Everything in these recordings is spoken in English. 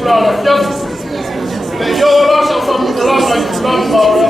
kulala kiasi. Leo rasa familia Islam bawa.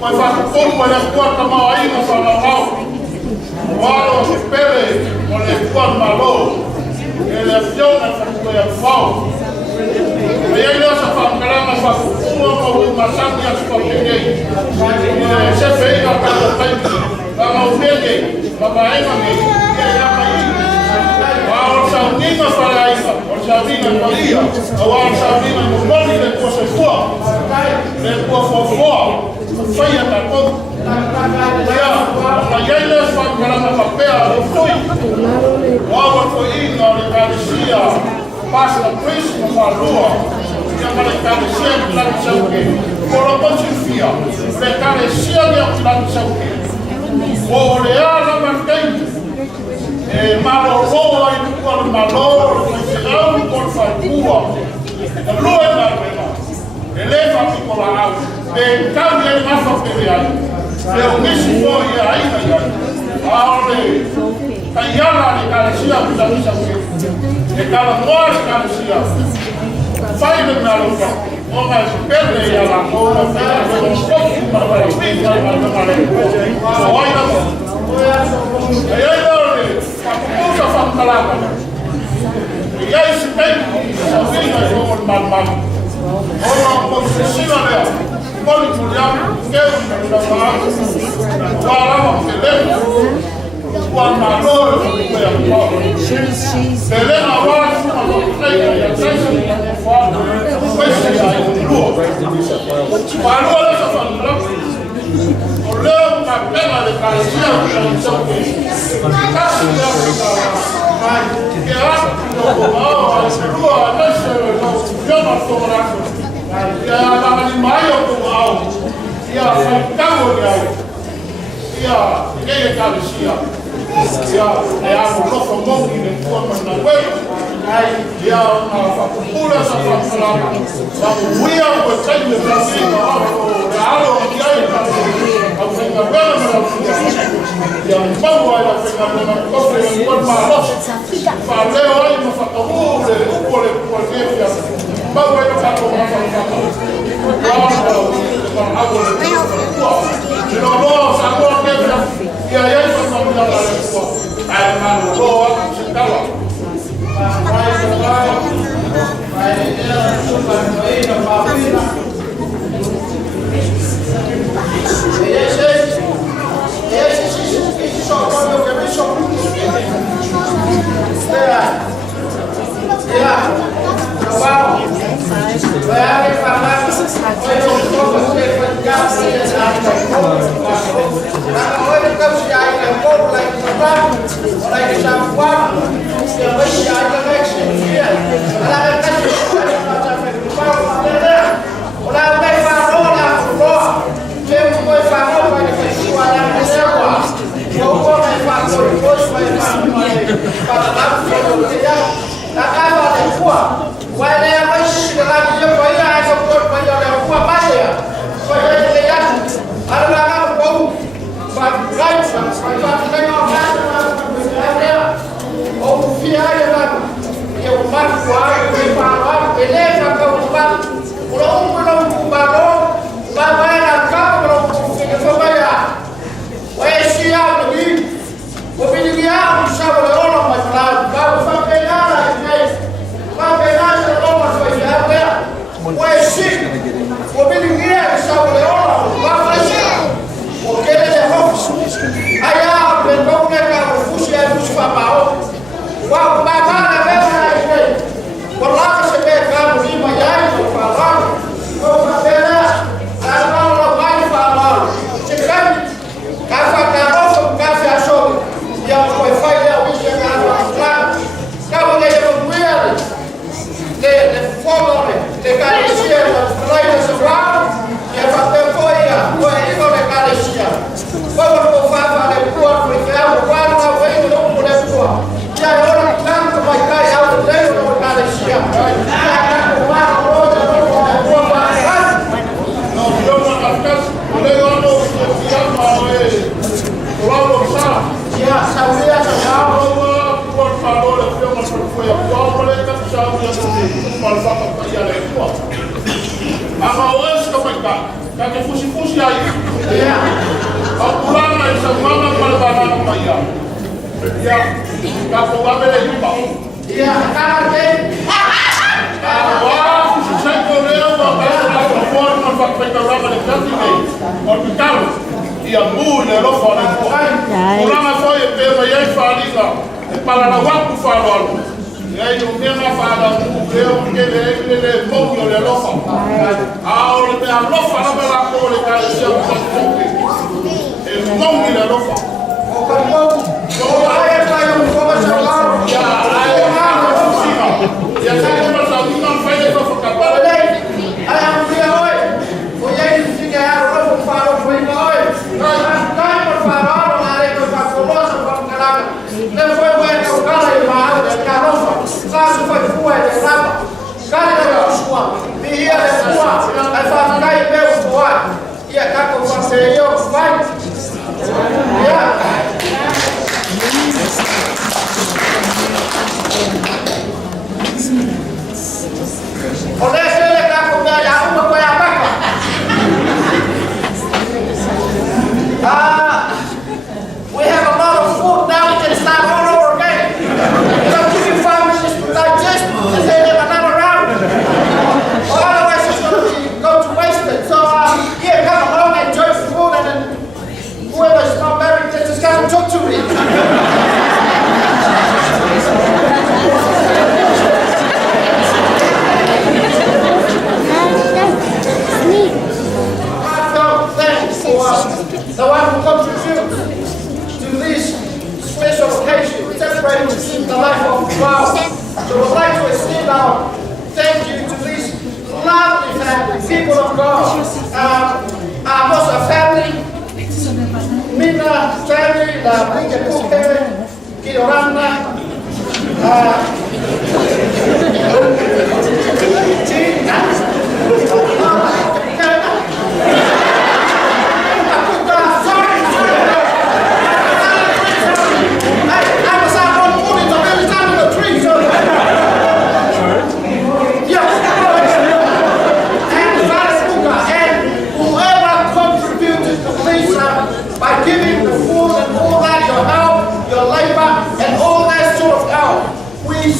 Mas a culpa é tua também não fala mal. Walo sepele molekuwa malo. Eleziona kwa fao. Yeye safakalama kwa kuwa masangi ya sikokengei. Sefe ina kama ubenge baba ema ni ya wao saudina faraisa, saudina malia, wao saudina mboni le kwa sefua. Le kwa fofo. Faya tako. Ya yeye safakalama papea foi. Wao foi na rekalisia. Passa Cristo na lua. Ya rekalisia la chauke. Por confia. Rekalisia la chauke. Oleala marquei. Maloroa e por maloro, não por falcua. Lua na rema. Eleva picola out. Cambia a massa ferial. Eu me foi ainda já. Aonde? Ayala de Galicia, da missa. E cada morte Galicia. Sai do maluco. O mais perde a la cola, faz um pouco para o fim da maluco. Olha. Kusa famkalaka. Yai sipai sabina yo malmal. Ona konsesina leo. Koli tuliam keu na faa. Wala mkele. Kwa maloro kwa kwa. Selena wala kwa ya taifa ya faa. Kwesi ya luo. Wala wala famkalaka. Oleo mapema de Galicia kwa mchoke. Kasi ya kwa kera no lua nasho no fora. Ya na mayo kwa ya fantago ya yeye Galicia. Ya no fomongi de forma na web. Ya na fakula sa fakula. Sa uia kwa tsaile Brasil na alo ya mpango wa Afrika na kofe kwa malo. Faleo ai mfakamule ukole kwa nefia. Mpango wa Afrika kwa hapo. Ndio roho sango nefia. Ya yeye kwa mlango kwa. Ai mano roho sitawa. Ou fiar, eu marco a água e fushi ai. Au kurana isa mama malbana maya. Ya, kapo wabele yupa. Ya, kake. Wah, saya koreo bahasa performa fakta rama de kantinge. Hospital. Ia mule lo fora. Kurana foi pela yai faliga. Para na wapu falolo. Aí o tema fala o eu que ele pouco ele lofa. Ah, o te a lofa na bela cor ele cara se o pouco. Ele pouco ele lofa. O pouco. O aí vai um pouco chamado. Ya, aí na cima. E essa como essa não faz isso ficar para Aí um dia hoje. O aí fica a lofa fala foi hoje. Cai por farol, na areia para colosa para um caralho. Não foi o cara e mal, é carofa. Caso foi fua de lava. Cara da sua. Via de sua. Aí faz cai meu sua. E a caco fazer eu vai. Olha se ele tá com a uma goiabaca. We have a lot of food now. We can start all over again. You know, give you 5 minutes to digest, and then have another round. Or otherwise, it's going to go to waste. So here, come along and enjoy the food, and then whoever's not married, they just got to talk to me. The one who contributes to this special occasion, celebrating the life of God. So we'd like to extend our thank you to this lovely family, people of God. Our Mosa family, Mina family, the Brinke Puke, Kiorana, by giving the food and all that, your help, your labor, and all that sort of help. We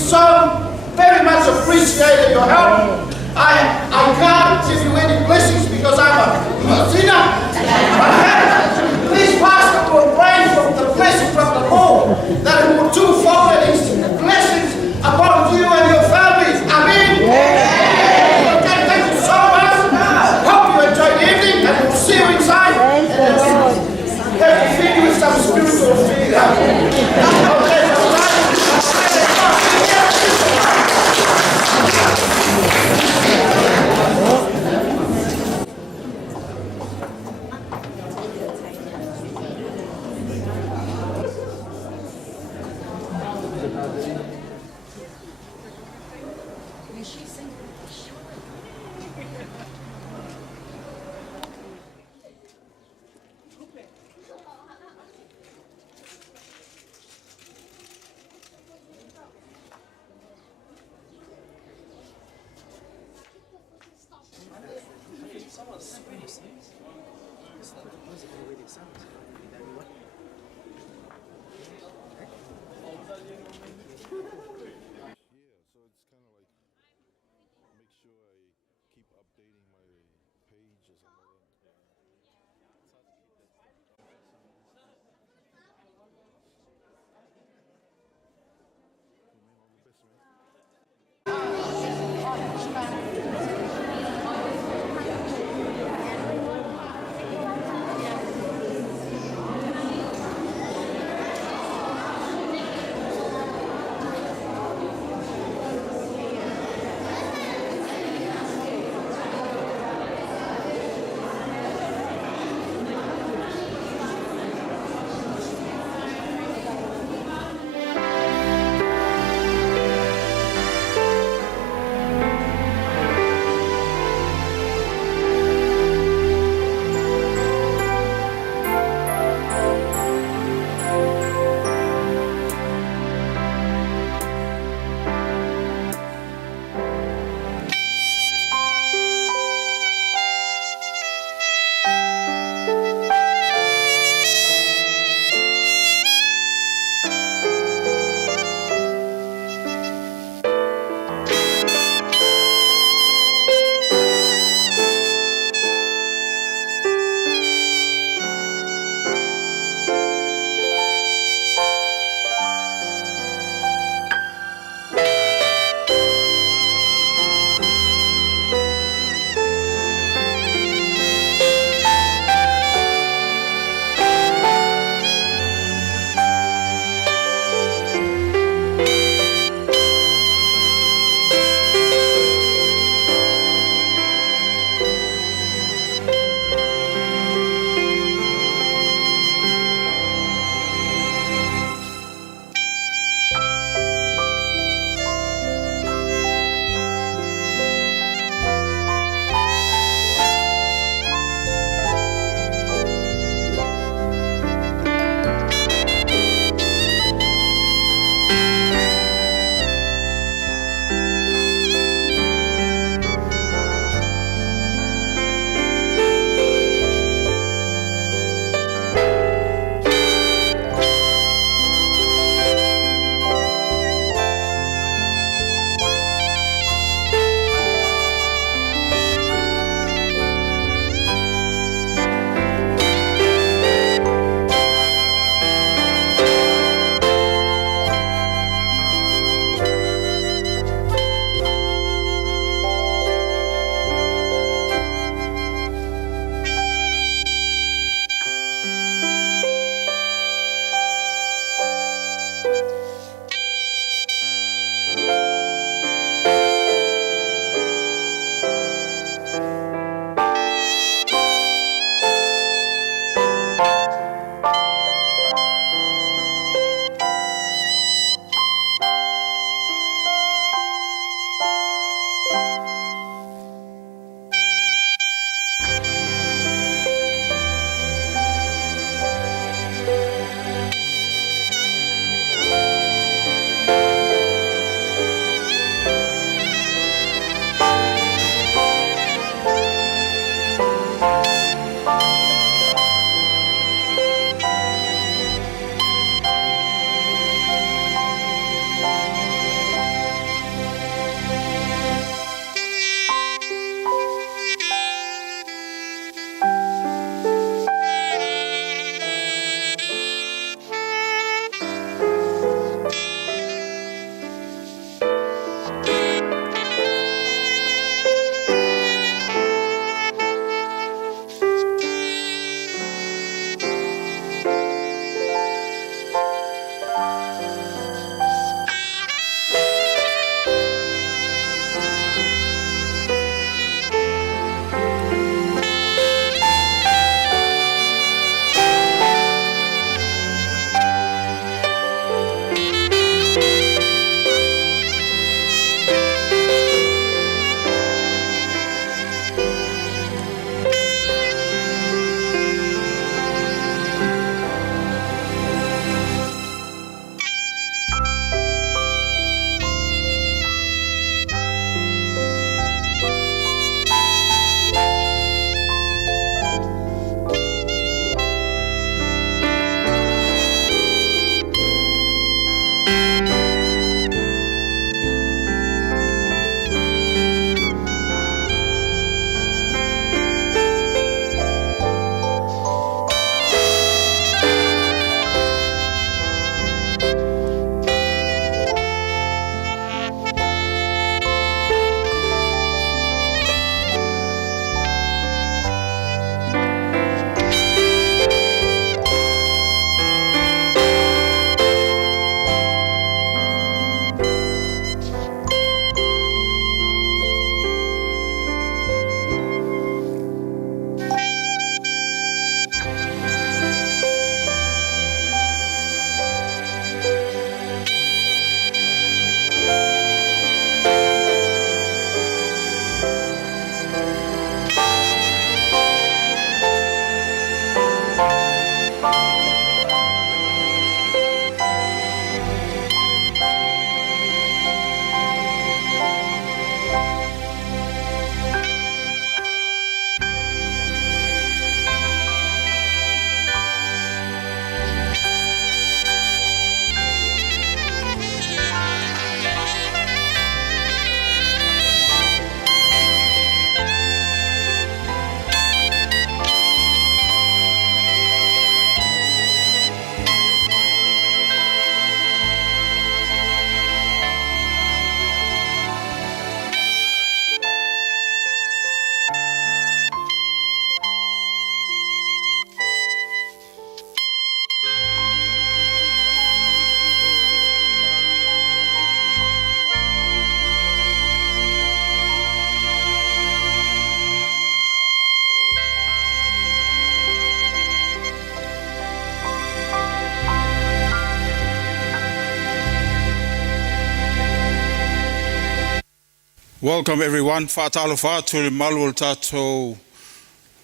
Welcome everyone. Whaatalofa tū malu tātou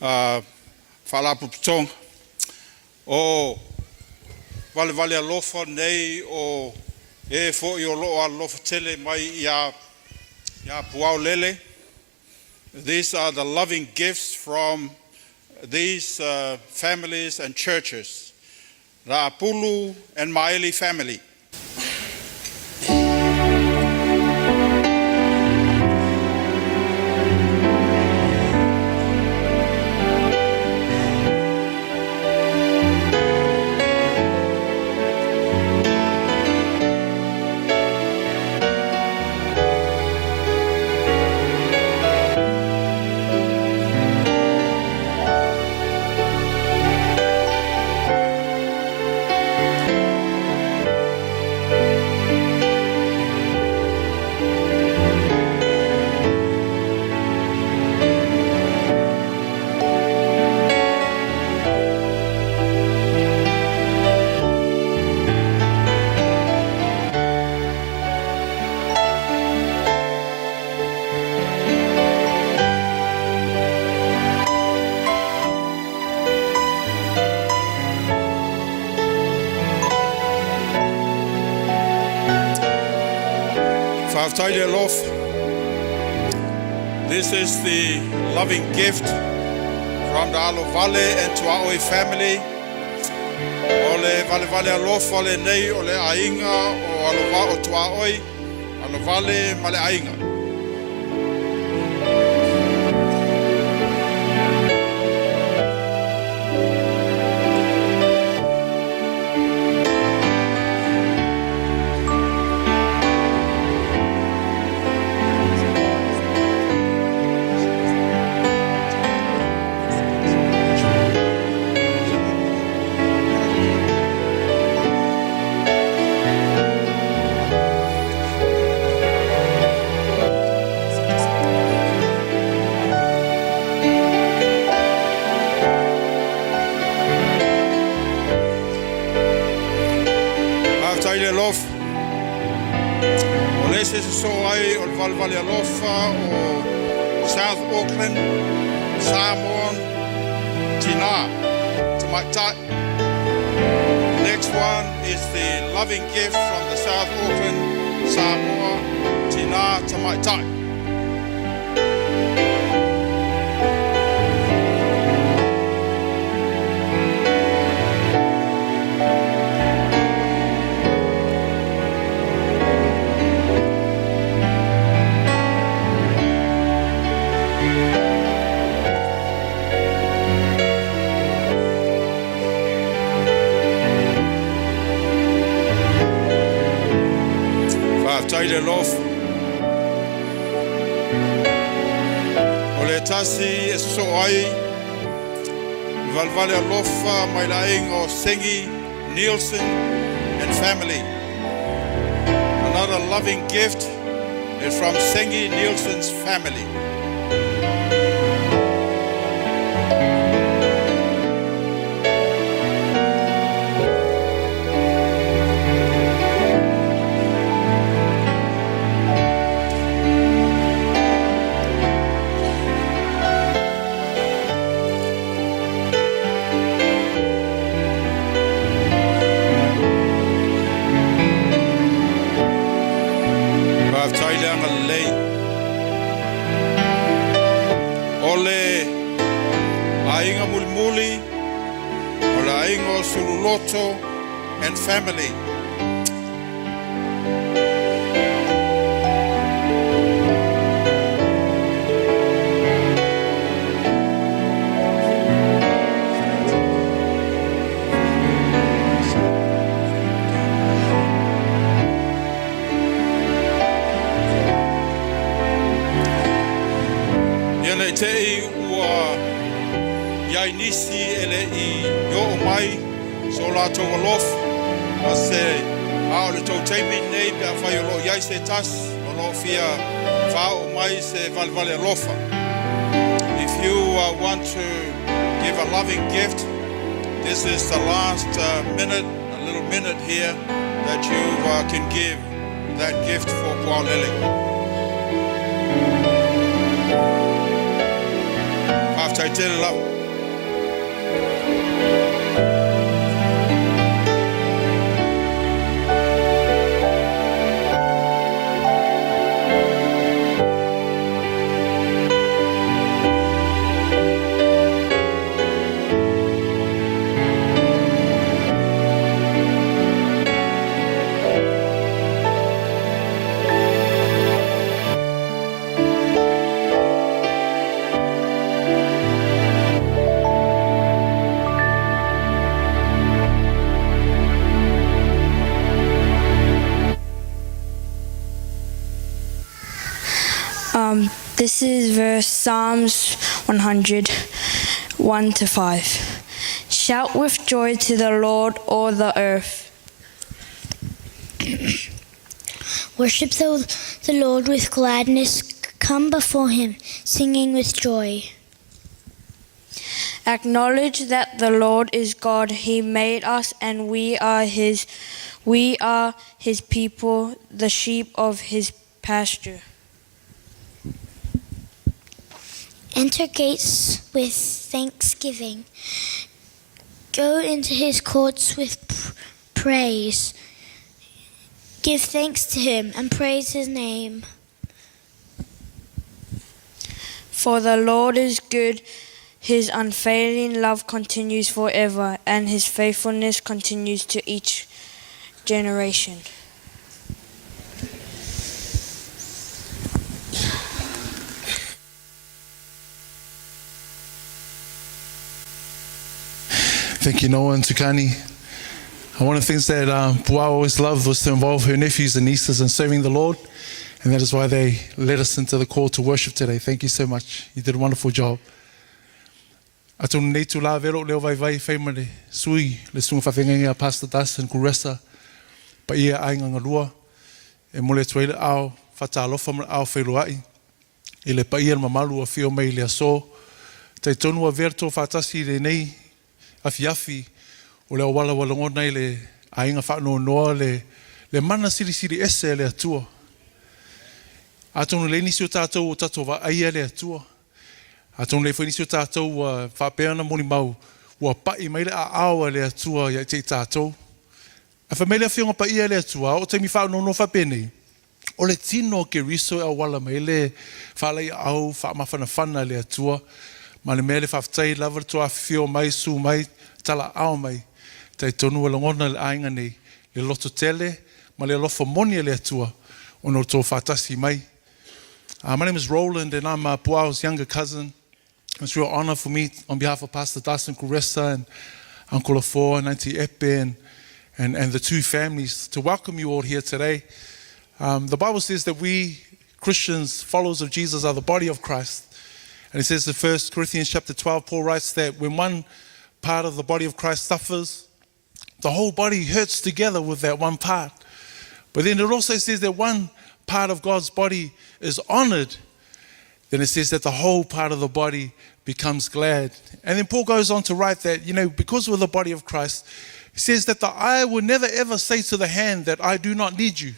whalapuputong. O vale alofa nei o e fo I o loo alofa tele mai ia puao lele. These are the loving gifts from these families and churches. Ra'apulu and Maeli family. This is the loving gift from the Alovale and Tuaoi family. Ole Vale Alofa ole nei ole ainga o Alova o Tuaoi, Alovale male ainga. So ai o Valvale Alofa o South Auckland, Samoan, Tina, Tamatai. Next one is the loving gift from the South Auckland, Samoa, Tina, Tamatai. Taile lof. Ole tasi eso ai. Valvale Alofa mai laing o Sengi, Nielsen and family. Another loving gift is from Sengi Nielsen's family. Ole ainga mulmuli, ole ainga sululoto and family. Tei ua iai nisi ele I yo mai so la to walof a se a le to teimi nei pe fai lo iai se tas lo fia fa o mai se Valvale Alofa. If you want to give a loving gift, this is the last minute, a little minute here that you can give that gift for Pualele. Whāwhtai tēnā lau. This is verse Psalms 100, 1-5. Shout with joy to the Lord, all the earth. Worship the Lord with gladness. Come before him, singing with joy. Acknowledge that the Lord is God. He made us and we are his people, the sheep of his pasture. Enter gates with thanksgiving. Go into his courts with praise. Give thanks to him and praise his name. For the Lord is good. His unfailing love continues forever, and his faithfulness continues to each generation. Thank you, Noah and Tukani. One of the things that Puā always loved was to involve her nephews and nieces in serving the Lord, and that is why they led us into the call to worship today. Thank you so much. You did a wonderful job. Atonu nei tu la vero leo vai vai whaimare sui le sunga whawhenga Pastor Dustin Kuresa pa ia ainga ngalua e mole tuaile au whatalofa mara au whairuai i le pa ia mamalu a whio mei le aso tai tonu a verto whatasi le nei afi o le wala ngona i le ainga whano noa le mana siri ese le atua. Atonu le nisi o tātou wa aia le atua. Atonu le whainisi o tātou whapeana moni mau ua pai mai le a awa le atua ia te tātou. A whamele a whionga pa ia le atua o te mi whano no whapene. O le tino ke riso a wala mai le whalai au whamawhana le atua. Ma le mele whaftai lawa toa whio mai su mai tala au mai. Tai tonu ala ngona le ainga nei le loto tele ma le lofa moni le atua o no tō whatasi mai. My name is Roland and I'm Puāo's younger cousin. It's a real honor for me on behalf of Pastor Dustin Kuresa and Uncle Afo and Auntie Epe and the two families to welcome you all here today. The Bible says that we Christians, followers of Jesus, are the body of Christ. And it says in 1 Corinthians chapter 12, Paul writes that when one part of the body of Christ suffers, the whole body hurts together with that one part. But then it also says that one part of God's body is honored, then it says that the whole part of the body becomes glad. And then Paul goes on to write that, because we're the body of Christ, he says that the eye will never ever say to the hand that I do not need you.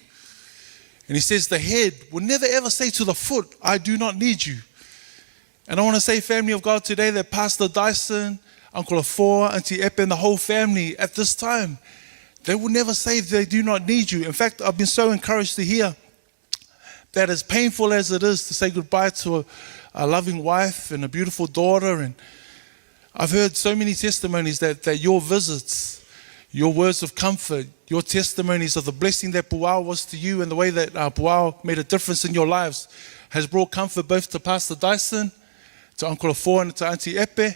And he says the head will never ever say to the foot, I do not need you. And I want to say, family of God, today that Pastor Dyson, Uncle Afo, Auntie Epe, and the whole family at this time, they will never say they do not need you. In fact, I've been so encouraged to hear that as painful as it is to say goodbye to a loving wife and a beautiful daughter, and I've heard so many testimonies that your visits, your words of comfort, your testimonies of the blessing that Puā was to you and the way that Puā made a difference in your lives has brought comfort both to Pastor Dyson, to Uncle Afo, and to Auntie Epe,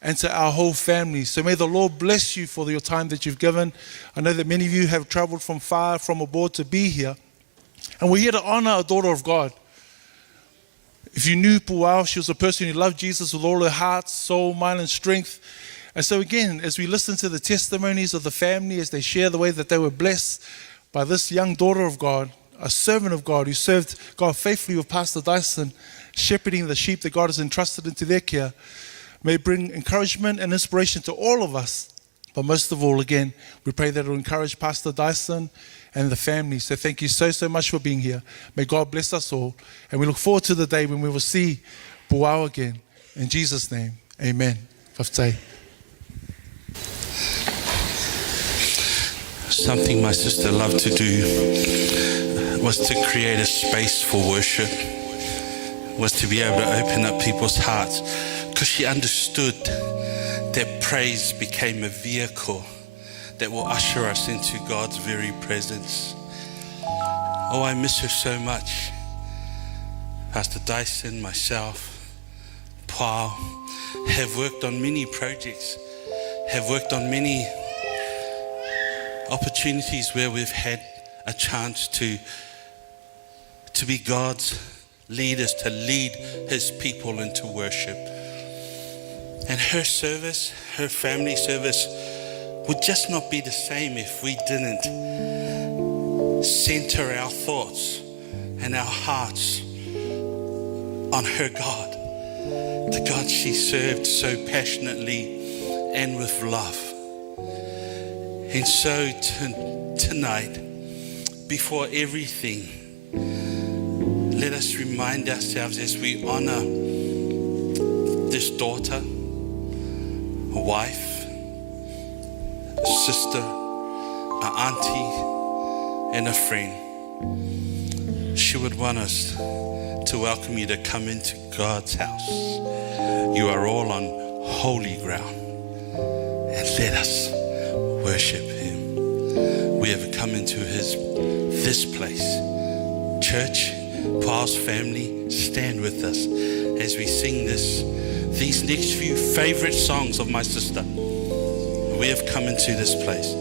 and to our whole family. So may the Lord bless you for your time that you've given. I know that many of you have traveled from far, from abroad to be here. And we're here to honor a daughter of God. If you knew Puā, she was a person who loved Jesus with all her heart, soul, mind, and strength. And so again, as we listen to the testimonies of the family, as they share the way that they were blessed by this young daughter of God, a servant of God who served God faithfully with Pastor Dyson, shepherding the sheep that God has entrusted into their care, may bring encouragement and inspiration to all of us. But most of all, again, we pray that it will encourage Pastor Dyson and the family. So thank you so, so much for being here. May God bless us all. And we look forward to the day when we will see Puao again. In Jesus' name, amen. Whaftai. Something my sister loved to do was to create a space for worship, was to be able to open up people's hearts, because she understood that praise became a vehicle that will usher us into God's very presence. Oh, I miss her so much. Pastor Dyson, myself, Paul have worked on many projects, have worked on many opportunities where we've had a chance to be God's leaders, to lead his people into worship. And her service, her family service, would just not be the same if we didn't center our thoughts and our hearts on her God, the God she served so passionately and with love. And so tonight, before everything, let us remind ourselves as we honor this daughter, a wife, a sister, an auntie, and a friend. She would want us to welcome you to come into God's house. You are all on holy ground. And let us worship him. We have come into this place. Church, Paul's family, stand with us as we sing these next few favorite songs of my sister. We have come into this place.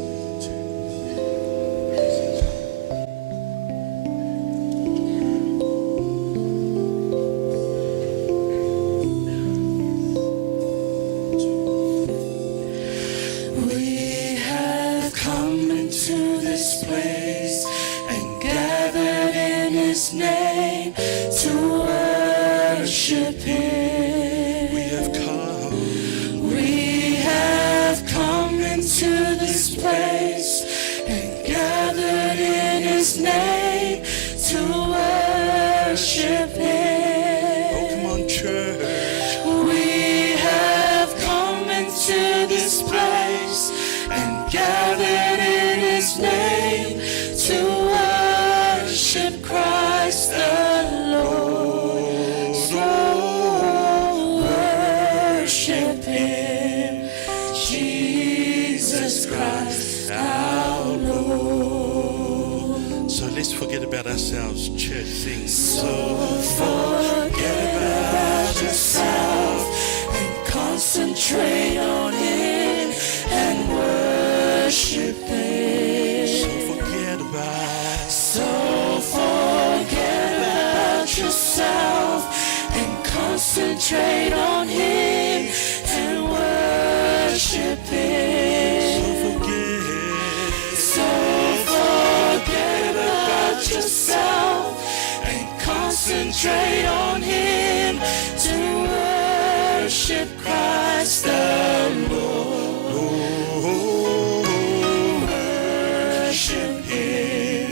Concentrate on him and worship him. So forget about yourself and concentrate on him to worship Christ the Lord. Worship him,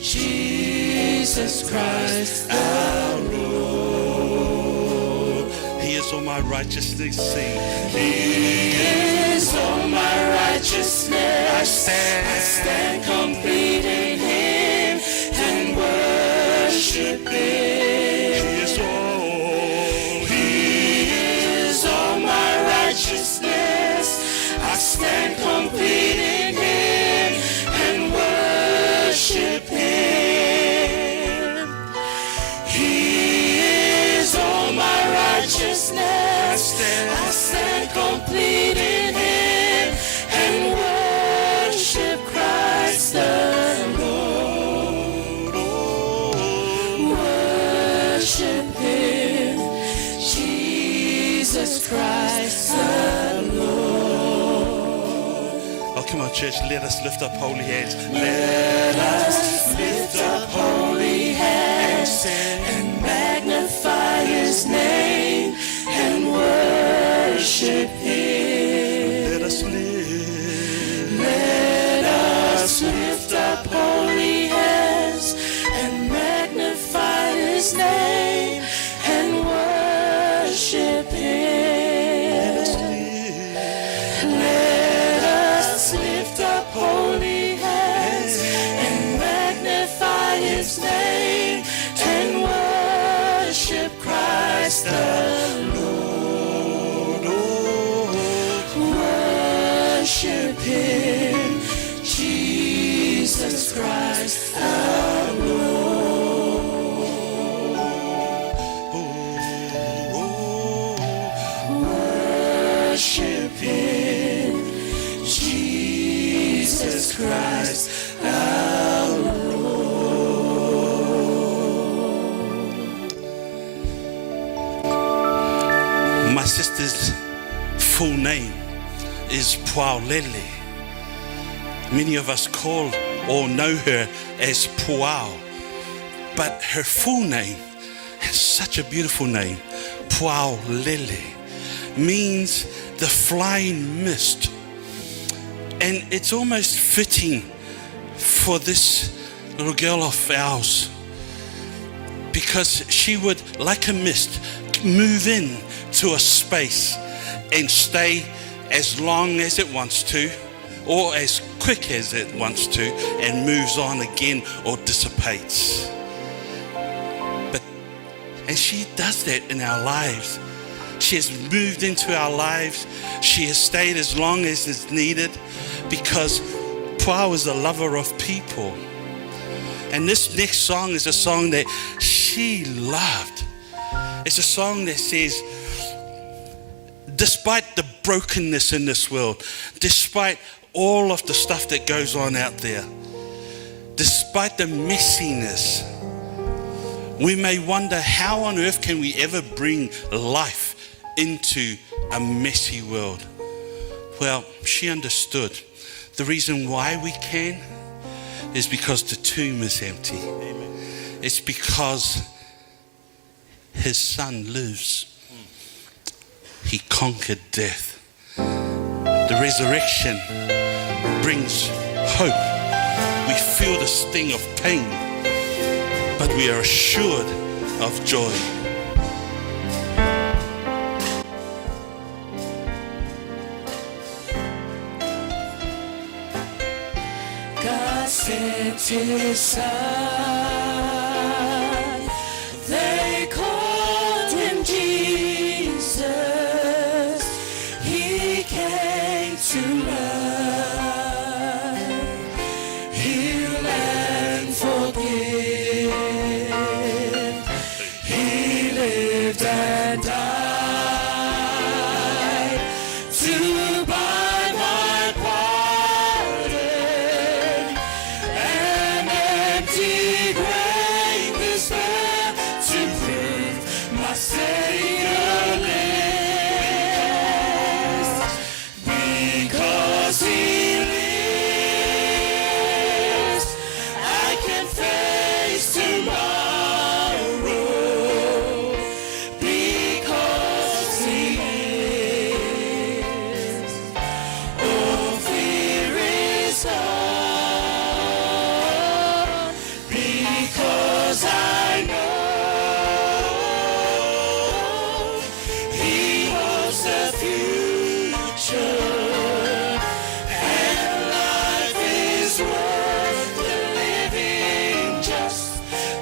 Jesus Christ our Lord. He is all my righteousness, sing. He is all my righteousness. I stand complete in him and worship him. He is all my righteousness. I stand complete in him and worship him. He is all my righteousness. I stand complete in him and worship Christ the Lord. Worship him, Jesus Christ the Lord. Oh, come on, church, let us lift up holy hands. Let us lift up holy hands and magnify his name and worship him. Let us lift up holy worship Him, Jesus Christ our Lord. Worship Him, Jesus Christ our Lord. My sister's full name is Puaolele. Many of us call or know her as Puao, but her full name is such a beautiful name. Puaolele means the flying mist, and it's almost fitting for this little girl of ours, because she would, like a mist, move in to a space and stay as long as it wants to, or as quick as it wants to, and moves on again or dissipates. And she does that in our lives. She has moved into our lives. She has stayed as long as is needed, because Puao is a lover of people. And this next song is a song that she loved. It's a song that says, despite the brokenness in this world, despite all of the stuff that goes on out there, despite the messiness, we may wonder, how on earth can we ever bring life into a messy world? Well, she understood. The reason why we can is because the tomb is empty. Amen. It's because His Son lives. He conquered death. The resurrection brings hope. We feel the sting of pain, but we are assured of joy. God sent His Son, they called Him Jesus. He came to love, heal and forgive. He lived and died to buy my pardon. An empty grave is there to prove my Savior lives. Because He lives, I can face tomorrow. Because He lives, all fear is gone. Because I know He holds the future, and life is worth the living just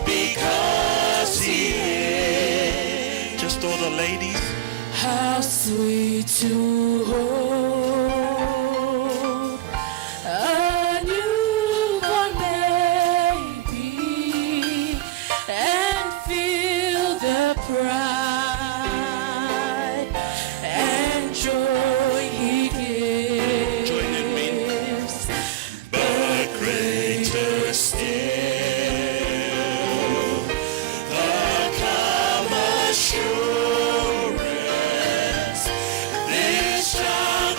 because He is. Just all the ladies. How sweet to hold a newborn baby and feel the pride and joy He gives. Join in me. But greater still, the calm assurance this child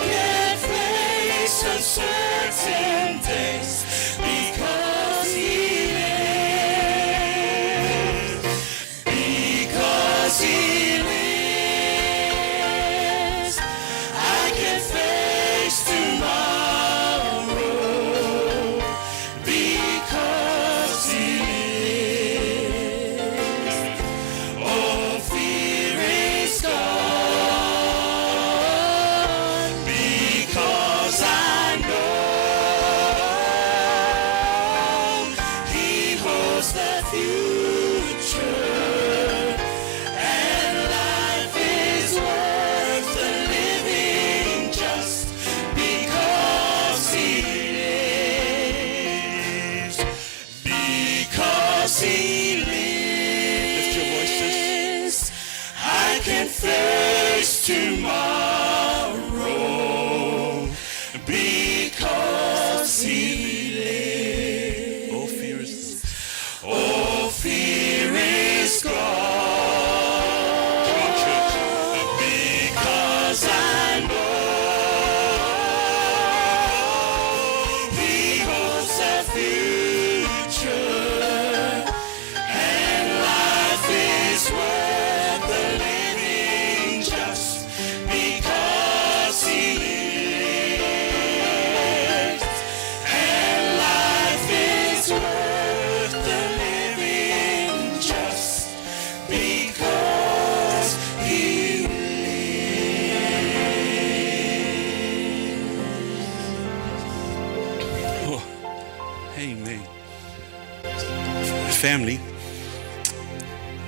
family,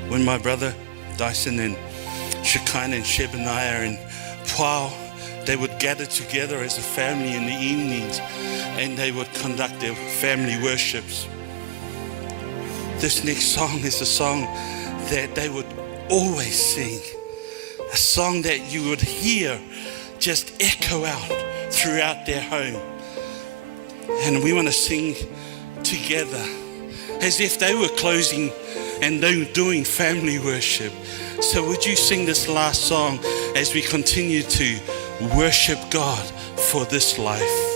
when my brother Dyson and Shekinah and Shebaniah and Pau, they would gather together as a family in the evenings and they would conduct their family worships. This next song is a song that they would always sing, a song that you would hear just echo out throughout their home. And we want to sing together as if they were closing and doing family worship. So would you sing this last song as we continue to worship God for this life?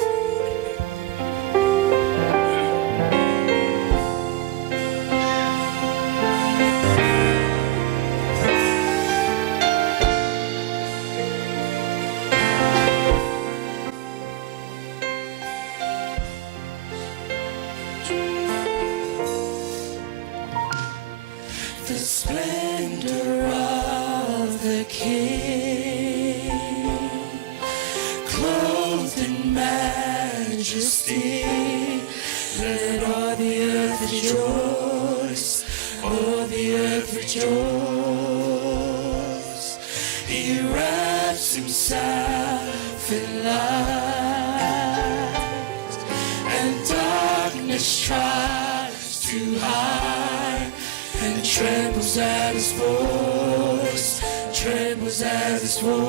The splendor of the King, clothed in majesty, let all the earth rejoice, all the earth rejoice. He wraps himself in light, and darkness tries to hide, and trembles at his voice, trembles at his voice.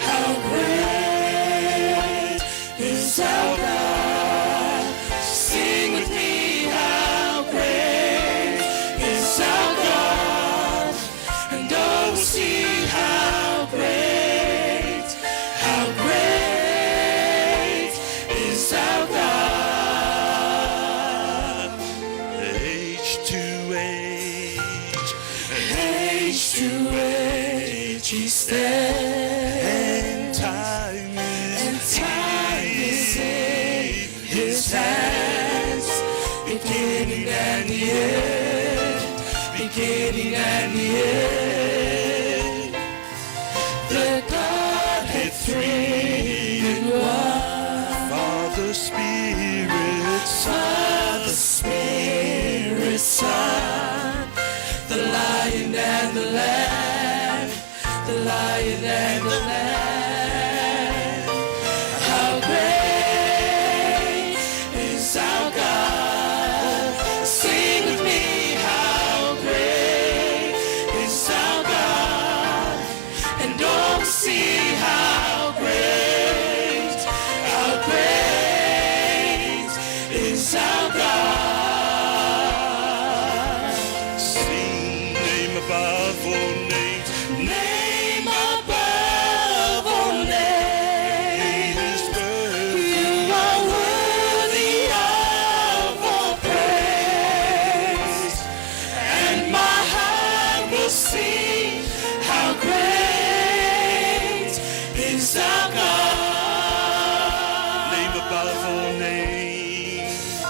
How great is our God? Sing with me, how great is our God? And oh, we'll see how great is our God. Age to age he stands, and time is in his hands, beginning and the end, beginning and the end. The Godhead three in one, Father, Spirit, Son, the Lion and the Lamb, the Lion and the Lamb. How great is our God? Sing with me, how great is our God? And oh, see how great is our God. Above all names, name above all names, you are worthy of all praise, and my heart will sing how great is our God. Name above all names,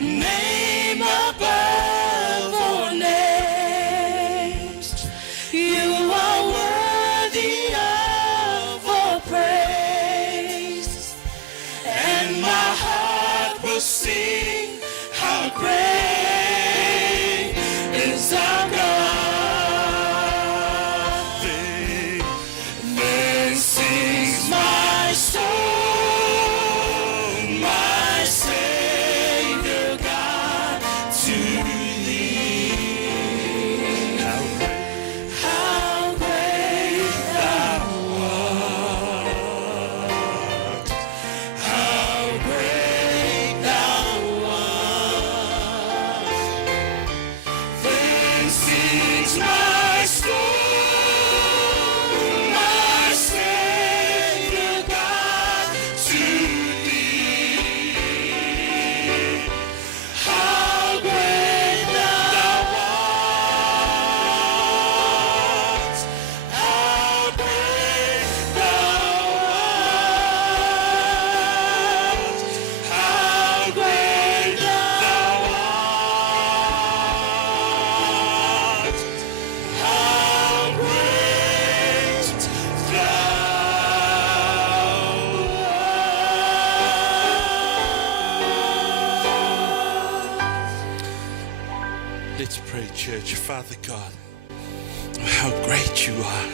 name above all names. You are worthy of all praise, and my heart will sing how great is our God. Let's pray, church. Father God, how great you are.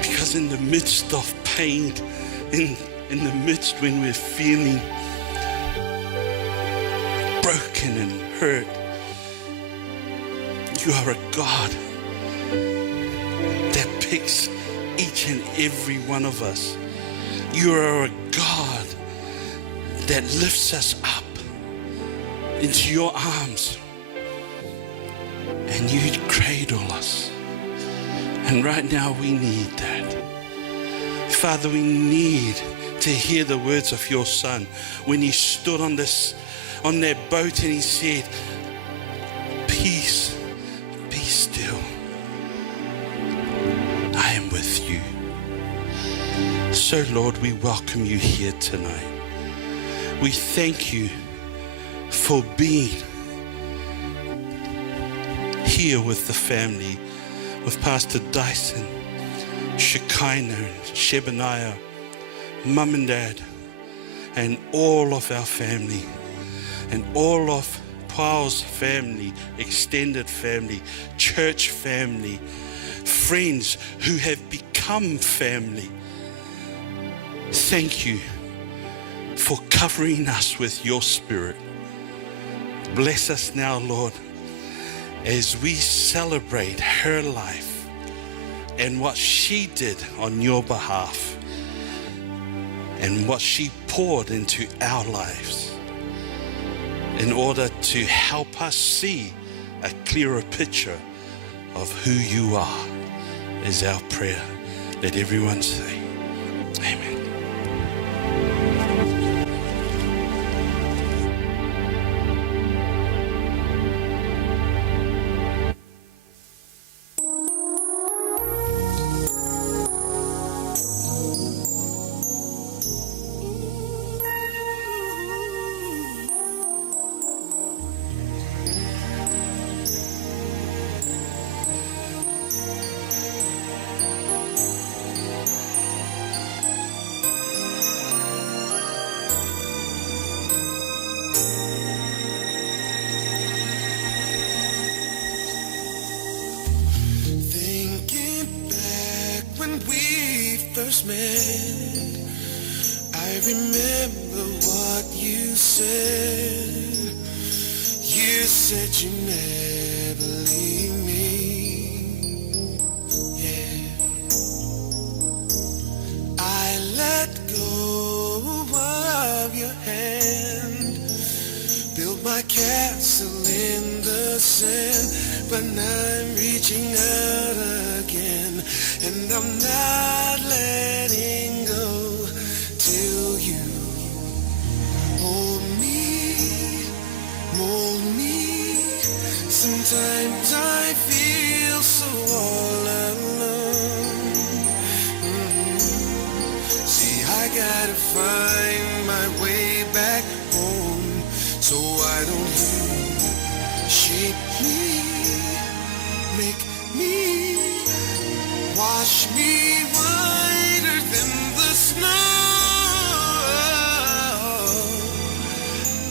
Because in the midst of pain, in the midst when we're feeling broken and hurt, you are a God that picks each and every one of us. You are a God that lifts us up into your arms and you cradle us. And right now we need that. Father, we need to hear the words of your Son when he stood on that boat and he said, peace, be still. I am with you. So Lord, we welcome you here tonight. We thank you for being here with the family, with Pastor Dyson, Shekinah, Shebaniah, Mum and Dad, and all of our family, and all of Paul's family, extended family, church family, friends who have become family. Thank you for covering us with your Spirit. Bless us now, Lord, as we celebrate her life and what she did on your behalf and what she poured into our lives in order to help us see a clearer picture of who you are, is our prayer. Let everyone say, amen. First met, I remember what you said. You said you never leave me. Yeah, I let go of your hand, built my castle in the sand, but now I'm reaching out again, and I'm not letting go till you hold me, mold me. Sometimes I feel so all alone. See, I gotta find my way back home, so why don't you shape me, make me, wash me whiter than the snow.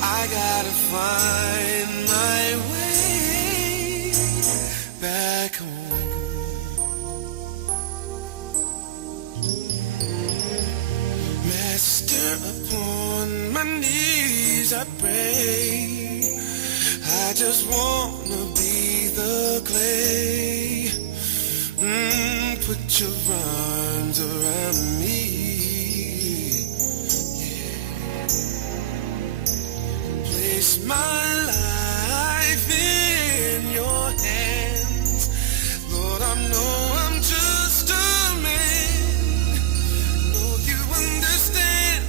I gotta find my way back home. Master, upon my knees I pray. I just wanna be the clay. Put your arms around me. Yeah. Place my life in your hands. Lord, I know I'm just a man. Know you understand.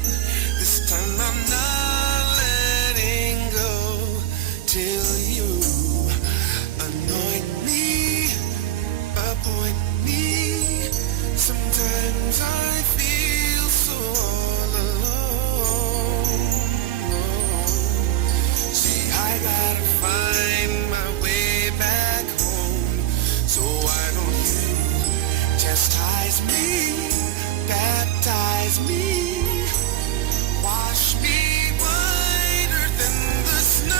This time I'm not letting go till you anoint me, appoint me. Sometimes I feel so all alone. See, I gotta find my way back home, so why don't you chastise me, baptize me, wash me whiter than the snow.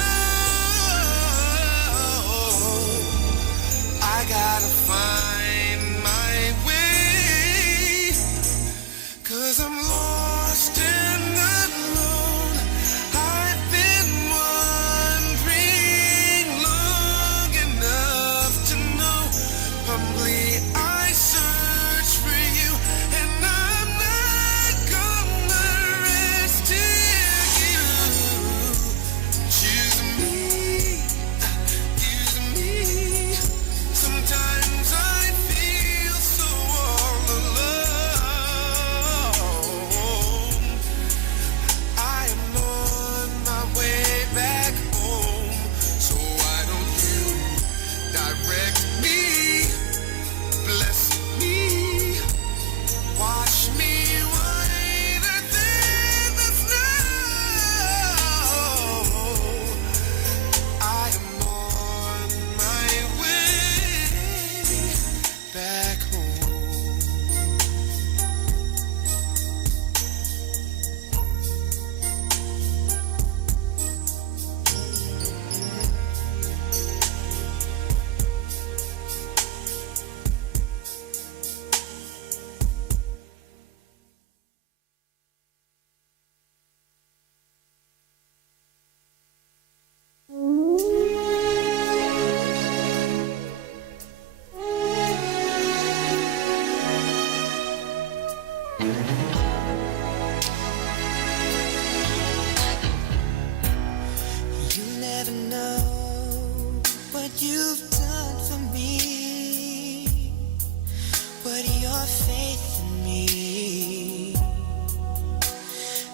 your faith in me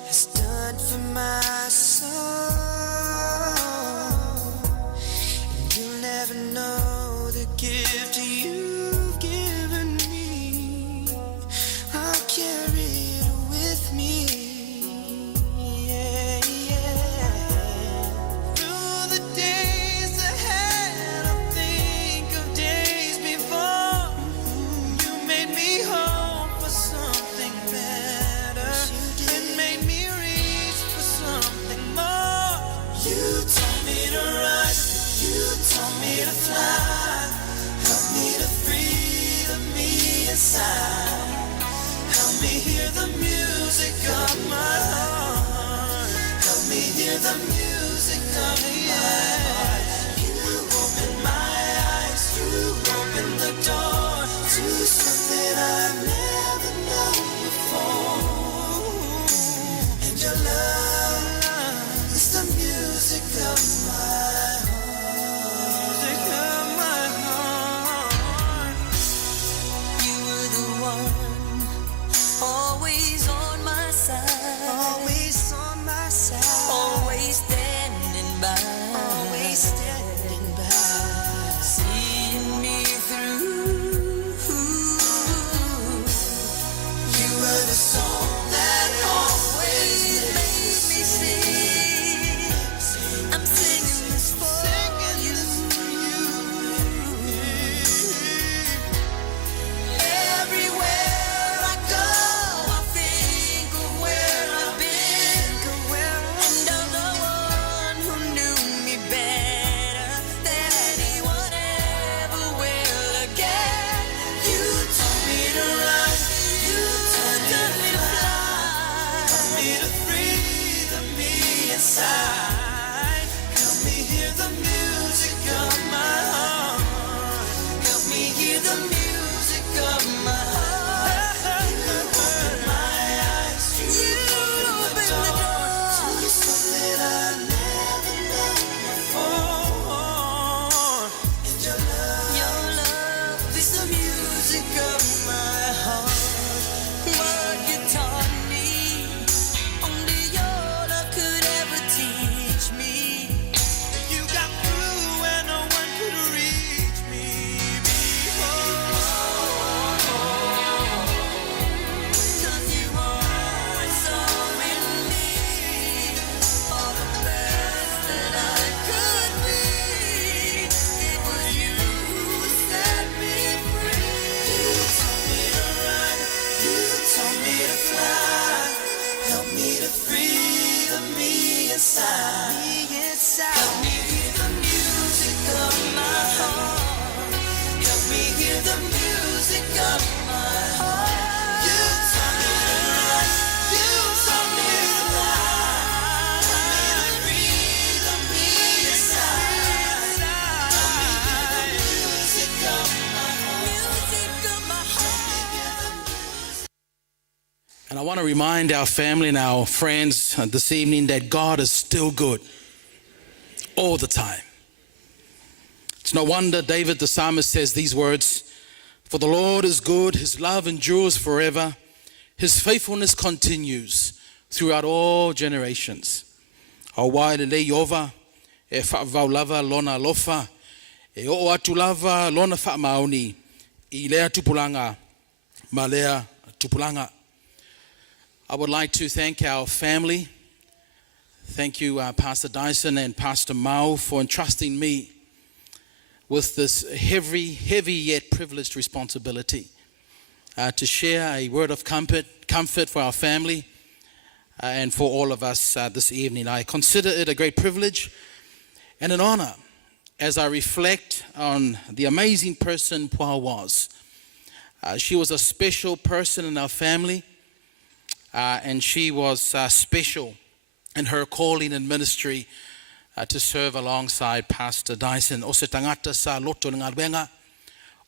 has done for my soul. And you'll never know the gift you've given me. I'll carry it with me. Yeah, yeah. Through the days ahead, I'll think of days before. You made me hope for something better. It made me reach for something more. You taught me to run. You taught me to fly. Help me to free the me inside. Help me hear the music of my heart. Help me hear the music of my heart. You open my eyes. You open the door to something I've never known before. And your love is the music of my heart. Music of my heart. You were the one, always on my side. Always on my side. Always standing by. Always standing by. Seeing me through. You were the song that always makes me sing. I'm singing this for you. Everywhere I go, I think of where I've been, and of the one who knew me better than anyone ever will again. You taught me to run. You taught me to fly. Help me to free the me inside. Help me hear the music of my heart. Help me hear the music of my heart. You open my eyes. You open the door to something I've never known before. And your love is the music of my heart. What you taught me, only your love could ever teach me. You got through when no one could reach me before. 'Cause you always saw in me all the best that I could be. It was you who set me free. You taught me to run. You taught me to fly. Help me to free the me inside. Help me hear the music of my heart. Help me hear the music of my heart. You taught me to run. You taught me to fly. Help me to free the me inside. Help me hear the music of my heart. Music of my heart. And I want to remind our family and our friends this evening that God is still good all the time. It's no wonder David the psalmist says these words, "For the Lord is good, his love endures forever, his faithfulness continues throughout all generations." Au wai le Yehova e whaavau lava lona lofa, e o atu lava lona whaamaoni, I lea tupulanga, ma lea tupulanga. I would like to thank our family. Thank you, Pastor Dyson and Pastor Mao, for entrusting me with this heavy yet privileged responsibility to share a word of comfort for our family and for all of us this evening. I consider it a great privilege and an honor as I reflect on the amazing person Pua was. She was a special person in our family, and she was special in her calling and ministry to serve alongside Pastor Dyson. O se tangata sa loto ngā wenga,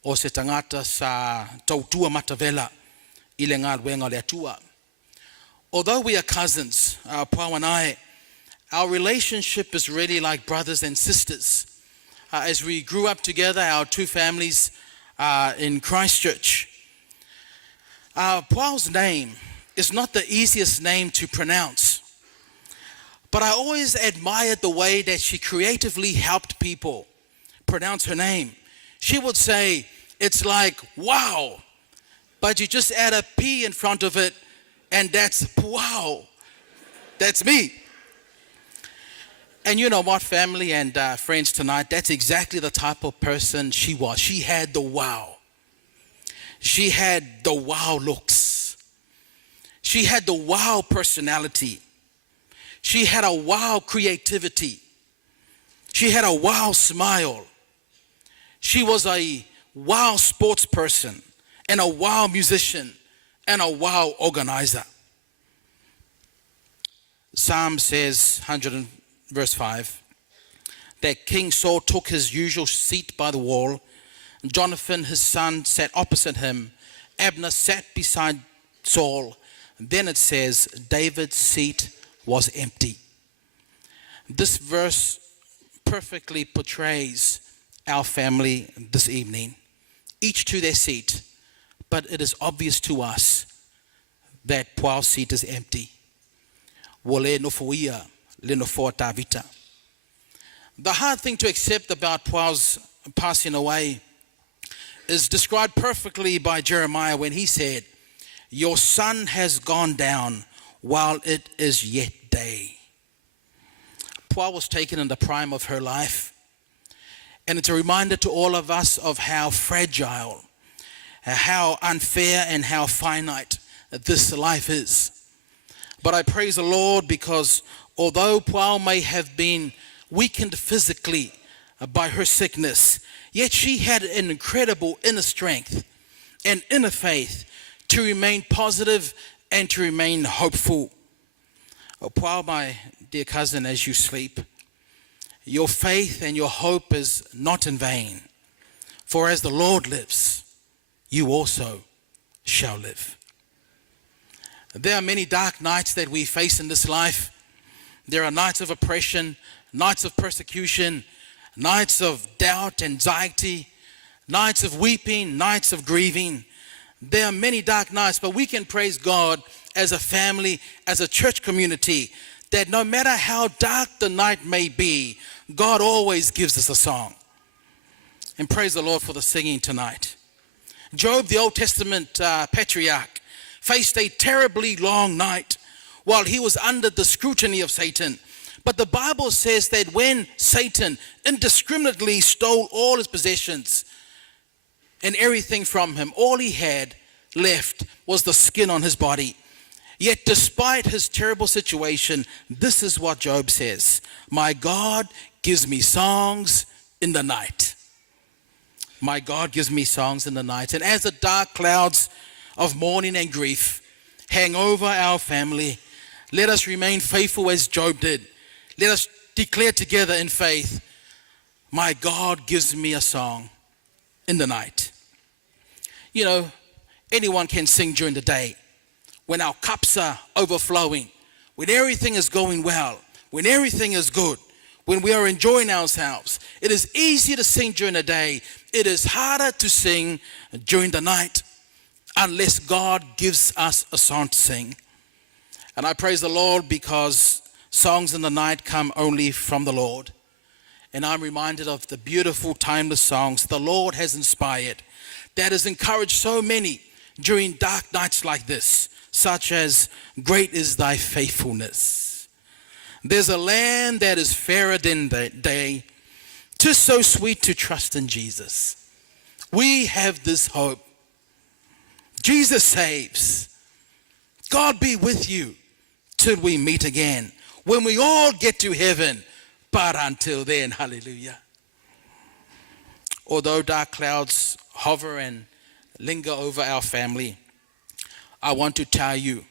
o se tangata sa tautua matavela I le ngā wenga le atua. Although we are cousins, Pua and I, our relationship is really like brothers and sisters. As we grew up together, our two families in Christchurch. Paul's name is not the easiest name to pronounce, but I always admired the way that she creatively helped people pronounce her name. She would say, it's like, wow, but you just add a P in front of it, and that's wow. That's me. And you know what, family and friends, tonight, that's exactly the type of person she was. She had the wow. She had the wow looks. She had the wow personality. She had a wow creativity. She had a wow smile. She was a wow sports person and a wow musician and a wow organizer. Psalm says, 100 verse 5, that King Saul took his usual seat by the wall. Jonathan, his son, sat opposite him. Abner sat beside Saul. Then it says, David's seat was empty. This verse perfectly portrays our family this evening. Each to their seat, but it is obvious to us that Paul's seat is empty. The hard thing to accept about Paul's passing away is described perfectly by Jeremiah when he said, your sun has gone down while it is yet day. Paul was taken in the prime of her life, and it's a reminder to all of us of how fragile, how unfair, and how finite this life is. But I praise the Lord because although Paul may have been weakened physically by her sickness, yet she had an incredible inner strength and inner faith to remain positive and to remain hopeful. Paul, my dear cousin, as you sleep, your faith and your hope is not in vain. For as the Lord lives, you also shall live. There are many dark nights that we face in this life. There are nights of oppression, nights of persecution, nights of doubt, anxiety, nights of weeping, nights of grieving. There are many dark nights, but we can praise God as a family, as a church community, that no matter how dark the night may be, God always gives us a song. And praise the Lord for the singing tonight. Job, the Old Testament patriarch, faced a terribly long night while he was under the scrutiny of Satan. But the Bible says that when Satan indiscriminately stole all his possessions and everything from him, all he had left was the skin on his body. Yet despite his terrible situation, this is what Job says: my God gives me songs in the night. My God gives me songs in the night. And as the dark clouds of mourning and grief hang over our family, let us remain faithful as Job did. Let us declare together in faith, my God gives me a song in the night. You know, anyone can sing during the day when our cups are overflowing, when everything is going well, when everything is good, when we are enjoying ourselves. It is easier to sing during the day. It is harder to sing during the night unless God gives us a song to sing. And I praise the Lord because songs in the night come only from the Lord. And I'm reminded of the beautiful, timeless songs the Lord has inspired that has encouraged so many during dark nights like this, such as Great is Thy Faithfulness. There's a land that is fairer than the day. 'Tis so sweet to trust in Jesus. We have this hope. Jesus saves. God be with you till we meet again, when we all get to heaven. But until then, hallelujah. Although dark clouds hover and linger over our family, I want to tell you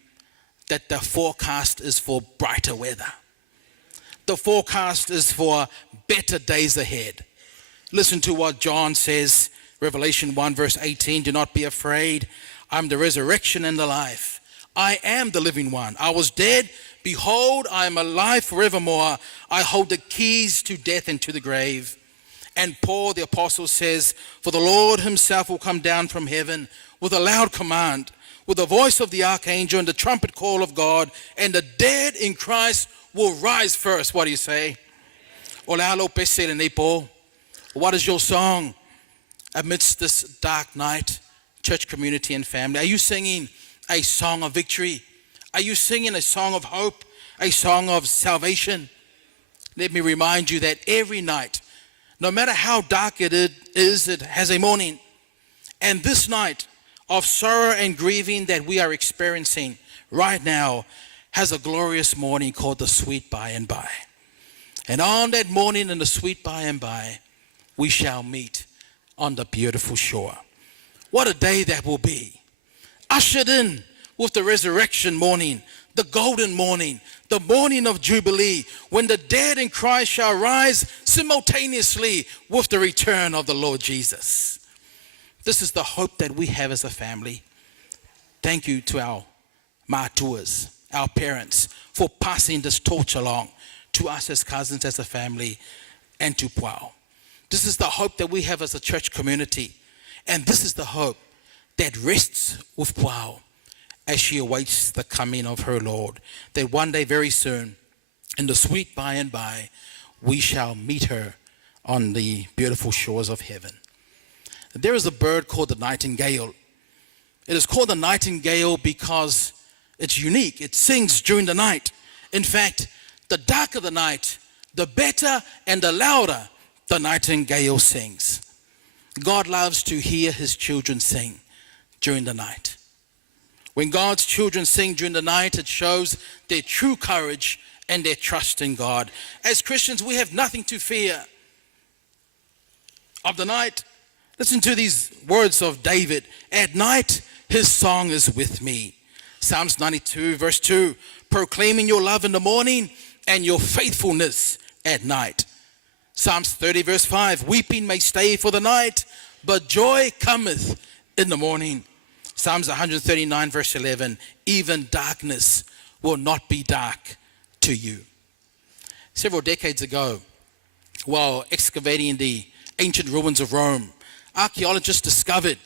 that the forecast is for brighter weather. The forecast is for better days ahead. Listen to what John says, Revelation 1 verse 18, do not be afraid. I'm the resurrection and the life. I am the living one. I was dead. Behold, I am alive forevermore. I hold the keys to death and to the grave. And Paul the apostle says, for the Lord himself will come down from heaven with a loud command, with the voice of the archangel and the trumpet call of God, and the dead in Christ will rise first. What do you say? What is your song amidst this dark night, church community and family? Are you singing a song of victory? Are you singing a song of hope, a song of salvation? Let me remind you that every night, no matter how dark it is, it has a morning. And this night of sorrow and grieving that we are experiencing right now has a glorious morning called the sweet by and by. And on that morning in the sweet by and by, we shall meet on the beautiful shore. What a day that will be. Ushered in with the resurrection morning, the golden morning, the morning of Jubilee, when the dead in Christ shall rise simultaneously with the return of the Lord Jesus. This is the hope that we have as a family. Thank you to our mātuas, our parents, for passing this torch along to us as cousins, as a family, and to Puao. This is the hope that we have as a church community. And this is the hope that rests with Puao as she awaits the coming of her Lord. That one day very soon, in the sweet by and by, we shall meet her on the beautiful shores of heaven. There is a bird called the nightingale. It is called the nightingale because it's unique. It sings during the night. In fact, the darker the night, the better and the louder the nightingale sings. God loves to hear his children sing during the night. When God's children sing during the night, it shows their true courage and their trust in God. As Christians, we have nothing to fear of the night. Listen to these words of David. At night, his song is with me. Psalms 92, verse 2, proclaiming your love in the morning and your faithfulness at night. Psalms 30, verse 5, weeping may stay for the night, but joy cometh in the morning. Psalms 139, verse 11, even darkness will not be dark to you. Several decades ago, while excavating the ancient ruins of Rome, archaeologists discovered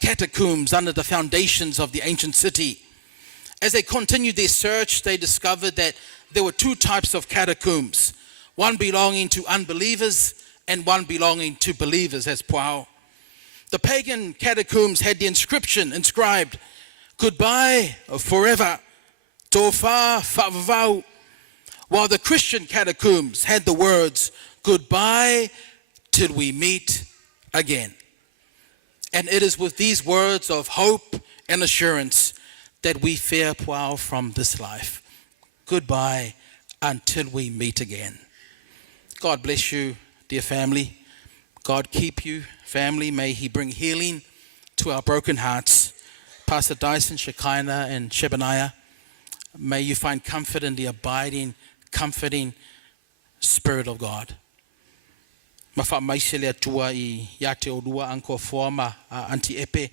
catacombs under the foundations of the ancient city. As they continued their search, they discovered that there were two types of catacombs, one belonging to unbelievers and one belonging to believers as Puao. The pagan catacombs had the inscription inscribed, goodbye forever, tofa favavau, while the Christian catacombs had the words, goodbye till we meet again. And it is with these words of hope and assurance that we fare Puao from this life. Goodbye until we meet again. God bless you, dear family. God keep you, family. May he bring healing to our broken hearts. Pastor Dyson, Shekinah, and Shebaniah, may you find comfort in the abiding, comforting Spirit of God. Mafa maise le atua I yate o dua anko forma anti epe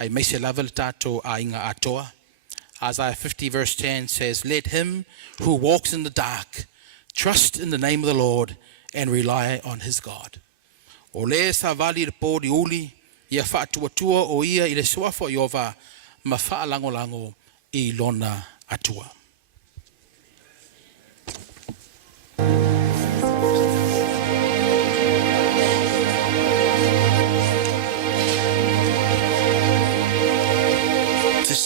ai maise level tato a inga atoa. Isaiah 50 verse 10 says, let him who walks in the dark trust in the name of the Lord and rely on his God. O le sa vali le po di uli ia whaatuatua o ia I le suafo iova ma whaalango-lango I lona atua. This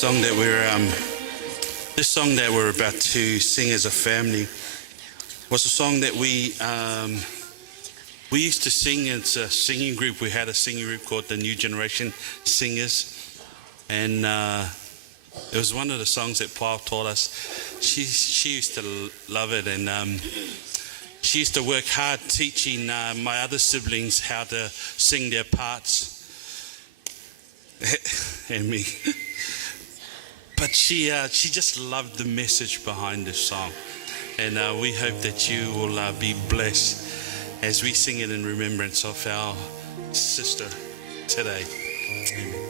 song that we're about to sing as a family was a song that we used to sing as a singing group. We had a singing group called the New Generation Singers, and it was one of the songs that Paul taught us. She used to love it, and she used to work hard teaching my other siblings how to sing their parts, and me. But she just loved the message behind this song. And we hope that you will be blessed as we sing it in remembrance of our sister today. Amen.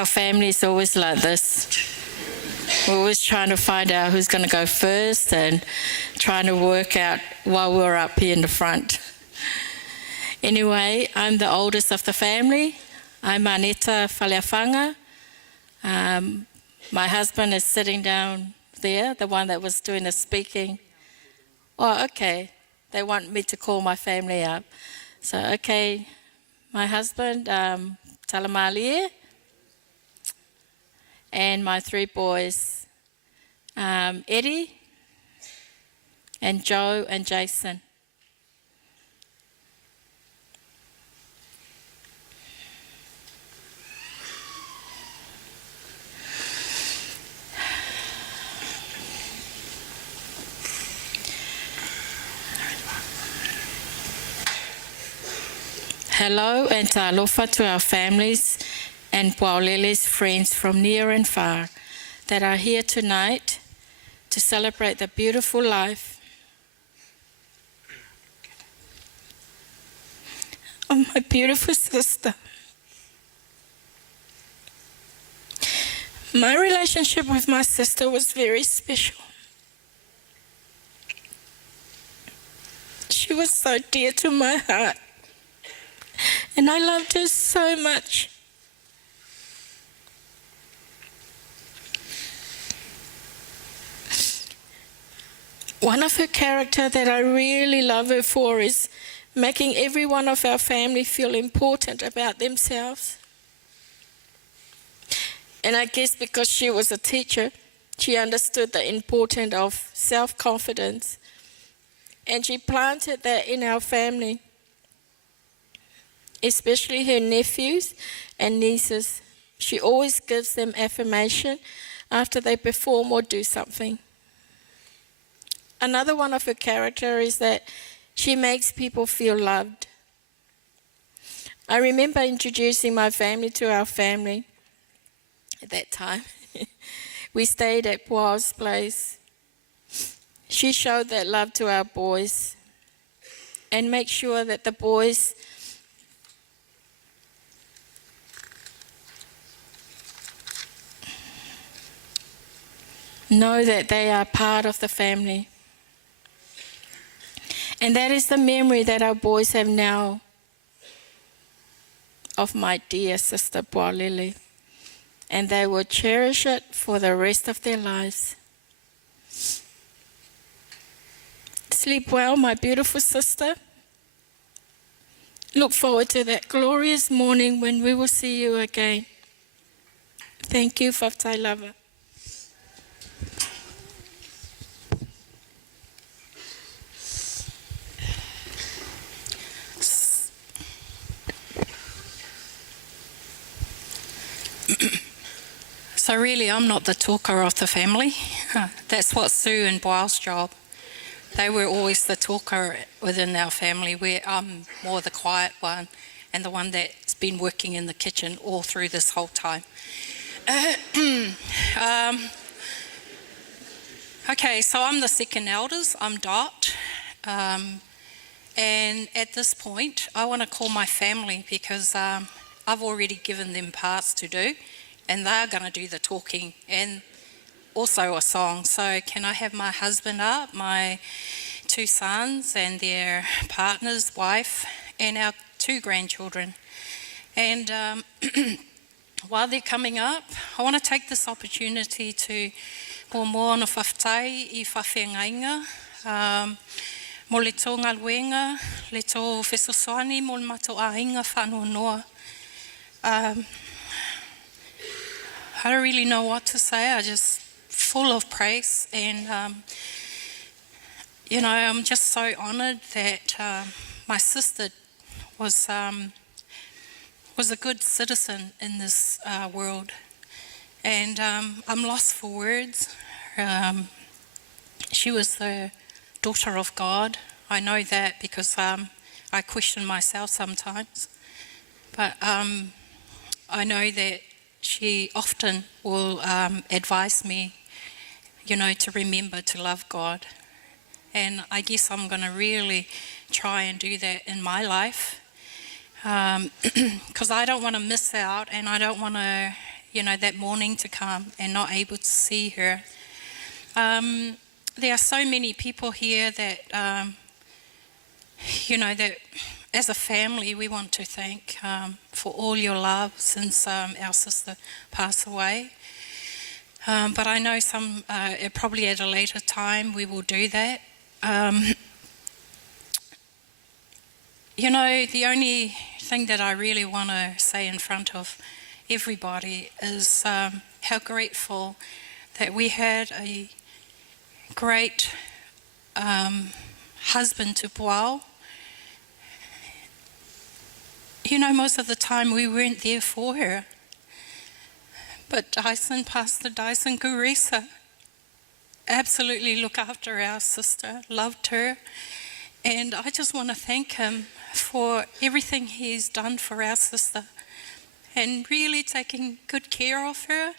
Our family is always like this. We're always trying to find out who's going to go first and trying to work out while we're up here in the front. Anyway, I'm the oldest of the family. I'm Aneta Faleafanga. My husband is sitting down there, the one that was doing the speaking. Oh, okay. They want me to call my family up. So, okay, my husband, Talamalie, and my 3 boys, Eddie, and Joe, and Jason. Hello and talofa to our families and Puaolele's friends from near and far that are here tonight to celebrate the beautiful life of my beautiful sister. My relationship with my sister was very special. She was so dear to my heart. And I loved her so much. One of her character that I really love her for is making every one of our family feel important about themselves. And I guess because she was a teacher, she understood the importance of self-confidence. And she planted that in our family, especially her nephews and nieces. She always gives them affirmation after they perform or do something. Another one of her character is that she makes people feel loved. I remember introducing my family to our family at that time. We stayed at Puao's place. She showed that love to our boys and make sure that the boys know that they are part of the family. And that is the memory that our boys have now of my dear sister Puaolele. And they will cherish it for the rest of their lives. Sleep well, my beautiful sister. Look forward to that glorious morning when we will see you again. Thank you, Whaftai Lava. So really, I'm not the talker of the family. That's what Sue and Boyle's job. They were always the talker within our family, where I'm more the quiet one and the one that's been working in the kitchen all through this whole time. Okay, so I'm the second eldest. I'm Dot. And at this point, I want to call my family because I've already given them parts to do, and they're going to do the talking and also a song. So can I have my husband up, my 2 sons and their partners, wife, and our 2 grandchildren. And while they're coming up, I want to take this opportunity to mo moana whaftai I whawhengainga, mo le tō ngaluenga, le tō whesosoani, mo le mato ainga whanua noa. I don't really know what to say. I just full of praise, and you know, I'm just so honoured that my sister was a good citizen in this world, and I'm lost for words. She was the daughter of God. I know that because I question myself sometimes, but I know that she often will advise me, you know, to remember to love God. And I guess I'm going to really try and do that in my life, because I don't want to miss out, and I don't want to, that morning to come and not able to see her. There are so many people here that, that as a family we want to thank for all your love since our sister passed away. But I know probably at a later time we will do that. The only thing that I really want to say in front of everybody is how grateful that we had a great husband to Puao. Most of the time we weren't there for her. But Pastor Dyson Guresa, absolutely looked after our sister, loved her. And I just want to thank him for everything he's done for our sister and really taking good care of her.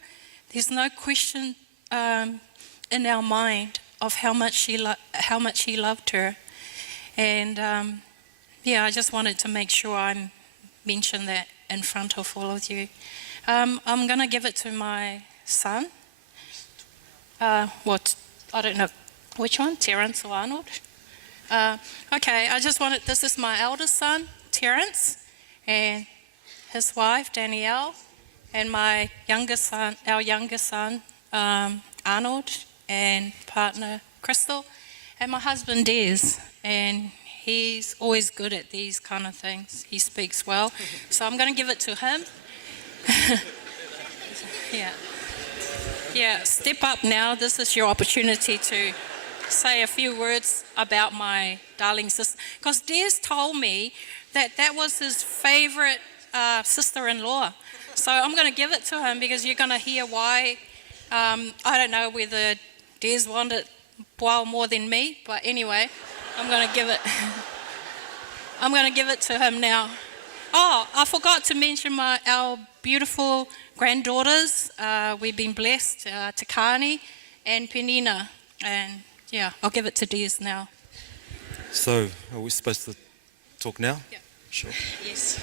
There's no question in our mind of how much he loved her. And I just wanted to make sure I mention that in front of all of you. I'm going to give it to my son. I don't know which one, Terence or Arnold. Okay, this is my eldest son, Terence, and his wife, Danielle, and our youngest son, Arnold, and partner, Crystal, and my husband, Des, and he's always good at these kind of things. He speaks well, so I'm going to give it to him. Yeah, step up now. This is your opportunity to say a few words about my darling sister. Because Des told me that was his favorite sister-in-law. So I'm going to give it to him because you're going to hear why. I don't know whether Des wanted Puao more than me, but anyway, I'm going to give it to him now. Oh, I forgot to mention our beautiful granddaughters. We've been blessed, Takani and Penina. And I'll give it to Des now. So, are we supposed to talk now? Yeah. Sure. Yes.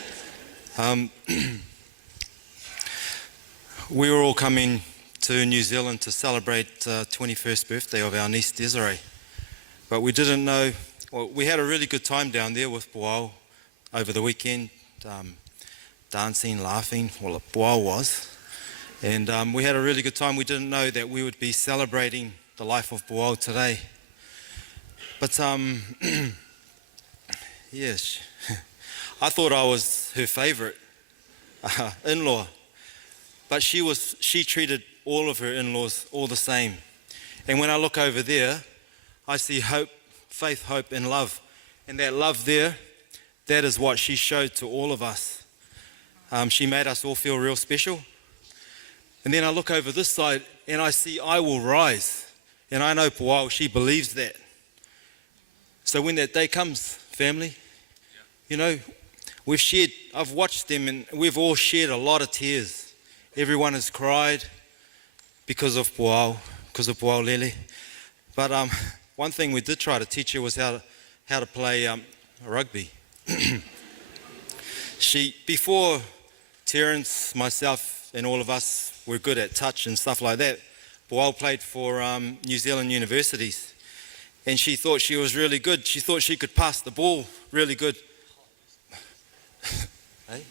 We were all coming to New Zealand to celebrate 21st birthday of our niece Desiree. But we didn't know, we had a really good time down there with Puao over the weekend, dancing, laughing, Puao was. And we had a really good time. We didn't know that we would be celebrating the life of Puao today. But yes, I thought I was her favorite in-law. But she treated all of her in-laws all the same. And when I look over there, I see hope, faith, hope, and love. And that love there, that is what she showed to all of us. She made us all feel real special. And then I look over this side and I see I will rise. And I know Puao, she believes that. So when that day comes, family, I've watched them and we've all shed a lot of tears. Everyone has cried because of Puao Lele. But one thing we did try to teach her was how to play rugby. Before Terence, myself, and all of us were good at touch and stuff like that, Puao played for New Zealand universities. And she thought she was really good. She thought she could pass the ball really good. Hey?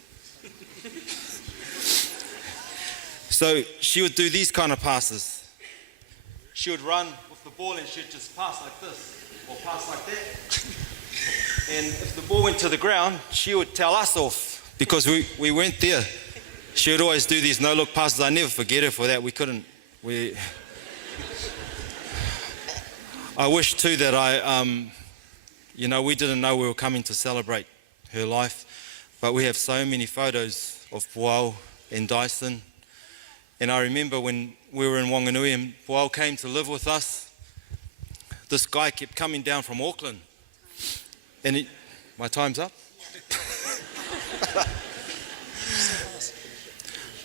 So she would do these kind of passes. She would run with the ball and she'd just pass like this, or pass like that. And if the ball went to the ground, she would tell us off because we weren't there. She would always do these no-look passes. I never forget her for that. I wish too that we didn't know we were coming to celebrate her life, but we have so many photos of Puao and Dyson. And I remember when we were in Wanganui and Puao came to live with us, this guy kept coming down from Auckland. And my time's up?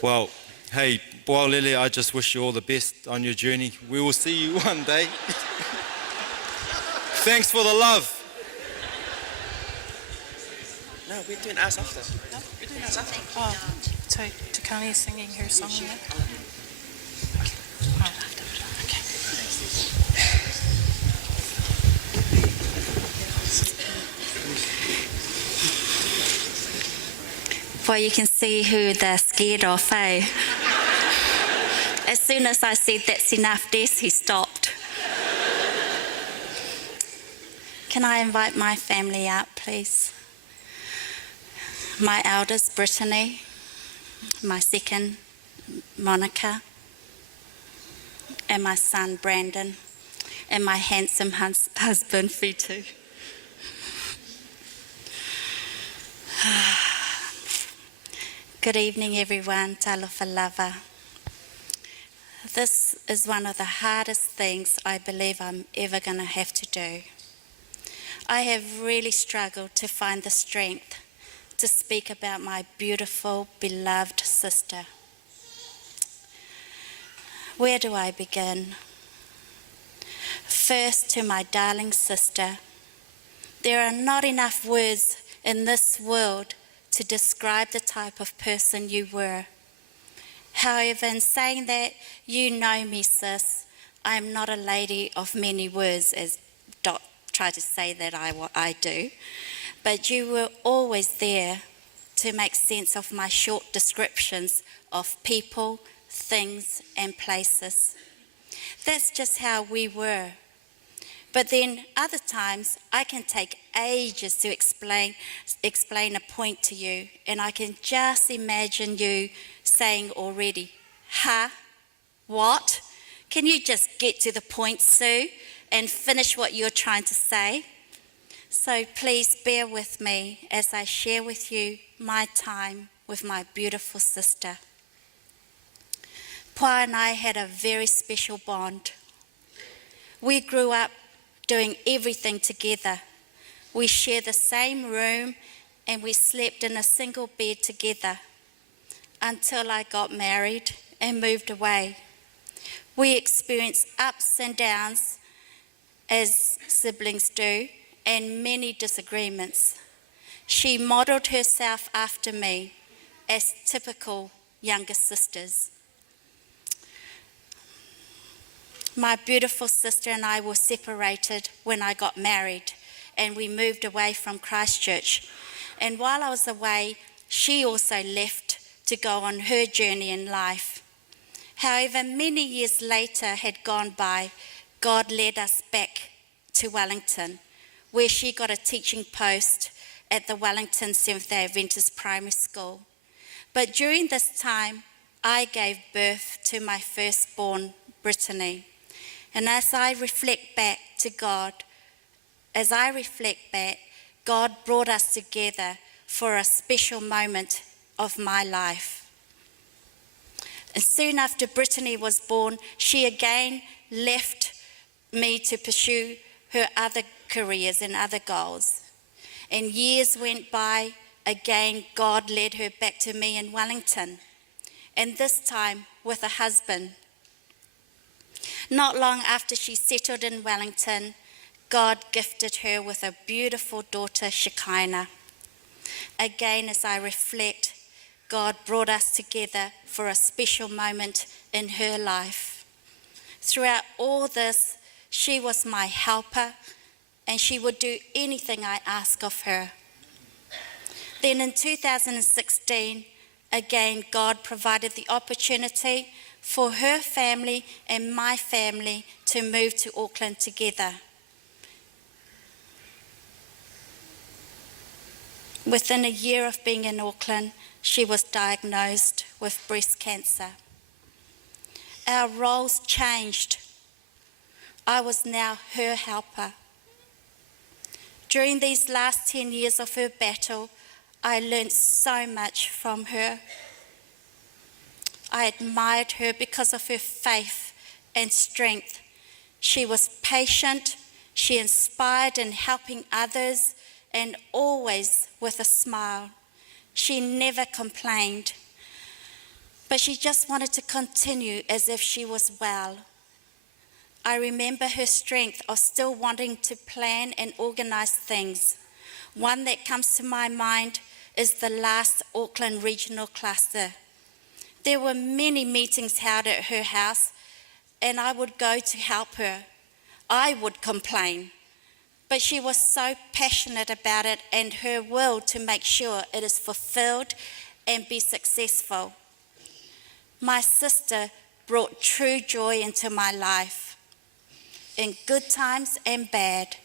Well, hey, Puao Lele, I just wish you all the best on your journey. We will see you one day. Thanks for the love. No, we're doing us after. No, we're doing us after. Oh, So Tukani is singing her song now. Well, you can see who they're scared of, eh? As soon as I said that's enough, Des, he stopped. Can I invite my family out, please? My eldest, Brittany, my second, Monica, and my son, Brandon, and my handsome husband, Fitu. Good evening, everyone. Talofa lava. This is one of the hardest things I believe I'm ever going to have to do. I have really struggled to find the strength to speak about my beautiful, beloved sister. Where do I begin? First, to my darling sister, there are not enough words in this world to describe the type of person you were. However, in saying that, you know me, sis. I am not a lady of many words, as Dot tried to say that I do. But you were always there to make sense of my short descriptions of people, things, and places. That's just how we were. But then other times, I can take ages to explain a point to you, and I can just imagine you saying already, "Huh? What? Can you just get to the point, Sue, and finish what you're trying to say?" So please bear with me as I share with you my time with my beautiful sister. Pa and I had a very special bond. We grew up doing everything together. We shared the same room and we slept in a single bed together until I got married and moved away. We experienced ups and downs as siblings do and many disagreements. She modelled herself after me as typical younger sisters. My beautiful sister and I were separated when I got married and we moved away from Christchurch. And while I was away, she also left to go on her journey in life. However, many years later had gone by, God led us back to Wellington, where she got a teaching post at the Wellington Seventh-day Adventist Primary School. But during this time, I gave birth to my firstborn, Brittany. And as I reflect back, God brought us together for a special moment of my life. And soon after Brittany was born, she again left me to pursue her other careers and other goals. And years went by, again God led her back to me in Wellington, and this time with a husband. Not long after she settled in Wellington, God gifted her with a beautiful daughter, Shekinah. Again, as I reflect, God brought us together for a special moment in her life. Throughout all this, she was my helper, and she would do anything I asked of her. Then in 2016, again, God provided the opportunity for her family and my family to move to Auckland together. Within a year of being in Auckland, she was diagnosed with breast cancer. Our roles changed. I was now her helper. During these last 10 years of her battle, I learned so much from her. I admired her because of her faith and strength. She was patient, she inspired in helping others, and always with a smile. She never complained, but she just wanted to continue as if she was well. I remember her strength of still wanting to plan and organise things. One that comes to my mind is the last Auckland Regional Cluster There were many meetings held at her house, and I would go to help her. I would complain, but she was so passionate about it and her will to make sure it is fulfilled and be successful. My sister brought true joy into my life. In good times and bad,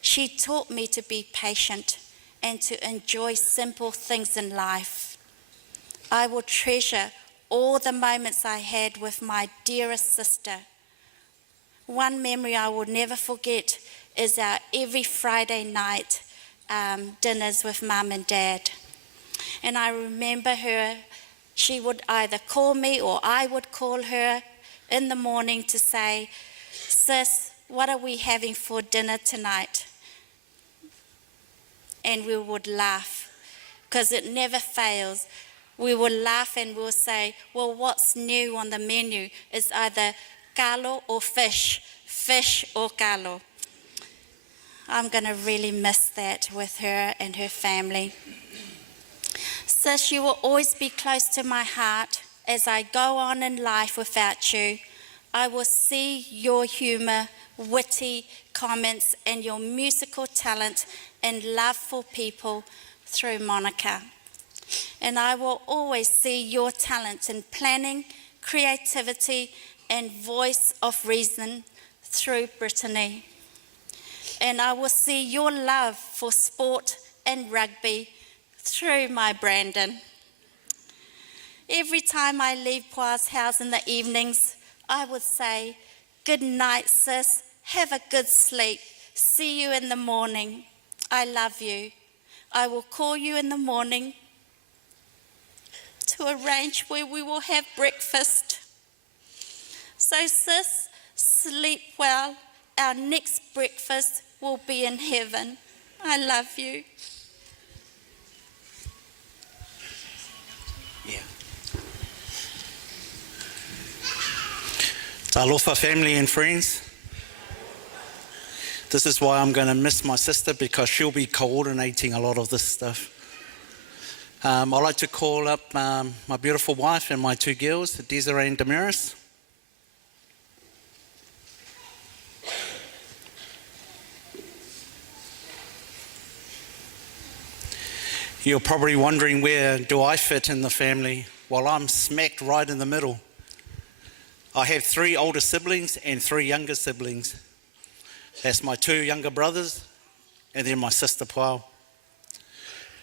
she taught me to be patient and to enjoy simple things in life. I will treasure all the moments I had with my dearest sister. One memory I will never forget is our every Friday night dinners with Mum and Dad. And I remember her, she would either call me or I would call her in the morning to say, "Sis, what are we having for dinner tonight?" And we would laugh, because it never fails. We would laugh and we'll say, well, what's new on the menu is either kalo or fish or kalo. I'm going to really miss that with her and her family. Sis, you will always be close to my heart. As I go on in life without you, I will see your humour, witty comments, and your musical talent and love for people through Monica. And I will always see your talent in planning, creativity, and voice of reason through Brittany. And I will see your love for sport and rugby through my Brandon. Every time I leave Pa's house in the evenings, I would say, "Good night, sis. Have a good sleep. See you in the morning. I love you." I will call you in the morning to arrange where we will have breakfast. So sis, sleep well. Our next breakfast will be in heaven. I love you. Yeah. Talofa family and friends. This is why I'm going to miss my sister, because she'll be coordinating a lot of this stuff. I'd like to call up my beautiful wife and my two girls, Desiree and Damaris. You're probably wondering, where do I fit in the family? Well, I'm smacked right in the middle. I have 3 older siblings and 3 younger siblings. That's my 2 younger brothers and then my sister Pau.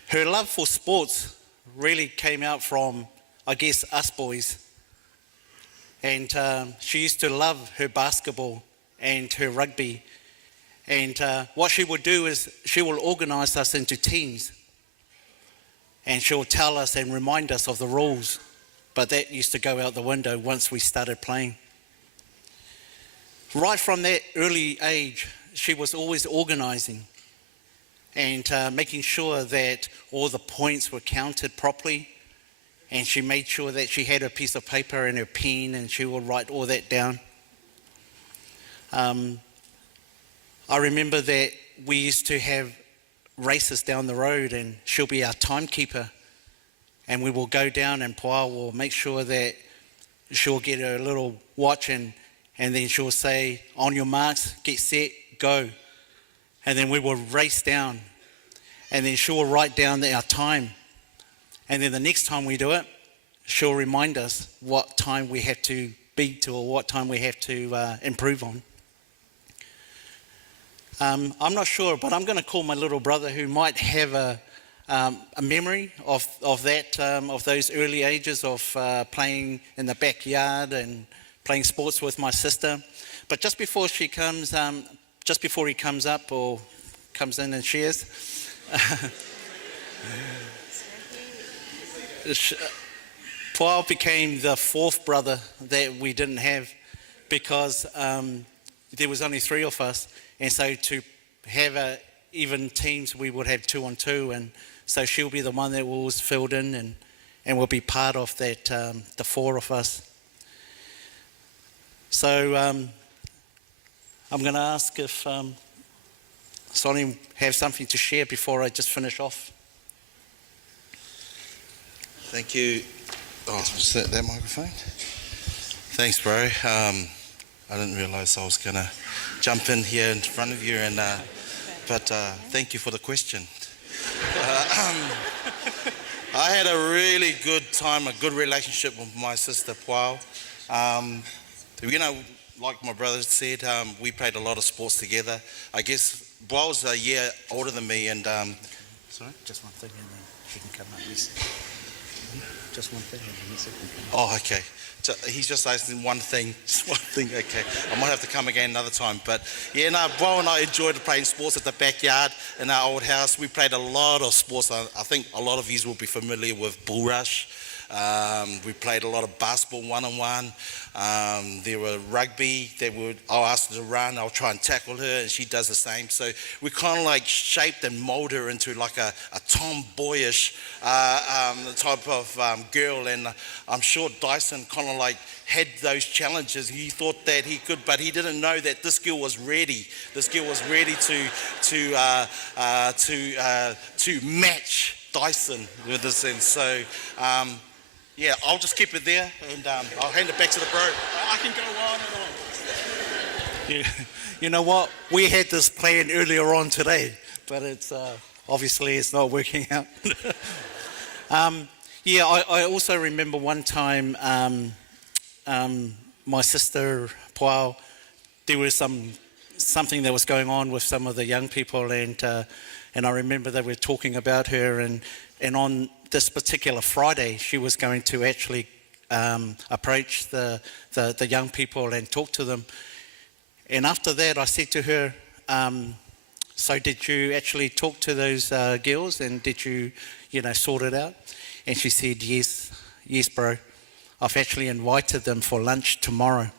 Her love for sports really came out from, I guess, us boys. And she used to love her basketball and her rugby. And what she would do is she will organise us into teams. And she'll tell us and remind us of the rules. But that used to go out the window once we started playing. Right from that early age, she was always organising and making sure that all the points were counted properly. And she made sure that she had a piece of paper and her pen, and she would write all that down. I remember that we used to have races down the road, and she'll be our timekeeper. And we will go down, and Pua will make sure that she'll get her little watch, and then she'll say, "On your marks, get set, go." And then we will race down, and then she'll write down our time. And then the next time we do it, she'll remind us what time we have to beat or what time we have to improve on. I'm not sure, but I'm going to call my little brother, who might have a memory of that, of those early ages of playing in the backyard and playing sports with my sister. But just before he comes up or comes in and shares, Paul became the 4th brother that we didn't have, because there was only 3 of us, and so to have even teams, we would have 2 on 2, and so she'll be the one that was filled in and will be part of that, the 4 of us. So I'm going to ask if Sonny have something to share before I just finish off. Thank you, Oh, is that microphone? Thanks, bro. I didn't realise I was going to jump in here in front of you, but thank you for the question. I had a really good time, a good relationship with my sister Puao. Like my brother said, we played a lot of sports together. I guess Puao's a year older than me, and sorry, just one thing, and then she can come up. Just one thing, and then he can come up. Oh, okay. So he's just asking one thing. Just one thing. Okay, I might have to come again another time. But yeah, Puao and I enjoyed playing sports at the backyard in our old house. We played a lot of sports. I think a lot of you will be familiar with bull rush. We played a lot of basketball one-on-one. There were rugby that I'll ask her to run, I'll try and tackle her, and she does the same. So we kind of like shaped and molded her into like a tomboyish type of girl. And I'm sure Dyson kind of like had those challenges. He thought that he could, but he didn't know that this girl was ready. This girl was ready to match Dyson with this. And so yeah, I'll just keep it there, and I'll hand it back to the bro. I can go on and on. Yeah. You know what? We had this plan earlier on today, but it's obviously it's not working out. Yeah, I also remember one time my sister Puao, there was something that was going on with some of the young people, and I remember they were talking about her, and on this particular Friday, she was going to actually approach the young people and talk to them. And after that, I said to her, so did you actually talk to those girls, and did you sort it out? And she said, yes, bro. I've actually invited them for lunch tomorrow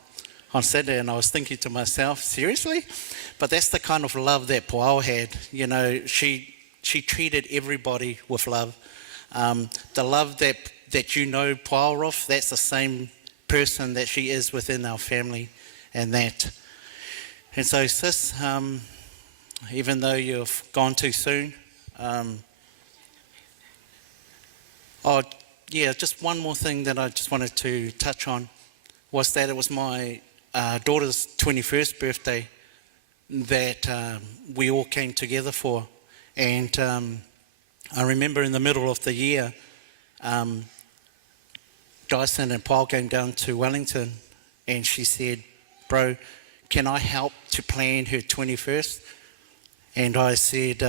on Saturday. And I was thinking to myself, seriously? But that's the kind of love that Puao had. She treated everybody with love. The love that Puao of, that's the same person that she is within our family, and so sis, even though you've gone too soon, just one more thing that I just wanted to touch on was that it was my daughter's 21st birthday that we all came together for. And I remember in the middle of the year, Dyson and Paul came down to Wellington, and she said, bro, can I help to plan her 21st? And I said,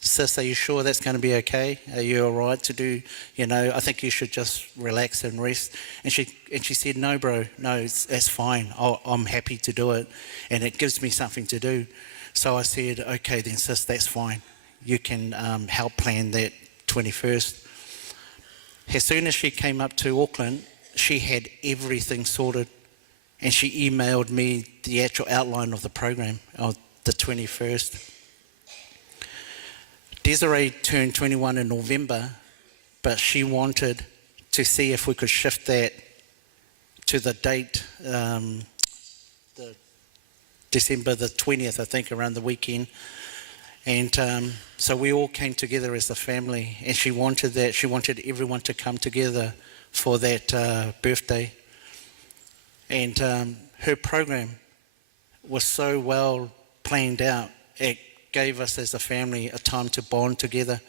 sis, are you sure that's going to be okay? Are you all right to do, I think you should just relax and rest. And she said, no, bro, no, that's fine. I'm happy to do it, and it gives me something to do. So I said, okay then, sis, that's fine. You can help plan that 21st. As soon as she came up to Auckland, she had everything sorted, and she emailed me the actual outline of the program of the 21st. Desiree turned 21 in November, but she wanted to see if we could shift that to the date, the December the 20th, I think, around the weekend. And so we all came together as a family, and she wanted that. She wanted everyone to come together for that birthday. And her program was so well planned out. It gave us as a family a time to bond together,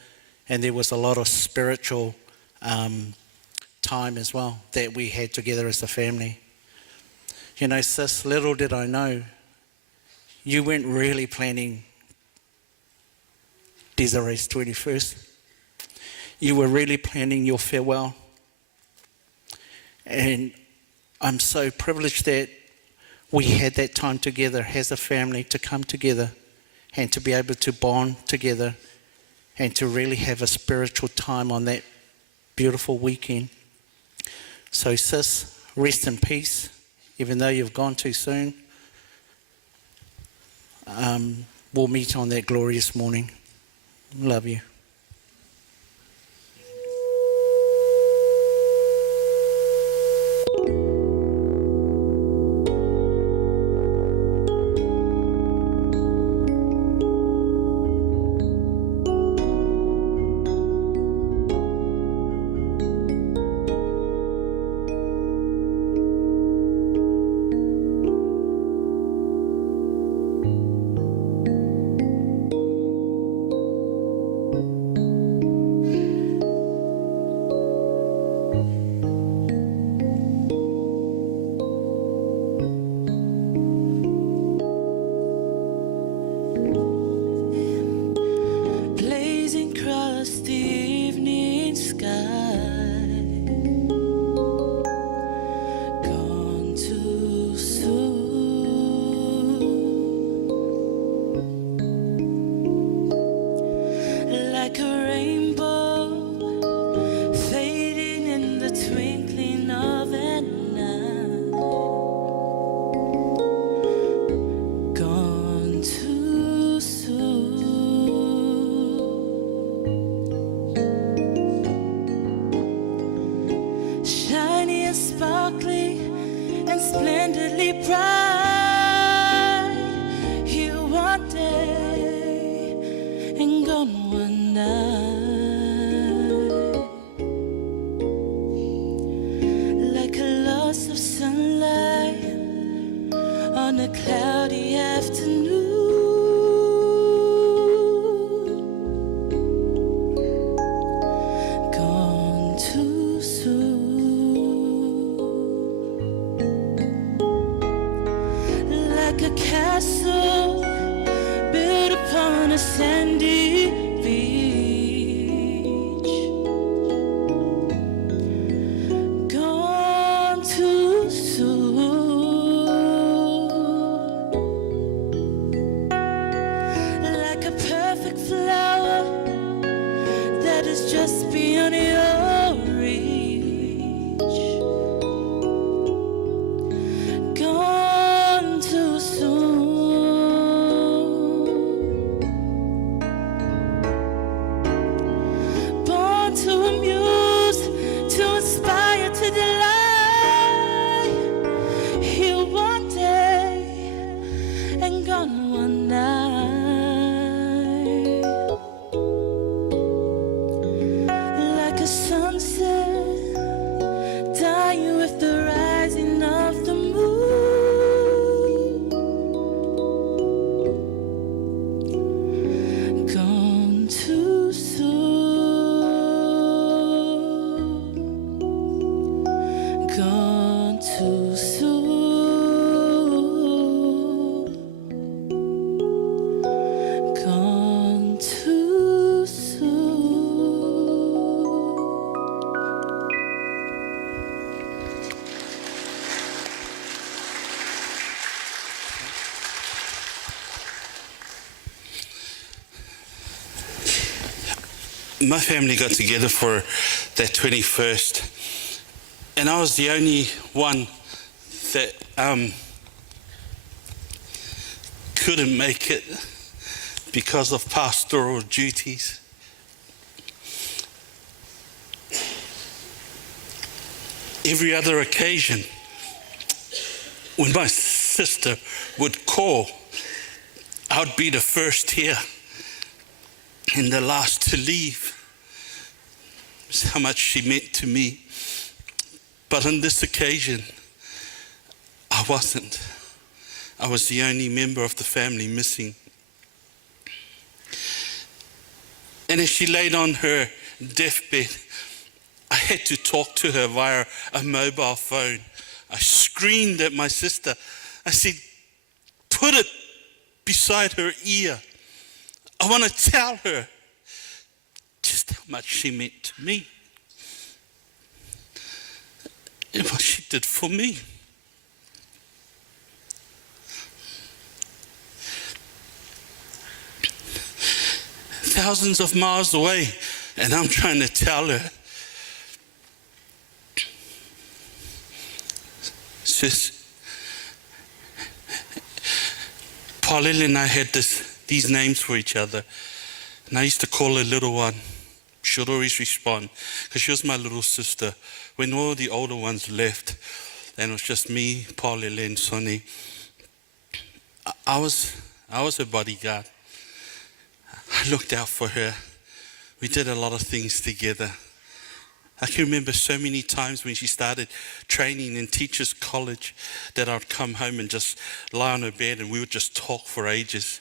and there was a lot of spiritual time as well that we had together as a family. Sis, little did I know, you weren't really planning Desiree's 21st. You were really planning your farewell. And I'm so privileged that we had that time together as a family to come together and to be able to bond together and to really have a spiritual time on that beautiful weekend. So sis, rest in peace, even though you've gone too soon. We'll meet on that glorious morning. Love you. gone one night, like a loss of sunlight on a cloudy afternoon. Gone too soon, like a castle built upon a sandy beach. Gone too soon, like a perfect flower that is just beyond your reach. Gone too soon. Born to amuse, to inspire, to delight. Here one day and gone one night, like a sunset dying with the rising of the moon. Gone too soon, gone too soon, gone too soon. My family got together for that 21st, and I was the only one that couldn't make it because of pastoral duties. Every other occasion, when my sister would call, I would be the first here and the last to leave. That's how much she meant to me. But on this occasion, I wasn't. I was the only member of the family missing. And as she laid on her deathbed, I had to talk to her via a mobile phone. I screamed at my sister. I said, put it beside her ear. I want to tell her just how much she meant to me and what she did for me. Thousands of miles away, and I'm trying to tell her, sis, Paulina and I had these names for each other, and I used to call her little one. She would always respond, because she was my little sister. When all the older ones left, and it was just me, Paulina, and Sonny, I was her bodyguard. I looked out for her. We did a lot of things together. I can remember so many times when she started training in teachers' college that I'd come home and just lie on her bed and we would just talk for ages.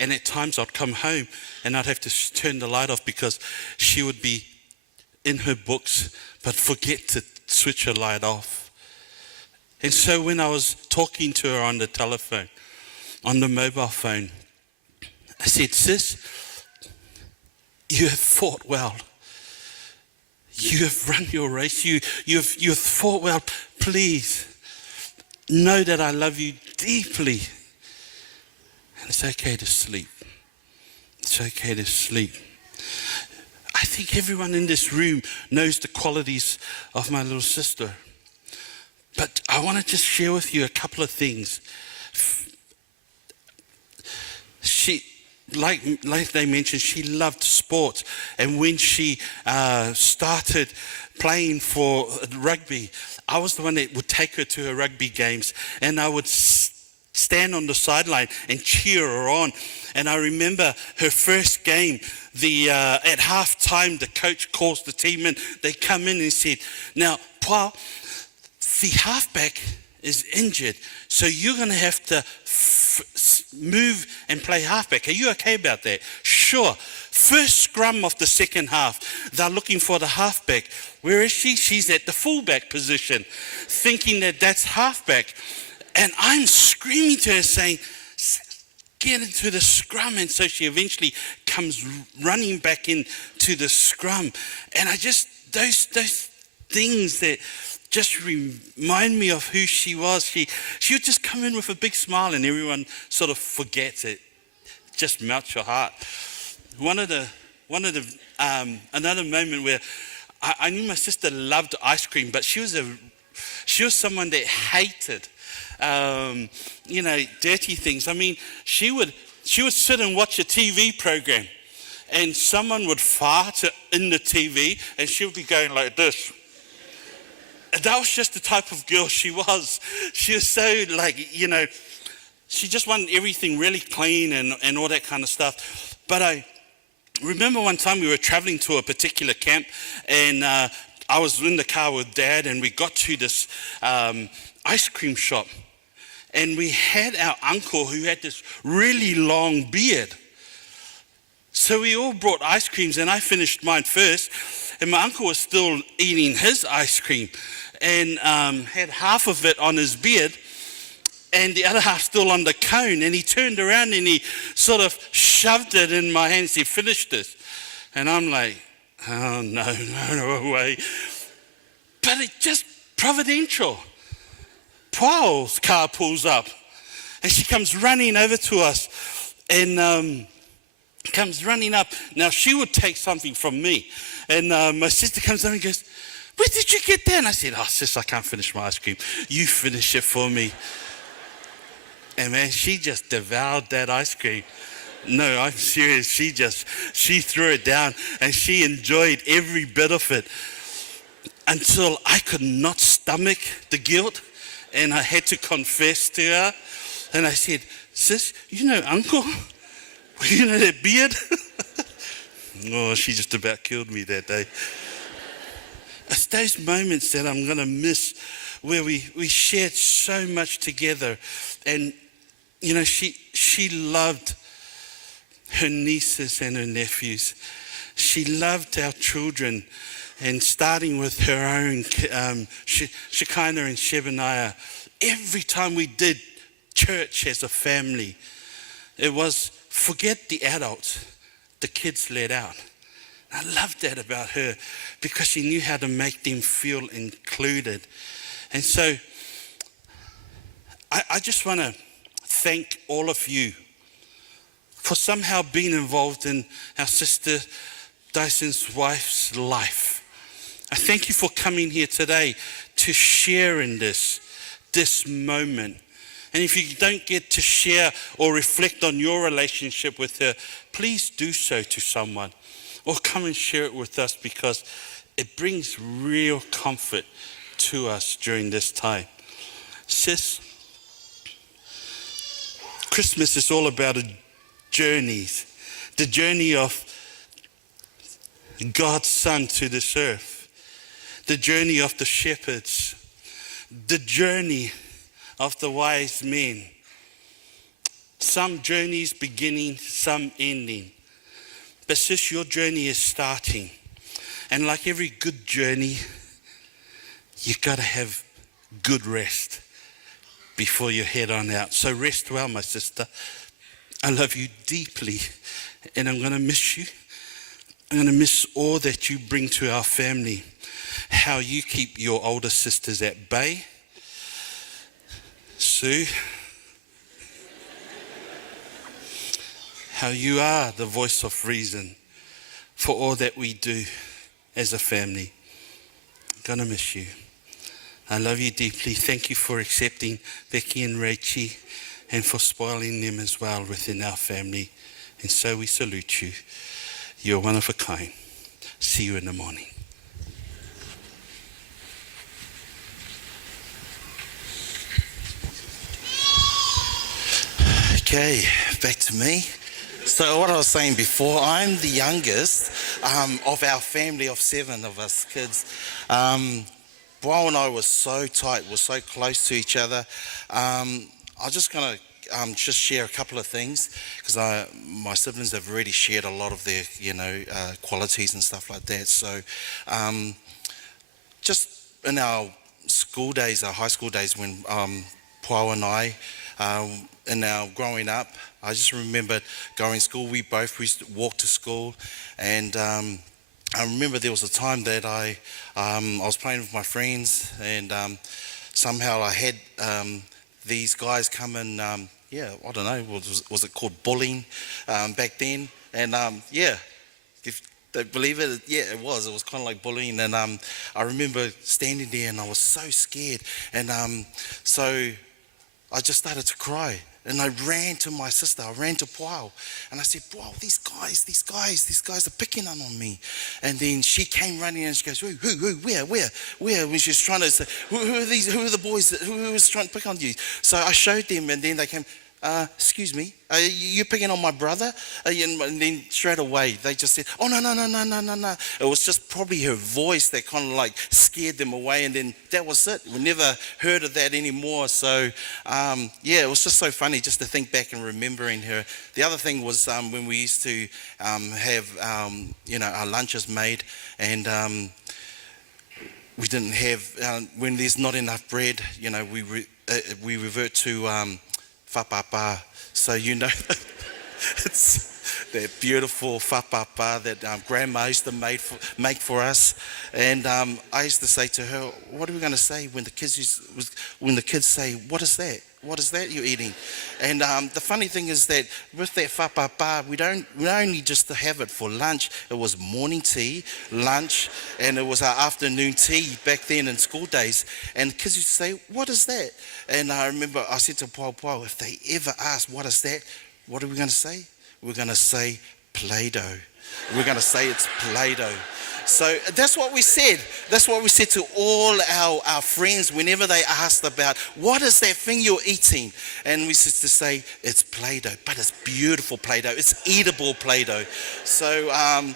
And at times I'd come home and I'd have to turn the light off because she would be in her books but forget to switch her light off. And so when I was talking to her on the telephone, on the mobile phone, I said, sis, you have fought well. You have run your race. You've fought well. Please know that I love you deeply. And it's okay to sleep. It's okay to sleep. I think everyone in this room knows the qualities of my little sister. But I want to just share with you a couple of things. She, like they mentioned, she loved sport. And when she started playing for rugby, I was the one that would take her to her rugby games. And I would stand on the sideline and cheer her on. And I remember her first game, at halftime, the coach calls the team in. They come in and said, now, Paul, the halfback is injured, so you're going to have to move and play halfback. Are you okay about that? Sure. First scrum of the second half, they're looking for the halfback. Where is she? She's at the fullback position, thinking that that's halfback. And I'm screaming to her saying, get into the scrum. And so she eventually comes running back into the scrum. And I just, those things that just remind me of who she was. She would just come in with a big smile and everyone sort of forgets it. Just melts your heart. Another moment where I knew my sister loved ice cream, but she was someone that hated, dirty things. I mean, she would sit and watch a TV program, and someone would fart in the TV, and she would be going like this. And that was just the type of girl she was. She was so she just wanted everything really clean and all that kind of stuff. But I remember one time we were traveling to a particular camp, and I was in the car with Dad, and we got to this ice cream shop. And we had our uncle who had this really long beard. So we all brought ice creams, and I finished mine first. And my uncle was still eating his ice cream and had half of it on his beard and the other half still on the cone. And he turned around and he sort of shoved it in my hands. He finished this. And I'm like, oh, no way. But it just providential. Paul's car pulls up and she comes running over to us and comes running up. Now, she would take something from me. And my sister comes up and goes, where did you get that? And I said, oh, sis, I can't finish my ice cream. You finish it for me. And man, she just devoured that ice cream. No, I'm serious. She threw it down and she enjoyed every bit of it until I could not stomach the guilt. And I had to confess to her. And I said, sis, you know Uncle? You know that beard? Oh, she just about killed me that day. It's those moments that I'm going to miss where we shared so much together. And, you know, she loved her nieces and her nephews. She loved our children. And starting with her own, Shekinah and Shebaniah, every time we did church as a family, it was forget the adults, the kids let out. I loved that about her because she knew how to make them feel included. And so I just want to thank all of you for somehow being involved in our sister Dyson's wife's life. I thank you for coming here today to share in this moment. And if you don't get to share or reflect on your relationship with her, please do so to someone. Or come and share it with us because it brings real comfort to us during this time. Sis, Christmas is all about a journey. The journey of God's Son to this earth. The journey of the shepherds. The journey of the wise men. Some journeys beginning, some ending. But sis, your journey is starting. And like every good journey, you've got to have good rest before you head on out. So rest well, my sister. I love you deeply, and I'm going to miss you. I'm going to miss all that you bring to our family. How you keep your older sisters at bay. Sue. How you are the voice of reason for all that we do as a family. I'm going to miss you. I love you deeply. Thank you for accepting Becky and Rachie and for spoiling them as well within our family. And so we salute you. You're one of a kind. See you in the morning. Okay, back to me. So what I was saying before, I'm the youngest of our family of 7 of us kids. Boyle and I were so tight, we're so close to each other. I'm just going to just share a couple of things, because my siblings have already shared a lot of their, qualities and stuff like that. So just in our school days, our high school days, when Boyle and I, in our growing up, I just remember going to school. We used to walk to school, and I remember there was a time that I was playing with my friends, and somehow I had these guys come and I don't know, was it called bullying back then? And if they believe it, it was kind of like bullying. And I remember standing there and I was so scared, and so I just started to cry. And I ran to my sister, I ran to Boyle, and I said, "Boyle, these guys are picking on me." And then she came running and she goes, "Who, where?" When she was trying to say, who are the boys, who was trying to pick on you? So I showed them, and then they came, "Excuse me, are you picking on my brother?" And then straight away, they just said, "Oh, no." It was just probably her voice that kind of like scared them away, and then that was it. We never heard of that anymore. So, it was just so funny just to think back and remembering her. The other thing was when we used to have, our lunches made, and we didn't have, when there's not enough bread, we revert to whapapa. So it's that beautiful whapapa that Grandma used to make for us. And I used to say to her, "What are we going to say when the kids say, 'What is that? What is that you're eating?'" And the funny thing is that with that whapapa, we don't only just have it for lunch. It was morning tea, lunch, and it was our afternoon tea back then in school days. And kids used to say, "What is that?" And I remember I said to Paul, if they ever ask, "What is that?" what are we going to say? We're going to say Play-Doh. We're going to say it's Play-Doh. So that's what we said. That's what we said to all our friends whenever they asked about, "What is that thing you're eating?" And we used to say, "It's Play-Doh," but it's beautiful Play-Doh. It's eatable Play-Doh. So, I'm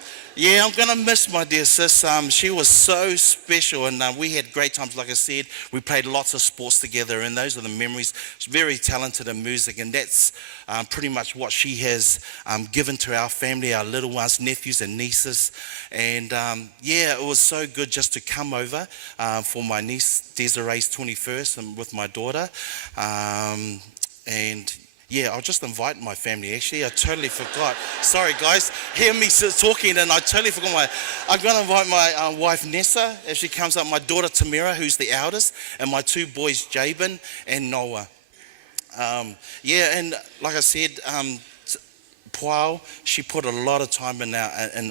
going to miss my dear sis. She was so special, and we had great times. Like I said, we played lots of sports together, and those are the memories. She's very talented in music, and that's pretty much what she has given to our family, our little ones, nephews and nieces. And it was so good just to come over for my niece Desiree's 21st and with my daughter. I'll just invite my family. Actually, I totally forgot. Sorry, guys. Hear me talking, and I totally forgot I'm going to invite my wife, Nessa, as she comes up, my daughter, Tamira, who's the eldest, and my 2 boys, Jabin and Noah. And like I said, Boyle, she put a lot of time in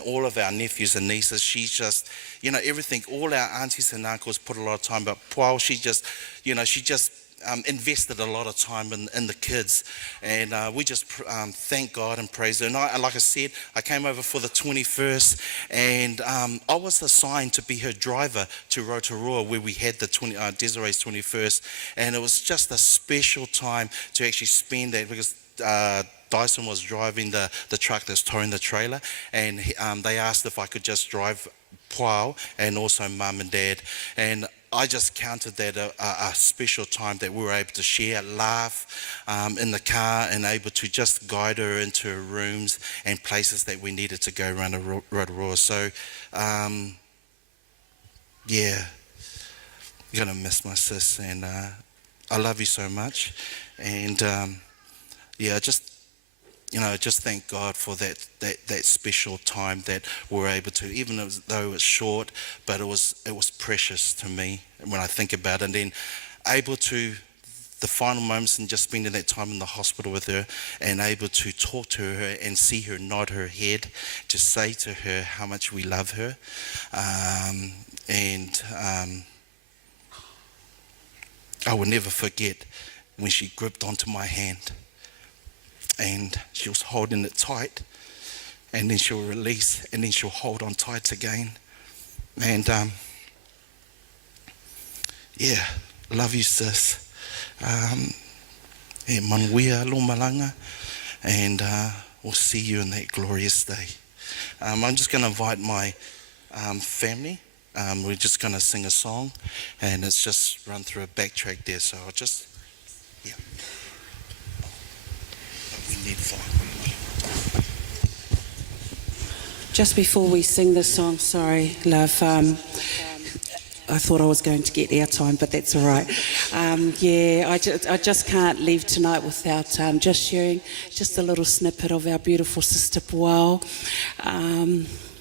all of our nephews and nieces. She's just, everything, all our aunties and uncles put a lot of time, but Boyle, she just invested a lot of time in the kids, and we just thank God and praise her. And like I said, I came over for the 21st, and I was assigned to be her driver to Rotorua, where we had the Desiree's 21st, and it was just a special time to actually spend that, because Dyson was driving the truck that's towing the trailer, and they asked if I could just drive Boyle and also Mum and Dad, and I just counted that a special time that we were able to share, laugh in the car, and able to just guide her into her rooms and places that we needed to go around Rotorua. So, you're going to miss my sis, and I love you so much. And, just thank God for that special time that we're able to, even though it was short, but it was precious to me when I think about it. And then able to, the final moments and just spending that time in the hospital with her, and able to talk to her and see her nod her head, to say to her how much we love her. I will never forget when she gripped onto my hand, and she was holding it tight, and then she'll release, and then she'll hold on tight again. And love you, sis. e manuia alo malanga, and we'll see you in that glorious day. I'm just going to invite my family. We're just going to sing a song, and it's just run through a backtrack there. So I'll just, yeah. We need 5. Just before we sing this song, sorry, love, I thought I was going to get airtime, but that's all right. I just can't leave tonight without just sharing just a little snippet of our beautiful sister Puao.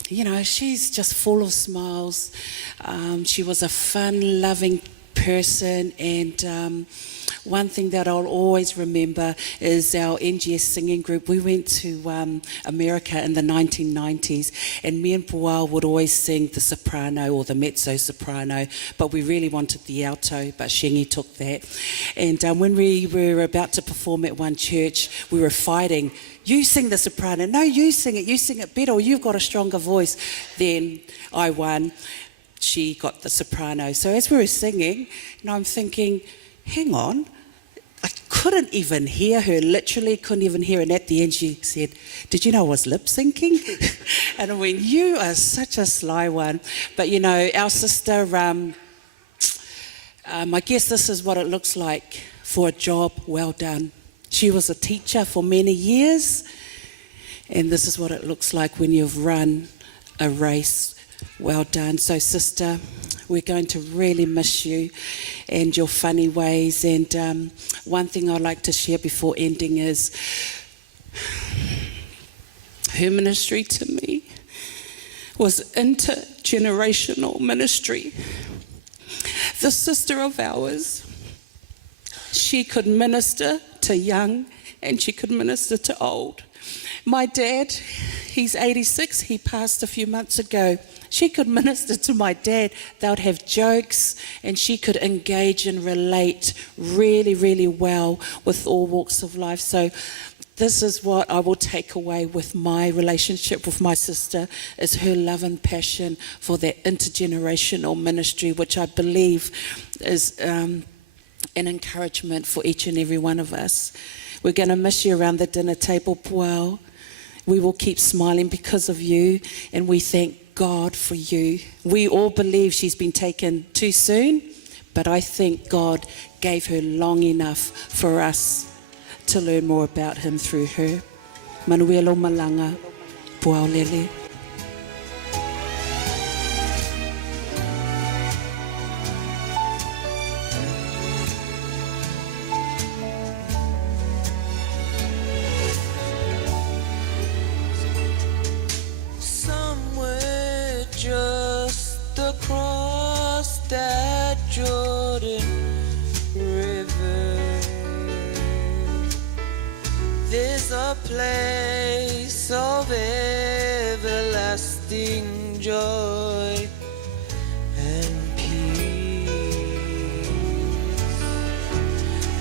You know, she's just full of smiles. She was a fun, loving person, and one thing that I'll always remember is our NGS singing group. We went to America in the 1990s, and me and Puao would always sing the soprano or the mezzo soprano, but we really wanted the alto, but Shengi took that. And when we were about to perform at one church, we were fighting. You sing the soprano. No, you sing it better, or you've got a stronger voice. Then I won. She got the soprano. So as we were singing, I'm thinking, hang on, I couldn't even hear her, literally couldn't even hear her. And at the end she said, did you know I was lip syncing? And I went, you are such a sly one. But you know, our sister, I guess this is what it looks like for a job well done. She was a teacher for many years, and this is what it looks like when you've run a race well done. So sister, we're going to really miss you and your funny ways. And one thing I'd like to share before ending is her ministry to me was intergenerational ministry. The sister of ours, she could minister to young and she could minister to old. My dad, he's 86, he passed a few months ago. She could minister to my dad. They would have jokes, and she could engage and relate really, really well with all walks of life. So this is what I will take away with my relationship with my sister, is her love and passion for that intergenerational ministry, which I believe is an encouragement for each and every one of us. We're going to miss you around the dinner table, Puao. We will keep smiling because of you, and we thank God for you. We all believe she's been taken too soon, but I think God gave her long enough for us to learn more about him through her. Manuelo Malanga, Puao Lele. Just across that Jordan River, there's a place of everlasting joy and peace,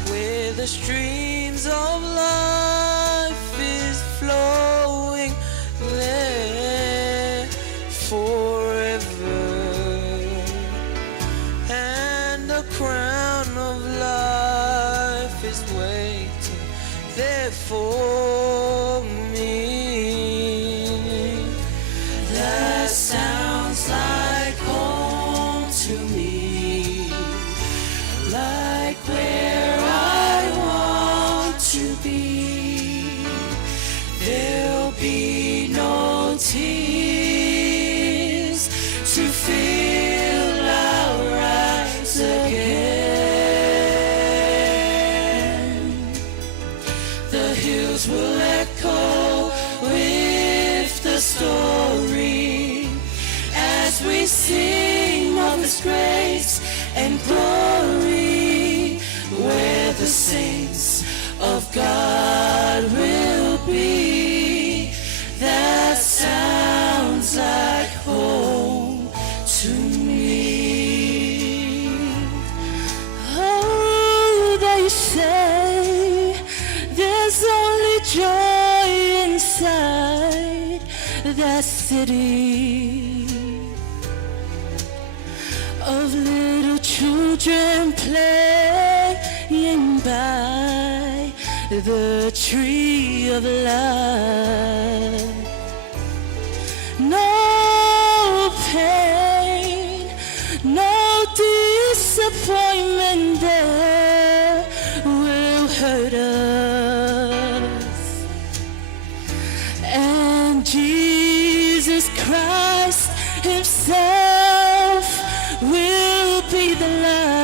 where the streams of life is flowing there forever, and the crown of life is waiting there for me. That sounds like home to me, like where I want to be. There'll be no tears to fill our eyes again. The hills will echo with the story as we sing of His grace and glory, where the saints of God will be. That sounds like home to me. Oh, they say there's only joy inside that city of little children playing by the tree of life. No pain, no disappointment there will hurt us. And Jesus Christ Himself will be the light.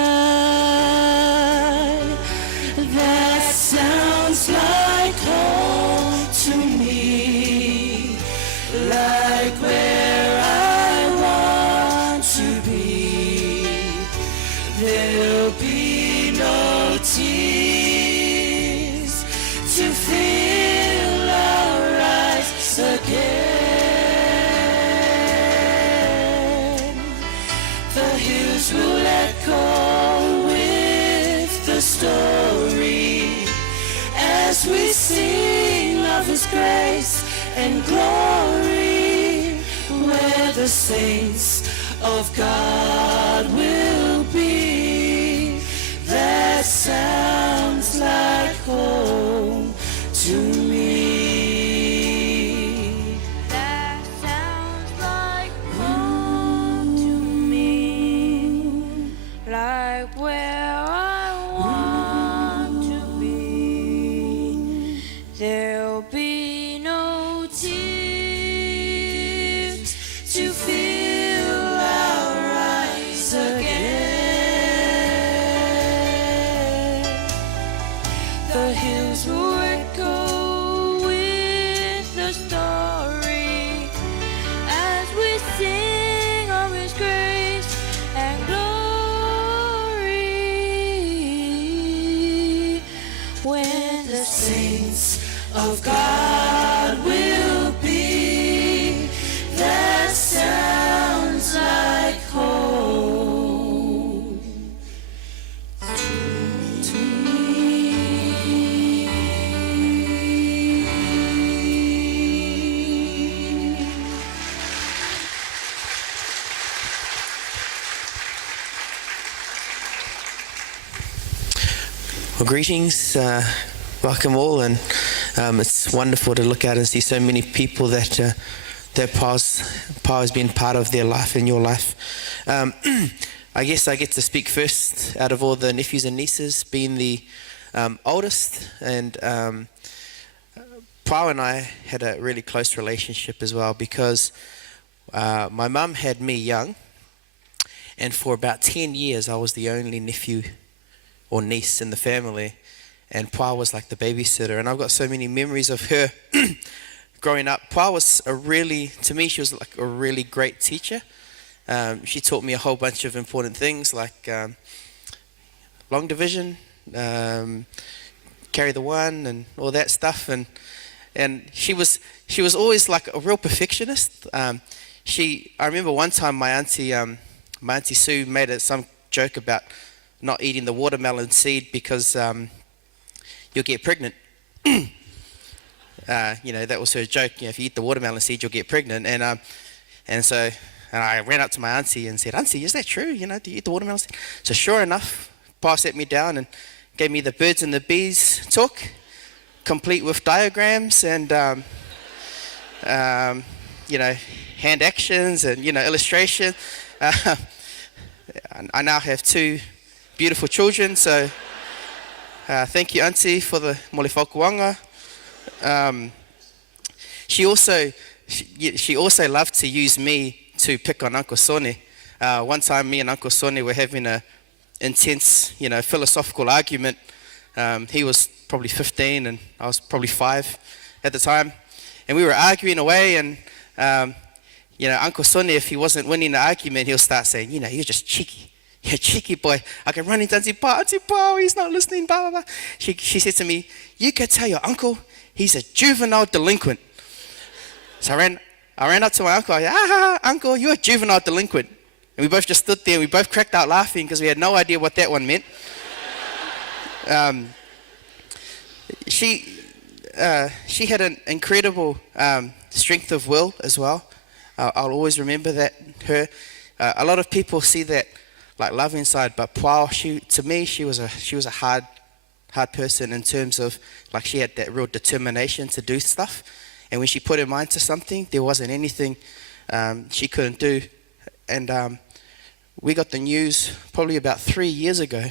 That sounds like home to me, like where I want to be. There'll be no tears to fill our eyes again. The hills will echo with the story as we sing of His grace and glory, where the saints of God will be. That sounds like home to me. That sounds like home to me, like where I want to be. There'll be no tears to fill our eyes again. The hills will echo with the story as we sing of His grace and glory, when the Saints of God will be. That sounds like home to me. Well, greetings, welcome all, and it's wonderful to look out and see so many people that that Power has been part of their life and your life. I guess I get to speak first out of all the nephews and nieces, being the oldest, and Power and I had a really close relationship as well, because my mum had me young, and for about 10 years I was the only nephew or niece in the family, and Pa was like the babysitter. And I've got so many memories of her growing up. Pa was to me, she was like a really great teacher. She taught me a whole bunch of important things, like long division, carry the one, and all that stuff. And she was always like a real perfectionist. I remember one time my auntie Sue made some joke about not eating the watermelon seed because you'll get pregnant. That was her joke. If you eat the watermelon seed, you'll get pregnant. And I ran up to my auntie and said, "Auntie, is that true? Do you eat the watermelon seed?" So sure enough, Pa sat me down and gave me the birds and the bees talk, complete with diagrams and hand actions and illustration. I now have 2 beautiful children, so thank you, Auntie, for the mole whakuanga. She also loved to use me to pick on Uncle Sone. One time, me and Uncle Sone were having a intense, philosophical argument. He was probably 15 and I was probably 5 at the time, and we were arguing away. And Uncle Sone, if he wasn't winning the argument, he'll start saying, "You're just cheeky. You're a cheeky boy." I can run into Auntie Pa, he's not listening, blah, blah, blah. She said to me, "You could tell your uncle he's a juvenile delinquent." So I ran up to my uncle. I said, "Uncle, you're a juvenile delinquent." And we both just stood there and we both cracked out laughing because we had no idea what that one meant. She had an incredible strength of will as well. I'll always remember that, her. A lot of people see that like love inside, but wow, to me she was a person in terms of, like, she had that real determination to do stuff. And when she put her mind to something, there wasn't anything she couldn't do. And we got the news probably about 3 years ago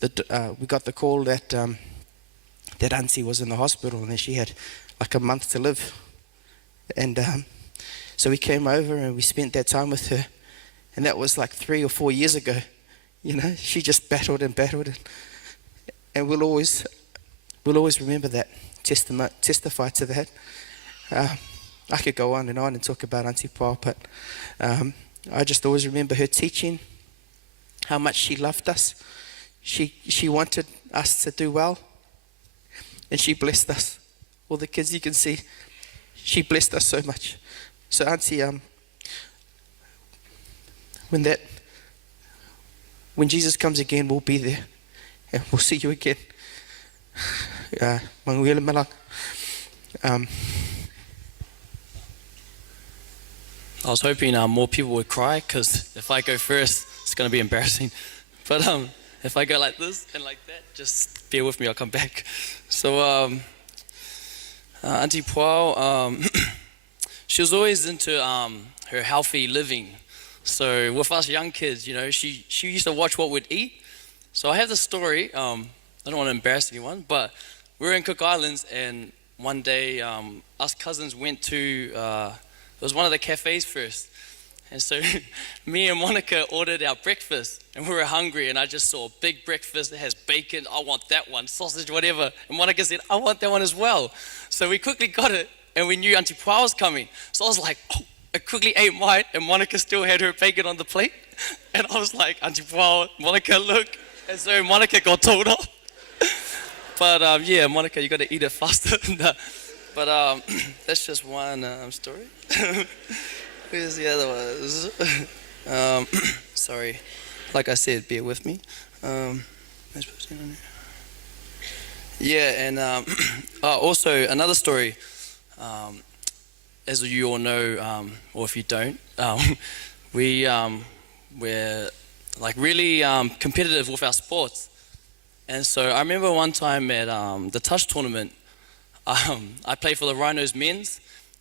that we got the call that that Auntie was in the hospital and that she had like a month to live. And so we came over and we spent that time with her. And that was like 3 or 4 years ago. You know, she just battled and battled. And we'll always remember that, testify to that. I could go on and talk about Auntie Paul, but I just always remember her teaching how much she loved us. She wanted us to do well, and she blessed us. All the kids you can see, she blessed us so much. So Auntie, when Jesus comes again, we'll be there, and we'll see you again. Manguela Malang. I was hoping more people would cry, because if I go first, it's going to be embarrassing. But if I go like this and like that, just bear with me, I'll come back. So Auntie Pau, she was always into her healthy living. So with us young kids, you know, she used to watch what we'd eat. So I have this story. I don't want to embarrass anyone, but we were in Cook Islands, and one day us cousins went to it was one of the cafes first. And so me and Monica ordered our breakfast, and we were hungry, and I just saw a big breakfast that has bacon. I want that one, sausage, whatever. And Monica said, I want that one as well. So we quickly got it, and we knew Auntie Pau was coming. So I was like, oh, I quickly ate mine, and Monica still had her bacon on the plate. And I was like, Auntie Pau, Monica, look. And so Monica got told off. But yeah, Monica, you got to eat it faster. But that's just one story. Where's the other ones? Sorry. Like I said, bear with me. Yeah, and also another story. As you all know, or if you don't, we're like really competitive with our sports. And so I remember one time at the touch tournament, I played for the Rhinos men's,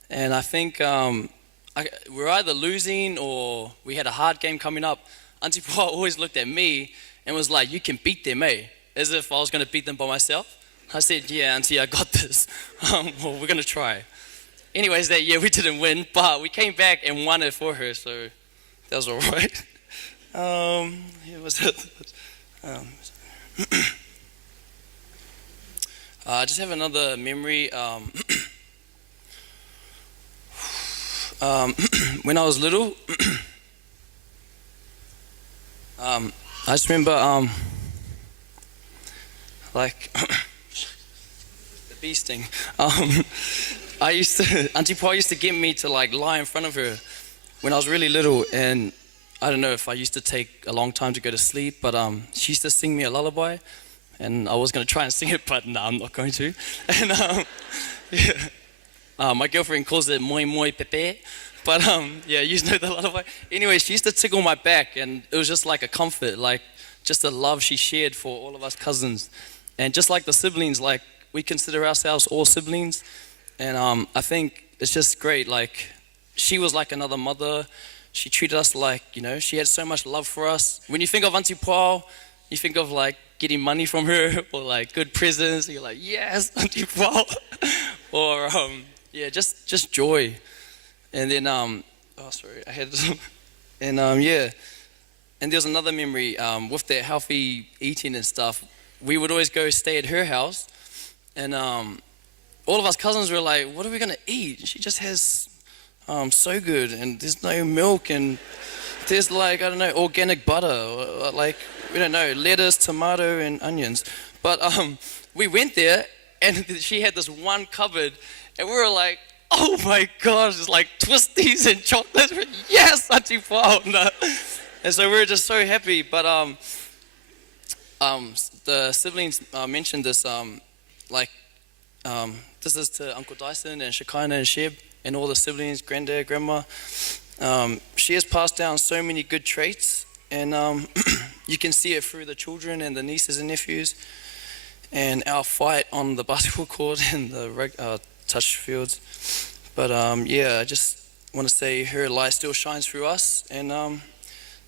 and I think we were either losing or we had a hard game coming up. Auntie Pau always looked at me and was like, you can beat them, eh? As if I was going to beat them by myself. I said, yeah, Auntie, I got this. Well, we're going to try. Anyways, that year we didn't win, but we came back and won it for her, so that was all right. I just have another memory. When I was little, I just remember, like, the bee sting. Auntie Pau used to get me to like lie in front of her when I was really little, and I don't know if I used to take a long time to go to sleep, but she used to sing me a lullaby, and I was going to try and sing it, but no, I'm not going to. And yeah. My girlfriend calls it moi moi pepe, but yeah, you know the lullaby. Anyway, she used to tickle my back, and it was just like a comfort, like just the love she shared for all of us cousins. And just like the siblings, like we consider ourselves all siblings, and I think it's just great. Like she was like another mother. She treated us like, you know, she had so much love for us. When you think of Auntie Pau, you think of like getting money from her or like good presents. You're like, yes, Auntie Pau. Or yeah, just joy. And then oh sorry, I had some. And yeah, and there's another memory with that healthy eating and stuff. We would always go stay at her house, and all of us cousins were like, what are we gonna eat? She just has so good, and there's no milk, and there's like, I don't know, organic butter, or like, we don't know, lettuce, tomato, and onions. But we went there, and she had this one cupboard, and we were like, oh my gosh, it's like twisties and chocolates. Yes, Auntie Pau. No. And so we were just so happy. But the siblings mentioned this, this is to Uncle Dyson and Shekinah and Sheb and all the siblings, granddad, grandma. She has passed down so many good traits, and you can see it through the children and the nieces and nephews. and our fight on the basketball court and the touch fields. But yeah, I just want to say her light still shines through us, and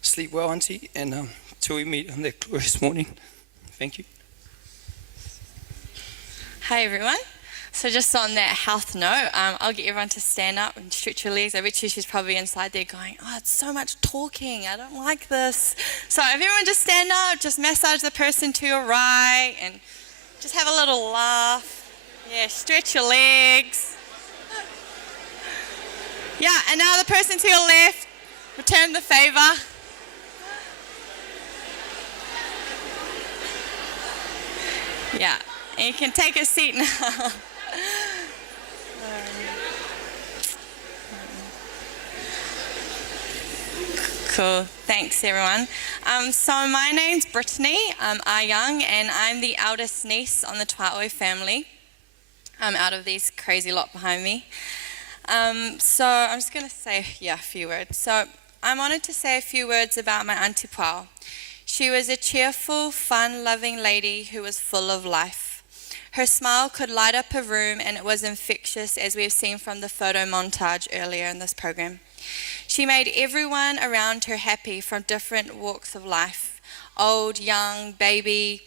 sleep well, Auntie, and till we meet on that glorious morning. Thank you. Hi everyone. So just on that health note, I'll get everyone to stand up and stretch your legs. I bet you she's probably inside there going, oh, it's so much talking. I don't like this. So if everyone just stand up, just massage the person to your right and just have a little laugh. Yeah, stretch your legs. Yeah, and now the person to your left, return the favor. Yeah, and you can take a seat now. Cool, thanks everyone. So my name's Brittany, Young, and I'm the eldest niece on the Tuaoi family, out of these crazy lot behind me. So I'm just going to say, a few words. So I'm honoured to say a few words about my Auntie Pau. She was a cheerful, fun-loving lady who was full of life. Her smile could light up a room, and it was infectious, as we have seen from the photo montage earlier in this program. She made everyone around her happy from different walks of life. Old, young, baby,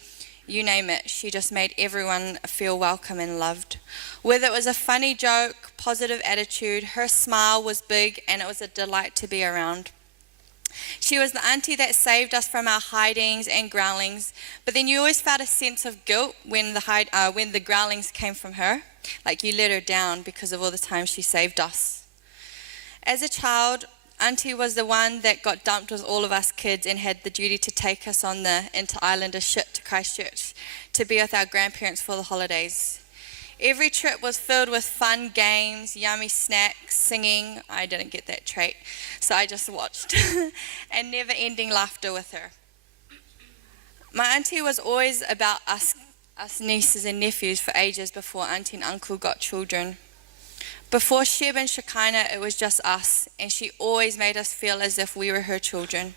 you name it. She just made everyone feel welcome and loved. Whether it was a funny joke, positive attitude, her smile was big, and it was a delight to be around. She was the auntie that saved us from our hidings and growlings, but then you always felt a sense of guilt when the growlings came from her, like you let her down because of all the times she saved us. As a child, Auntie was the one that got dumped with all of us kids and had the duty to take us on the inter-islander ship to Christchurch to be with our grandparents for the holidays. Every trip was filled with fun games, yummy snacks, singing. I didn't get that trait, so I just watched. And never-ending laughter with her. My auntie was always about us nieces and nephews for ages before auntie and uncle got children. Before Sheb and Shekinah, it was just us, and she always made us feel as if we were her children.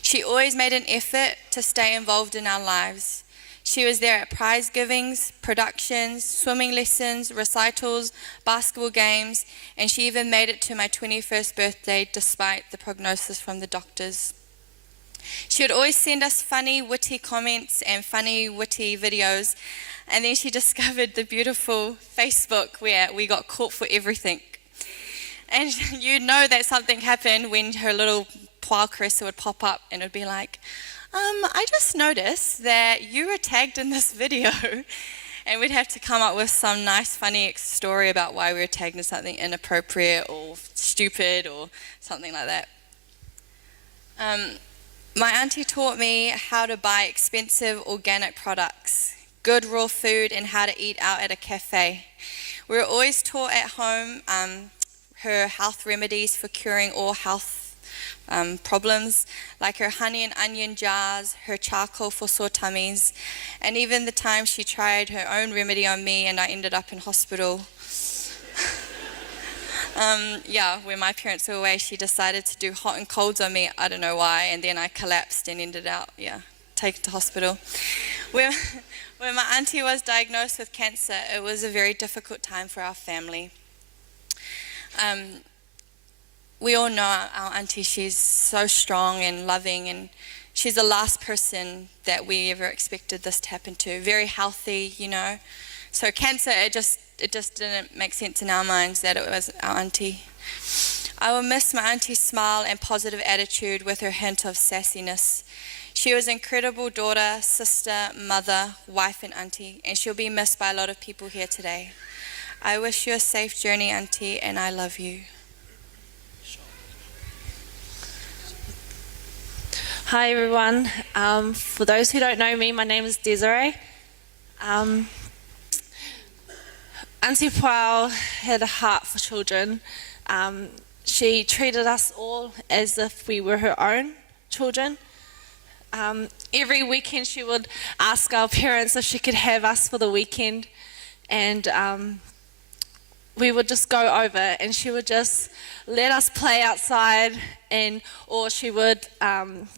She always made an effort to stay involved in our lives. She was there at prize givings, productions, swimming lessons, recitals, basketball games, and she even made it to my 21st birthday despite the prognosis from the doctors. She would always send us funny, witty comments and funny, witty videos, and then she discovered the beautiful Facebook where we got caught for everything. And you know that something happened when her little Pua Caressa would pop up and it would be like, I just noticed that you were tagged in this video. And we'd have to come up with some nice, funny story about why we were tagged in something inappropriate or stupid or something like that. My auntie taught me how to buy expensive organic products, good raw food, and how to eat out at a cafe. We were always taught at home her health remedies for curing all health problems, like her honey and onion jars, her charcoal for sore tummies, and even the time she tried her own remedy on me and I ended up in hospital. When my parents were away, she decided to do hot and colds on me. I don't know why, and then I collapsed and ended up, taken to hospital. When my auntie was diagnosed with cancer, it was a very difficult time for our family. We all know our auntie, she's so strong and loving, and she's the last person that we ever expected this to happen to. Very healthy, So cancer, it just didn't make sense in our minds that it was our auntie. I will miss my auntie's smile and positive attitude with her hint of sassiness. She was an incredible daughter, sister, mother, wife, and auntie, and she'll be missed by a lot of people here today. I wish you a safe journey, auntie, and I love you. Hi everyone. For those who don't know me, my name is Desiree. Auntie Pau had a heart for children. She treated us all as if we were her own children. Every weekend she would ask our parents if she could have us for the weekend, and we would just go over and she would just let us play outside, or she would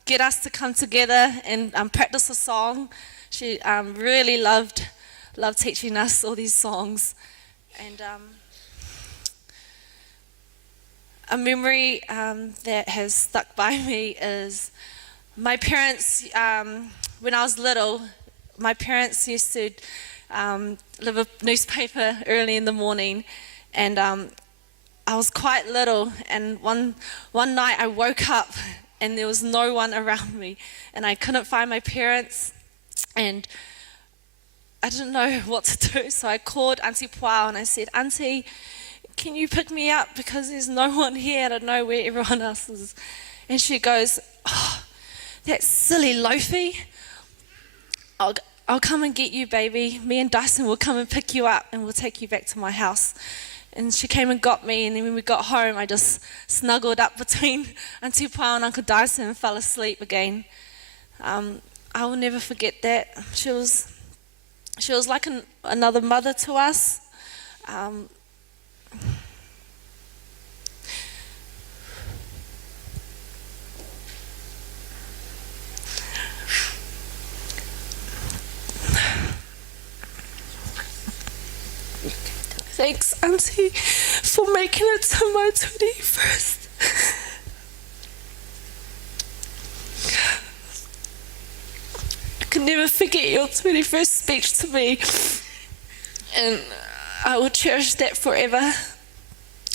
get us to come together and practice a song. She really loved teaching us all these songs. And a memory that has stuck by me is my parents, when I was little, my parents used to deliver a newspaper early in the morning, and I was quite little, and one night I woke up and there was no one around me, and I couldn't find my parents, and I didn't know what to do, so I called Auntie Puao and I said, Auntie, can you pick me up because there's no one here, I don't know where everyone else is. And she goes, oh, that silly Lofi, I'll come and get you, baby. Me and Dyson will come and pick you up and we'll take you back to my house. And she came and got me, and then when we got home, I just snuggled up between Auntie Pao and Uncle Dyson and fell asleep again. I will never forget that. She was like another mother to us. Thanks, Auntie, for making it to my 21st. I can never forget your 21st speech to me, and I will cherish that forever.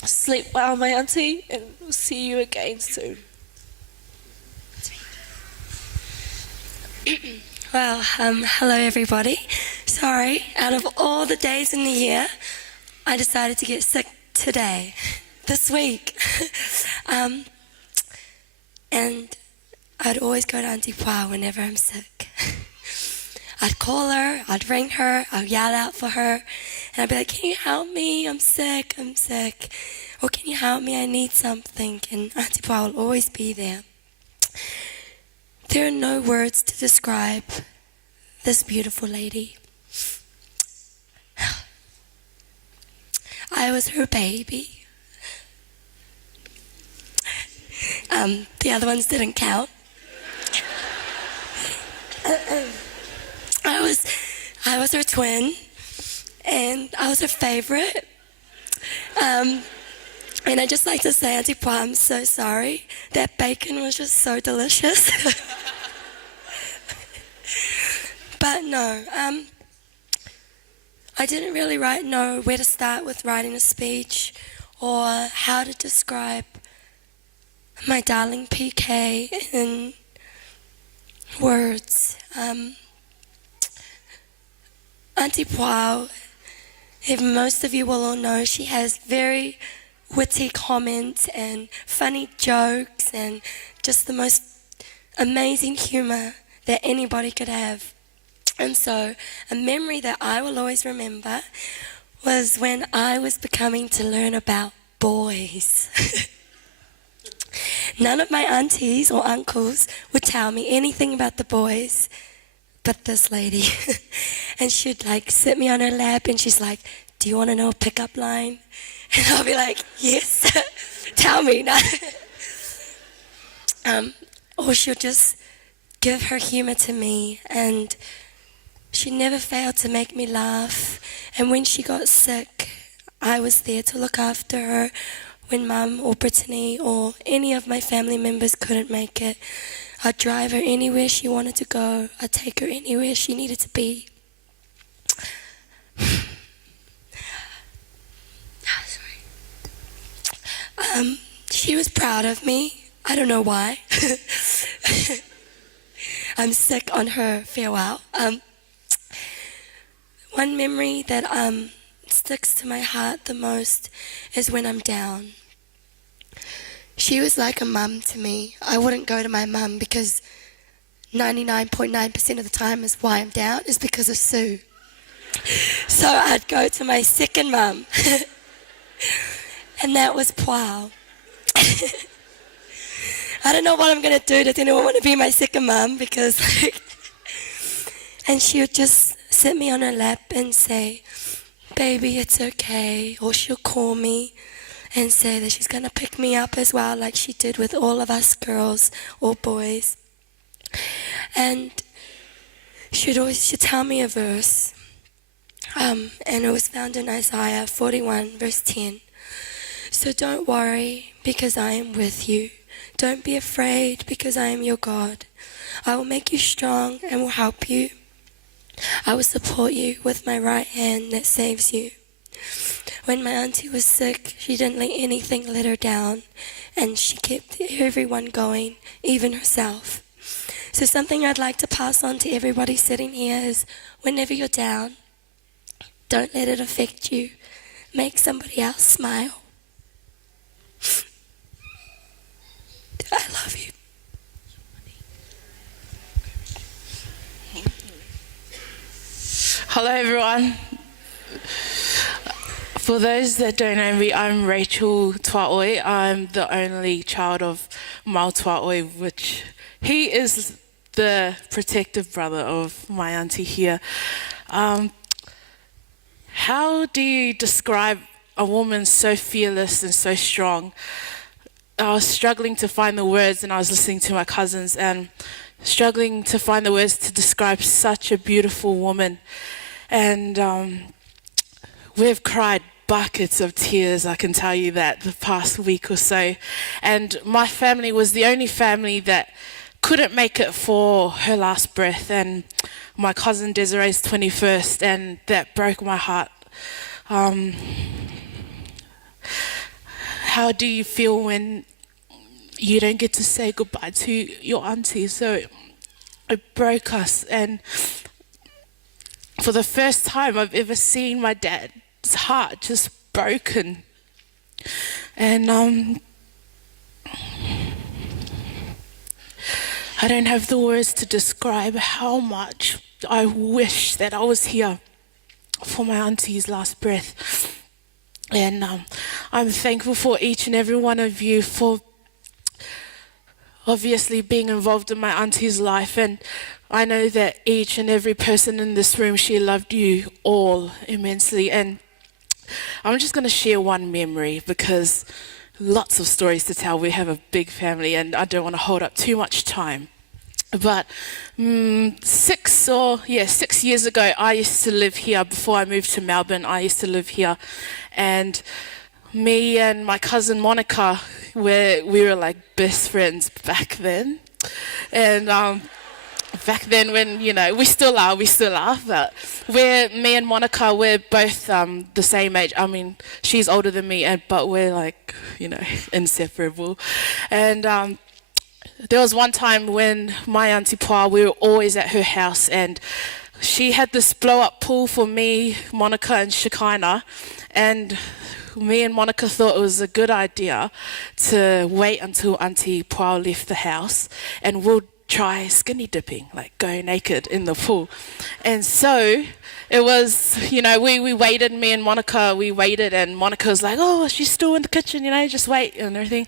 Sleep well, my auntie, and we'll see you again soon. Well, hello everybody. Sorry, out of all the days in the year, I decided to get sick today, this week. And I'd always go to Auntie Pua whenever I'm sick. I'd call her, I'd ring her, I'd yell out for her, and I'd be like, can you help me? I'm sick. Or can you help me? I need something. And Auntie Pua will always be there. There are no words to describe this beautiful lady. I was her baby. The other ones didn't count. I was her twin, and I was her favorite. And I just like to say, Auntie Pua, I'm so sorry. That bacon was just so delicious. But no, I didn't really know where to start with writing a speech or how to describe my darling PK in words. Auntie Pua, if most of you will all know, she has very witty comments and funny jokes and just the most amazing humor that anybody could have. And so a memory that I will always remember was when I was becoming to learn about boys. None of my aunties or uncles would tell me anything about the boys but this lady. And she'd like sit me on her lap and she's like, do you want to know a pickup line? And I'll be like, yes, tell me. Or she'll just give her humor to me, and she never failed to make me laugh. And when she got sick, I was there to look after her when Mum or Brittany or any of my family members couldn't make it. I'd drive her anywhere she wanted to go. I'd take her anywhere she needed to be. She was proud of me. I don't know why. I'm sick on her farewell. One memory that sticks to my heart the most is when I'm down. She was like a mum to me. I wouldn't go to my mum because 99.9% of the time is why I'm down is because of Sue. So I'd go to my second mum, and that was Pau. I don't know what I'm going to do. Does anyone want to be my second mum? Because, and she would just sit me on her lap and say, baby, it's okay. Or she'll call me and say that she's going to pick me up as well, like she did with all of us girls or boys. And she'd tell me a verse, and it was found in Isaiah 41, verse 10. So don't worry, because I am with you. Don't be afraid, because I am your God. I will make you strong and will help you. I will support you with my right hand that saves you. When my auntie was sick, she didn't let anything let her down, and she kept everyone going, even herself. So something I'd like to pass on to everybody sitting here is, whenever you're down, don't let it affect you. Make somebody else smile. I love you. Hello, everyone. For those that don't know me, I'm Rachel Tuaoi. I'm the only child of Mau Tuaoi, which he is the protective brother of my auntie here. How do you describe a woman so fearless and so strong? I was struggling to find the words, and I was listening to my cousins and struggling to find the words to describe such a beautiful woman. And we've cried buckets of tears, I can tell you that, the past week or so. And my family was the only family that couldn't make it for her last breath, and my cousin Desiree's 21st, and that broke my heart. How do you feel when you don't get to say goodbye to your auntie? So it broke us, and for the first time I've ever seen my dad's heart just broken. And I don't have the words to describe how much I wish that I was here for my auntie's last breath. And I'm thankful for each and every one of you for obviously being involved in my auntie's life. And I know that each and every person in this room, she loved you all immensely. And I'm just going to share one memory, because lots of stories to tell. We have a big family and I don't want to hold up too much time. But 6 years ago, I used to live here. Before I moved to Melbourne, I used to live here. And me and my cousin Monica, we were like best friends back then. And back then when, you know, we still are, but me and Monica, we're both the same age. I mean, she's older than me, but we're like, you know, inseparable. And there was one time when my auntie Pa, we were always at her house, and she had this blow-up pool for me, Monica, and Shekinah, and me and Monica thought it was a good idea to wait until Auntie Pa left the house, and we'll try skinny dipping, like go naked in the pool. And so it was, you know, we waited, me and Monica, we waited, and Monica was like, oh, she's still in the kitchen, you know, just wait and everything.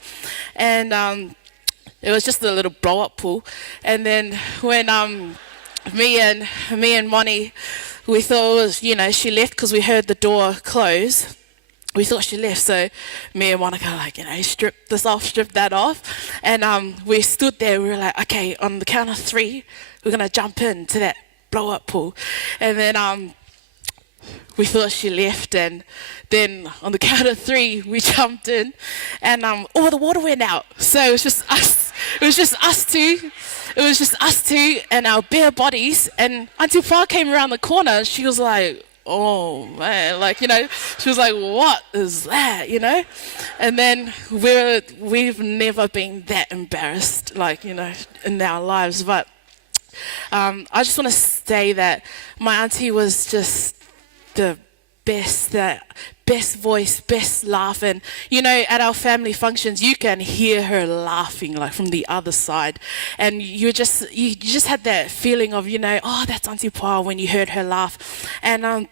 And it was just a little blow-up pool. And then when me and Moni, we thought it was, you know, she left because we heard the door close. We thought she left, so me and Monica, like, you know, stripped that off. And we stood there, we were like, okay, on the count of 3, we're going to jump into that blow-up pool. And then we thought she left, and then on the count of 3, we jumped in, and the water went out. So it was just us. It was just us two and our bare bodies. And Auntie Pa came around the corner, and she was like, oh man, like, you know, she was like, what is that, you know? And then we've never been that embarrassed, like, you know, in our lives. But I just want to say that my auntie was just the best voice, best laugh. And you know, at our family functions, you can hear her laughing like from the other side, and you just had that feeling of, you know, oh, that's Auntie Pa, when you heard her laugh. And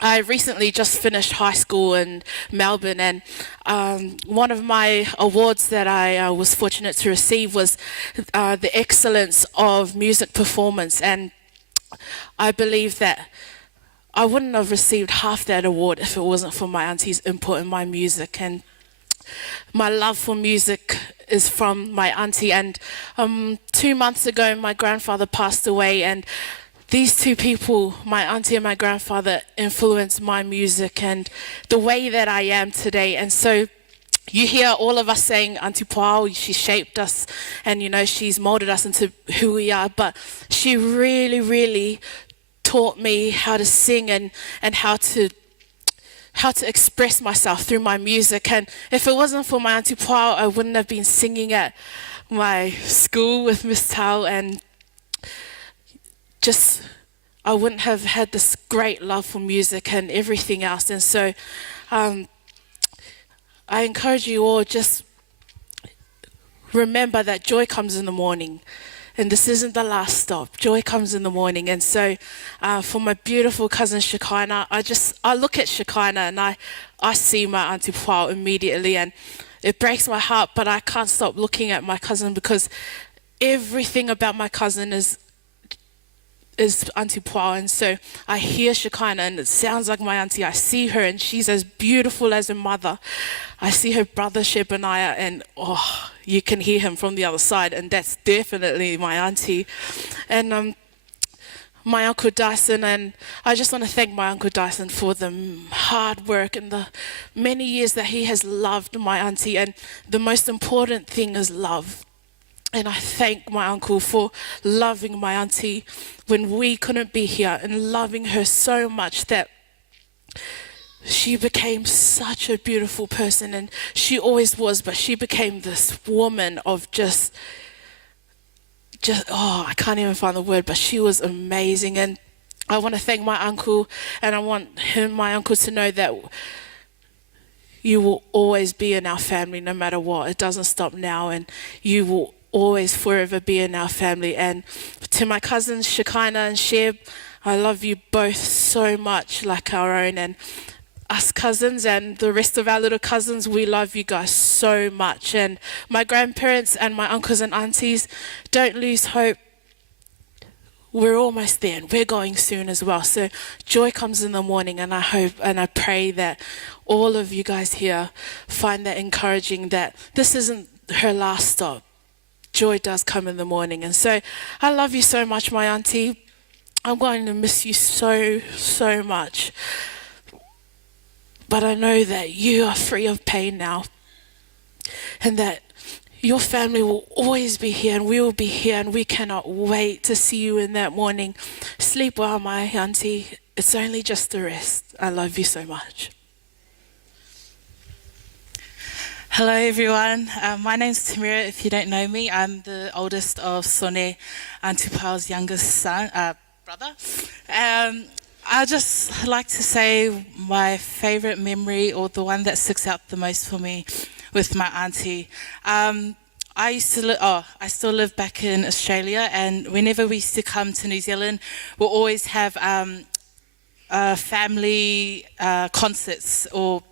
I recently just finished high school in Melbourne, and one of my awards that I was fortunate to receive was the excellence of music performance. And I believe that I wouldn't have received half that award if it wasn't for my auntie's input in my music. And my love for music is from my auntie. And 2 months ago, my grandfather passed away, and these two people, my auntie and my grandfather, influenced my music and the way that I am today. And so you hear all of us saying, Auntie Pao, she shaped us and, you know, she's molded us into who we are. But she really, really taught me how to sing and how to express myself through my music. And if it wasn't for my Auntie Pao, I wouldn't have been singing at my school with Miss Tao, and just I wouldn't have had this great love for music and everything else. And so I encourage you all, just remember that joy comes in the morning. And this isn't the last stop. Joy comes in the morning. And so for my beautiful cousin Shekinah, I look at Shekinah and I see my Auntie Pao immediately, and it breaks my heart, but I can't stop looking at my cousin because everything about my cousin is Auntie Pao. And so I hear Shekinah and it sounds like my auntie. I see her and she's as beautiful as her mother. I see her brother Shebaniah and you can hear him from the other side, and that's definitely my auntie. And my Uncle Dyson, and I just want to thank my Uncle Dyson for the hard work and the many years that he has loved my auntie, and the most important thing is love. And I thank my uncle for loving my auntie when we couldn't be here, and loving her so much that she became such a beautiful person. And she always was, but she became this woman of just I can't even find the word, but she was amazing. And I want to thank my uncle, and I want my uncle to know that you will always be in our family no matter what. It doesn't stop now, and you will always forever be in our family. And to my cousins Shekinah and Sheb, I love you both so much, like our own. And us cousins and the rest of our little cousins, we love you guys so much. And my grandparents and my uncles and aunties, don't lose hope. We're almost there, and we're going soon as well. So joy comes in the morning, and I hope and I pray that all of you guys here find that encouraging, that this isn't her last stop. Joy does come in the morning. And so I love you so much, my auntie. I'm going to miss you so, so much. But I know that you are free of pain now, and that your family will always be here, and we will be here, and we cannot wait to see you in that morning. Sleep well, my auntie. It's only just a rest. I love you so much. Hello everyone, my name's Tamira. If you don't know me, I'm the oldest of Sone, Auntie Pao's youngest brother. I just like to say my favourite memory, or the one that sticks out the most for me, with my auntie. I still live back in Australia, and whenever we used to come to New Zealand, we'll always have family concerts, or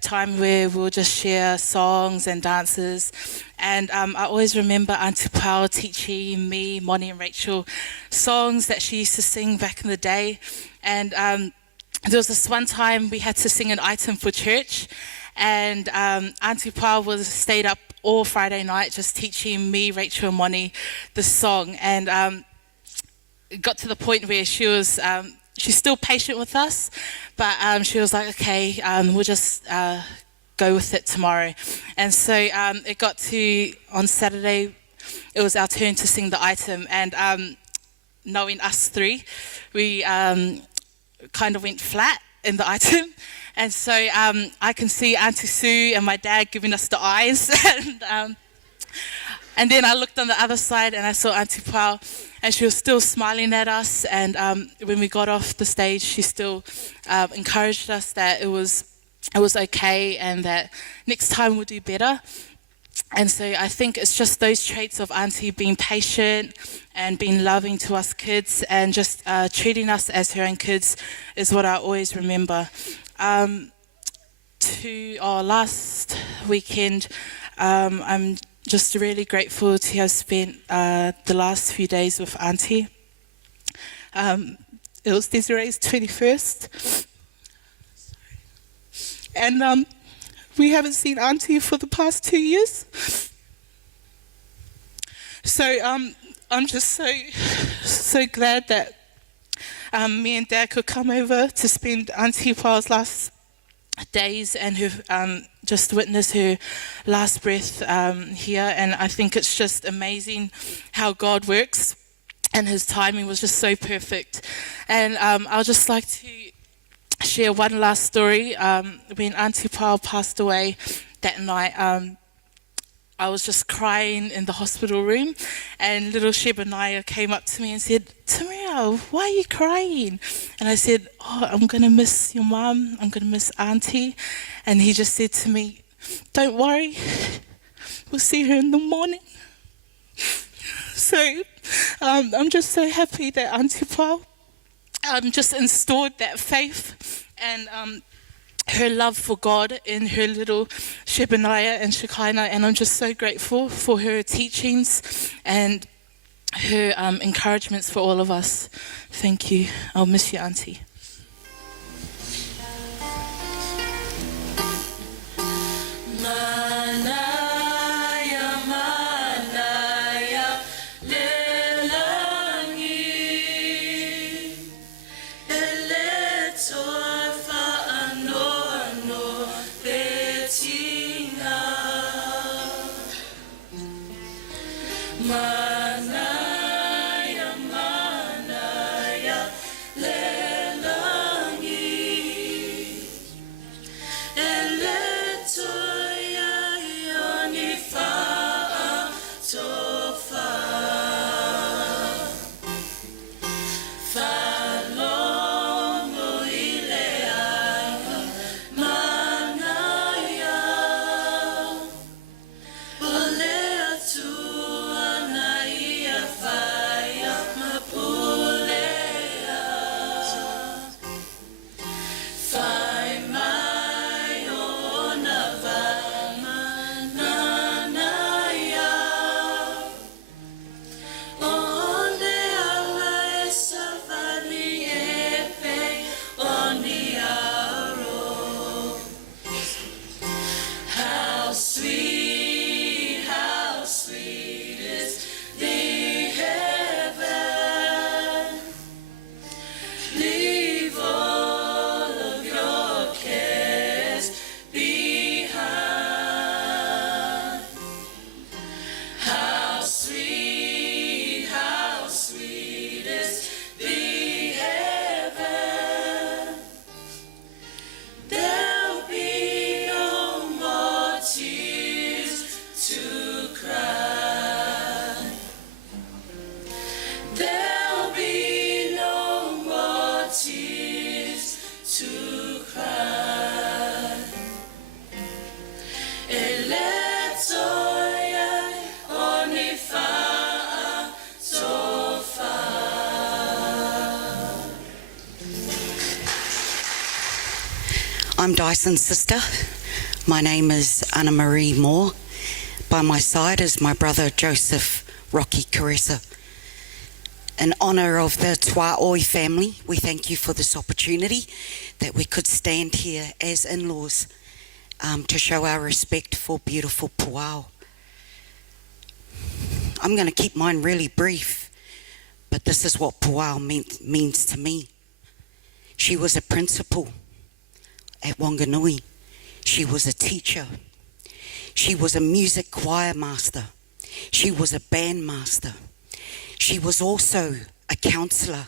time where we'll just share songs and dances. And I always remember Auntie Pao teaching me, Moni and Rachel, songs that she used to sing back in the day. And there was this one time we had to sing an item for church, and Auntie Pao stayed up all Friday night just teaching me, Rachel and Moni, the song. And it got to the point where she was she's still patient with us, but she was like, okay, we'll just go with it tomorrow. And so it got to, on Saturday, it was our turn to sing the item. And knowing us three, we kind of went flat in the item. And so I can see Auntie Sue and my dad giving us the eyes. And then I looked on the other side and I saw Auntie Pao, and she was still smiling at us. And when we got off the stage, she still encouraged us that it was okay, and that next time we'll do better. And so I think it's just those traits of Auntie being patient and being loving to us kids, and just treating us as her own kids, is what I always remember. To our last weekend, I'm just really grateful to have spent the last few days with Auntie. It was Desiree's 21st. And we haven't seen Auntie for the past 2 years. So I'm just so glad that me and Dad could come over to spend Auntie Paul's last days and just witness her last breath here. And I think it's just amazing how God works, and his timing was just so perfect. And I'll just like to share one last story. When Auntie Paul passed away that night, I was just crying in the hospital room, and little Shebaniah came up to me and said, "Tamira, why are you crying?" And I said, "Oh, I'm going to miss your mum. I'm going to miss Auntie." And he just said to me, "Don't worry, we'll see her in the morning." So I'm just so happy that Auntie Paul just installed that faith and her love for God in her little Shebaniah and Shekinah, and I'm just so grateful for her teachings and her encouragements for all of us. Thank you. I'll miss you, Auntie. Manaya, manaya, lelangi, eletoy faano betina. Manaya, manaya, lelangi, eletoya yonifa tofa. Falomo ileaya, manaya, olea tua naia faya mapulea. Fai mai ona vama nanaya, one ala esa vali epe oniaro. How sweet is the heaven. Leave all of your cares behind. How sweet is the heaven. There'll be no more tears to cry. There'll be no more tears to cry. Eletoya onifa tofa. I'm Dyson's sister. My name is Anna Marie Moore. By my side is my brother Joseph Rocky Caressa. In honour of the Tuaoi family, we thank you for this opportunity that we could stand here as in-laws to show our respect for beautiful Puao. I'm going to keep mine really brief, but this is what Puao means to me. She was a principal at Wanganui. She was a teacher. She was a music choir master. She was a band master. She was also a counsellor.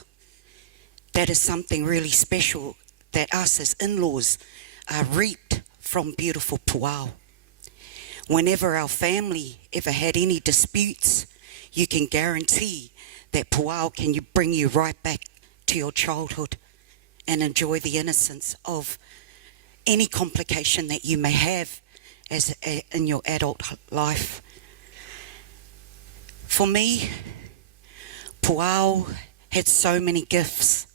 That is something really special that us as in-laws reaped from beautiful Puao. Whenever our family ever had any disputes, you can guarantee that Puao can bring you right back to your childhood and enjoy the innocence of any complication that you may have in your adult life. For me, Puao had so many gifts.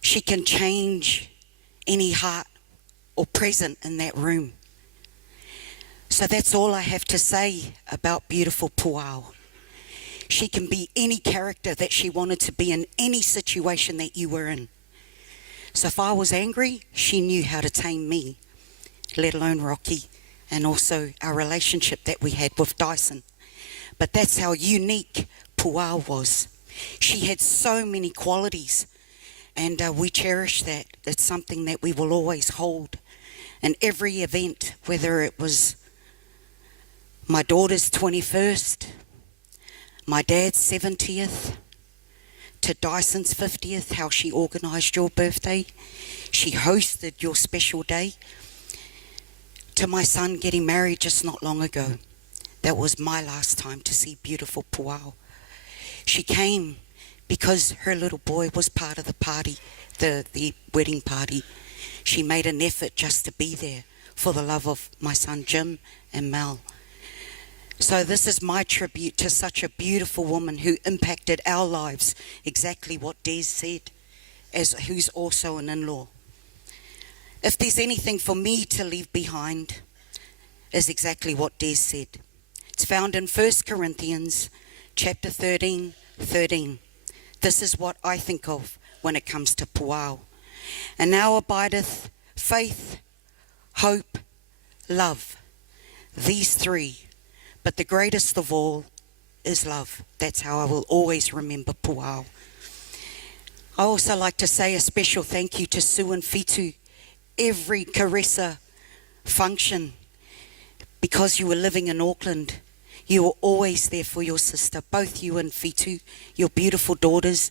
She can change any heart or present in that room. So that's all I have to say about beautiful Puao. She can be any character that she wanted to be in any situation that you were in. So if I was angry, she knew how to tame me, let alone Rocky, and also our relationship that we had with Dyson. But that's how unique Puao was. She had so many qualities, and we cherish that. It's something that we will always hold. In every event, whether it was my daughter's 21st, my dad's 70th, to Dyson's 50th, how she organised your birthday. She hosted your special day. To my son getting married just not long ago. That was my last time to see beautiful Puao. She came because her little boy was part of the party, the wedding party. She made an effort just to be there for the love of my son Jim and Mel. So this is my tribute to such a beautiful woman who impacted our lives, exactly what Des said, who's also an in-law. If there's anything for me to leave behind, is exactly what Des said. It's found in 1 Corinthians chapter 13:13. This is what I think of when it comes to Puao. And now abideth faith, hope, love. These three. But the greatest of all is love. That's how I will always remember Puao. I also like to say a special thank you to Sue and Fitu. Every Caressa function, because you were living in Auckland, you were always there for your sister, both you and Fitu, your beautiful daughters,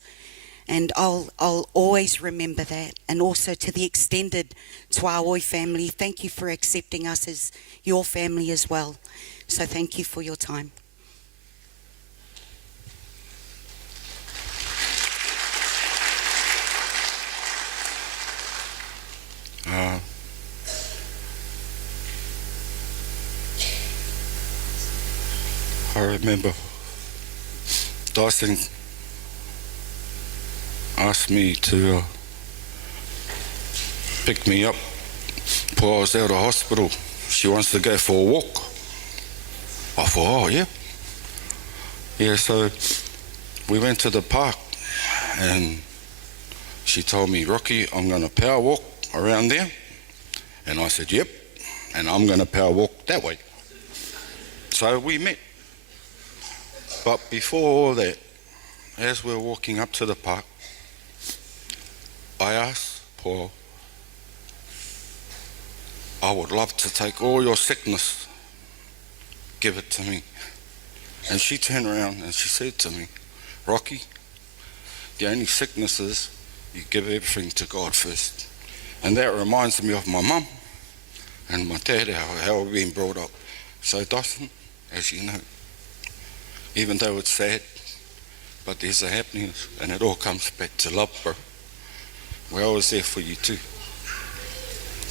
and I'll always remember that. And also to the extended Tuaoi family, thank you for accepting us as your family as well. So thank you for your time. I remember Dyson asked me to pick me up while I was out of hospital. She wants to go for a walk. I thought, oh yeah. Yeah, so we went to the park and she told me, Rocky, I'm going to power walk around there. And I said, yep, and I'm going to power walk that way. So we met. But before all that, as we were walking up to the park, I asked Paul, I would love to take all your sickness, give it to me. And she turned around and she said to me, Rocky, the only sickness is you give everything to God first. And that reminds me of my mum and my dad, how we've been brought up. So Dyson, as you know, even though it's sad, but there's a happiness, and it all comes back to love, bro. We're always there for you too.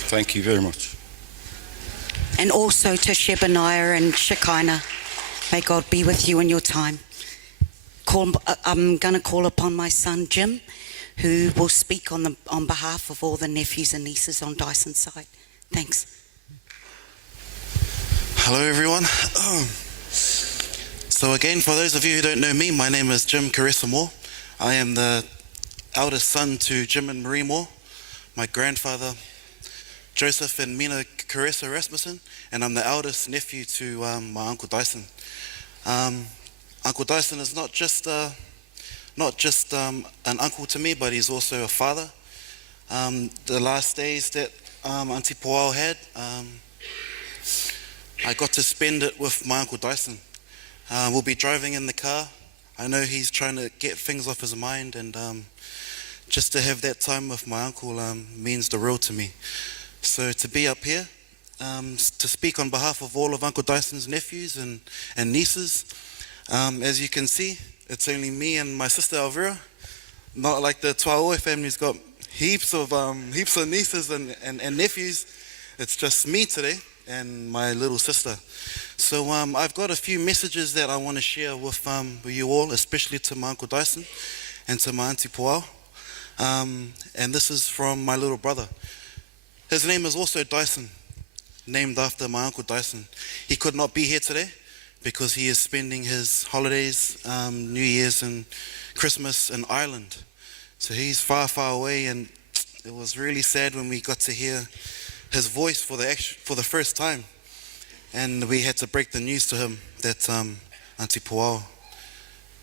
Thank you very much. And also to Shebaniah and Shekinah, may God be with you in your time. I'm going to call upon my son Jim, who will speak on behalf of all the nephews and nieces on Dyson's side. Thanks. Hello everyone. So again, for those of you who don't know me, my name is Jim Caressa Moore. I am the eldest son to Jim and Marie Moore, my grandfather Joseph and Mina Caressa Rasmussen, and I'm the eldest nephew to my Uncle Dyson. Uncle Dyson is not just an uncle to me, but he's also a father. The last days that Auntie Puao had, I got to spend it with my Uncle Dyson. We'll be driving in the car. I know he's trying to get things off his mind, and just to have that time with my uncle means the world to me. So to be up here, to speak on behalf of all of Uncle Dyson's nephews and nieces, as you can see, it's only me and my sister Elvira. Not like the Tuaoi family's got heaps of nieces and nephews. It's just me today and my little sister. So I've got a few messages that I want to share with you all, especially to my Uncle Dyson and to my Auntie Puao. And this is from my little brother. His name is also Dyson, named after my Uncle Dyson. He could not be here today because he is spending his holidays, New Year's and Christmas in Ireland. So he's far, far away, and it was really sad when we got to hear his voice for the first time. And we had to break the news to him that Auntie Puao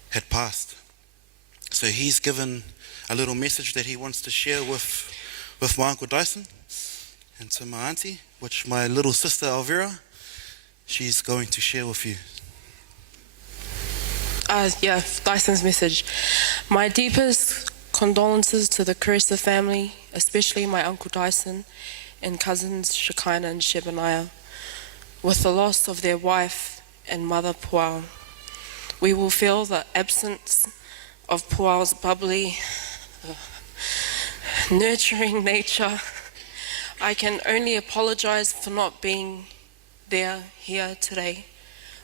had passed. So he's given a little message that he wants to share with my Uncle Dyson and to my auntie, which my little sister Elvira, she's going to share with you. Yeah, Dyson's message. My deepest condolences to the Caressa family, especially my Uncle Dyson and cousins Shekinah and Shebaniah, with the loss of their wife and mother Puao. We will feel the absence of Puao's bubbly, nurturing nature. I can only apologize for not being there here today,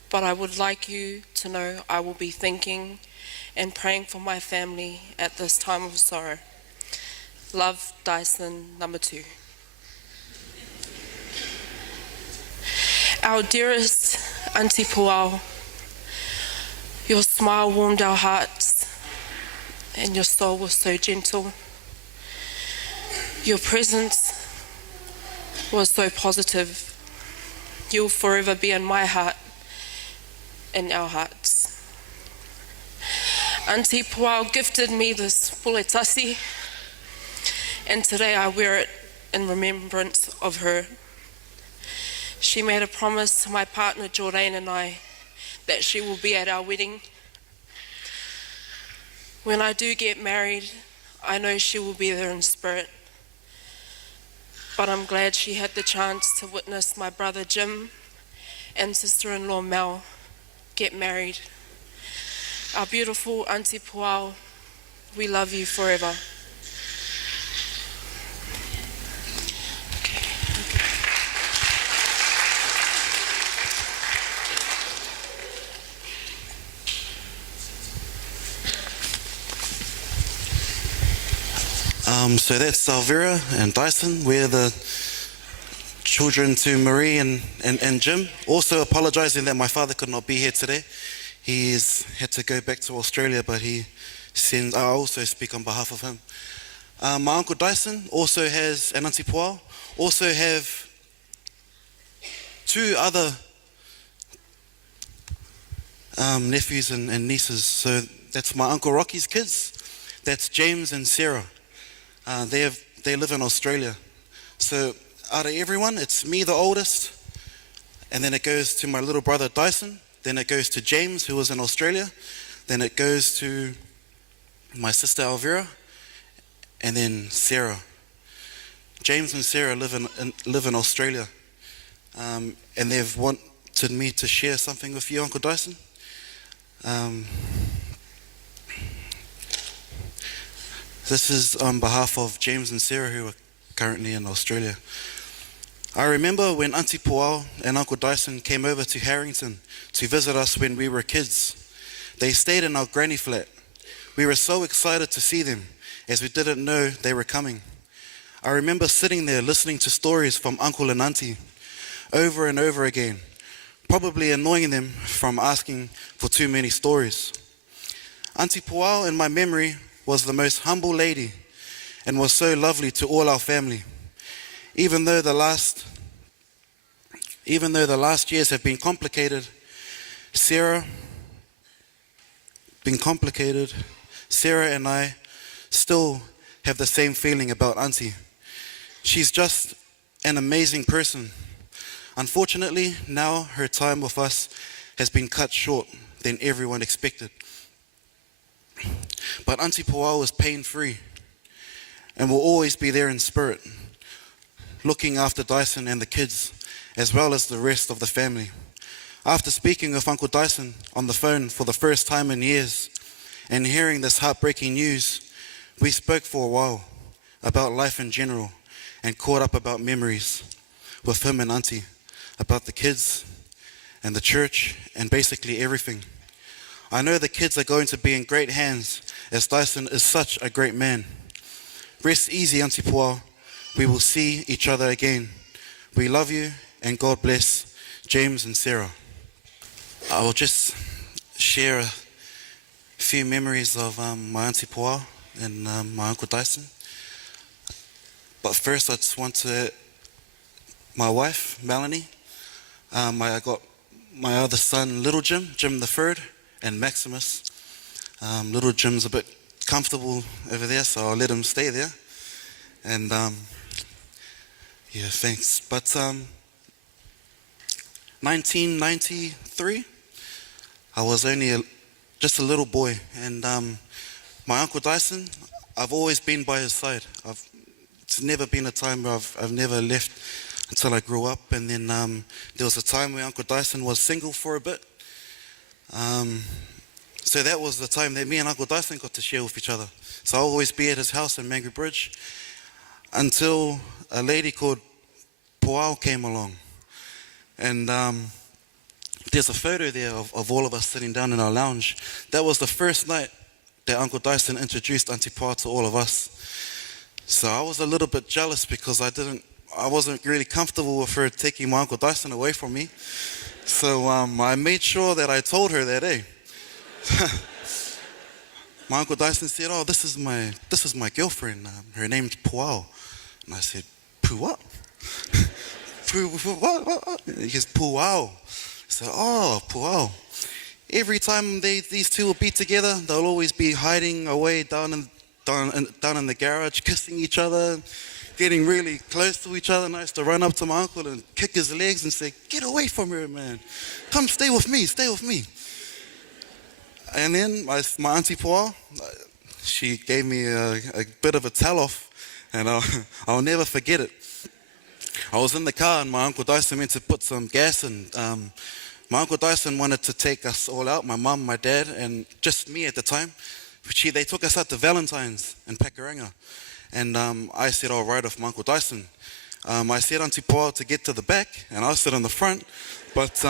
but I would like you to know I will be thinking and praying for my family at this time of sorrow. Love, Dyson, number 2. Our dearest Auntie Puao, your smile warmed our hearts and your soul was so gentle. Your presence was so positive. You'll forever be in my heart, in our hearts. Auntie Puao gifted me this puletasi, and today I wear it in remembrance of her. She made a promise to my partner Jordan and I that she will be at our wedding. When I do get married, I know she will be there in spirit. But I'm glad she had the chance to witness my brother Jim and sister-in-law Mel get married. Our beautiful Auntie Puao, we love you forever. So that's Elvira and Dyson. We're the children to Marie and Jim. Also apologizing that my father could not be here today. He's had to go back to Australia, but he sends, I also speak on behalf of him. My Uncle Dyson also has, and Auntie Puao, also have 2 other nephews and nieces. So that's my Uncle Rocky's kids. That's James and Sarah. They live in Australia. So out of everyone, it's me, the oldest, and then it goes to my little brother Dyson, then it goes to James, who was in Australia, then it goes to my sister Elvira, and then Sarah. James and Sarah live in Australia, and they've wanted me to share something with you, Uncle Dyson. This is on behalf of James and Sarah, who are currently in Australia. I remember when Auntie Puao and Uncle Dyson came over to Harrington to visit us when we were kids. They stayed in our granny flat. We were so excited to see them, as we didn't know they were coming. I remember sitting there listening to stories from Uncle and Auntie over and over again, probably annoying them from asking for too many stories. Auntie Puao, in my memory, was the most humble lady and was so lovely to all our family. Even though the last years have been complicated, Sarah and I still have the same feeling about Auntie. She's just an amazing person. Unfortunately, now her time with us has been cut short than everyone expected. But Auntie Puao is pain-free and will always be there in spirit, looking after Dyson and the kids, as well as the rest of the family. After speaking with Uncle Dyson on the phone for the first time in years and hearing this heartbreaking news, we spoke for a while about life in general and caught up about memories with him and Auntie, about the kids and the church and basically everything. I know the kids are going to be in great hands, as Dyson is such a great man. Rest easy, Auntie Puao. We will see each other again. We love you, and God bless James and Sarah. I will just share a few memories of my Auntie Puao and my Uncle Dyson. But first, I just want to, my wife, Melanie. I got my other son, Little Jim the Third, and Maximus. Little Jim's a bit comfortable over there, so I'll let him stay there. And yeah, thanks. But 1993, I was only just a little boy, and my Uncle Dyson, I've always been by his side. It's never been a time where I've never left until I grew up. And then there was a time where Uncle Dyson was single for a bit. So that was the time that me and Uncle Dyson got to share with each other. So I'll always be at his house in Mangere Bridge until a lady called Puao came along. And there's a photo there of all of us sitting down in our lounge. That was the first night that Uncle Dyson introduced Auntie Puao to all of us. So I was a little bit jealous because I wasn't really comfortable with her taking my Uncle Dyson away from me. So I made sure that I told her that, hey, my Uncle Dyson said, oh, this is my girlfriend. Her name's Puao. And I said, Pu what? What? He goes, Puao. I said, oh, Puao. Every time these two will be together, they'll always be hiding away down in the garage, kissing each other, getting really close to each other. And I used to run up to my uncle and kick his legs and say, get away from her, man. Come stay with me, stay with me. And then my Auntie Puao, she gave me a bit of a tell-off, and I'll never forget it. I was in the car and my Uncle Dyson went to put some gas in. My Uncle Dyson wanted to take us all out, my mum, my dad, and just me at the time. They took us out to Valentine's in Pakuranga. And I said, I'll ride off my Uncle Dyson. I said Auntie Puao to get to the back, and I'll sit on the front. But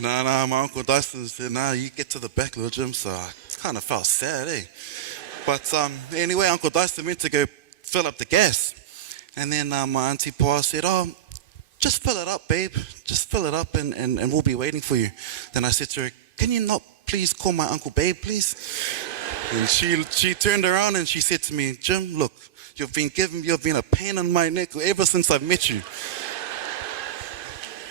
no, my Uncle Dyson said, no, you get to the back, little Jim. So I kind of felt sad, eh? But anyway, Uncle Dyson went to go fill up the gas. And then my Auntie Puao said, oh, just fill it up, babe. Just fill it up and we'll be waiting for you. Then I said to her, can you not please call my uncle babe, please? And she turned around and she said to me, Jim, look, you've been a pain in my neck ever since I've met you.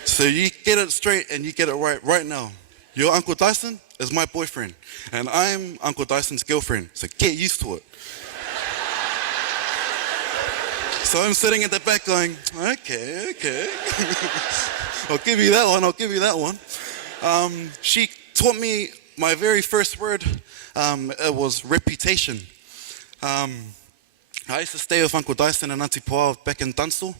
So you get it straight and you get it right now. Your Uncle Dyson is my boyfriend, and I'm Uncle Dyson's girlfriend, so get used to it. So I'm sitting at the back going, okay. I'll give you that one. She taught me my very first word. It was reputation. I used to stay with Uncle Dyson and Auntie Puao back in Tunstall,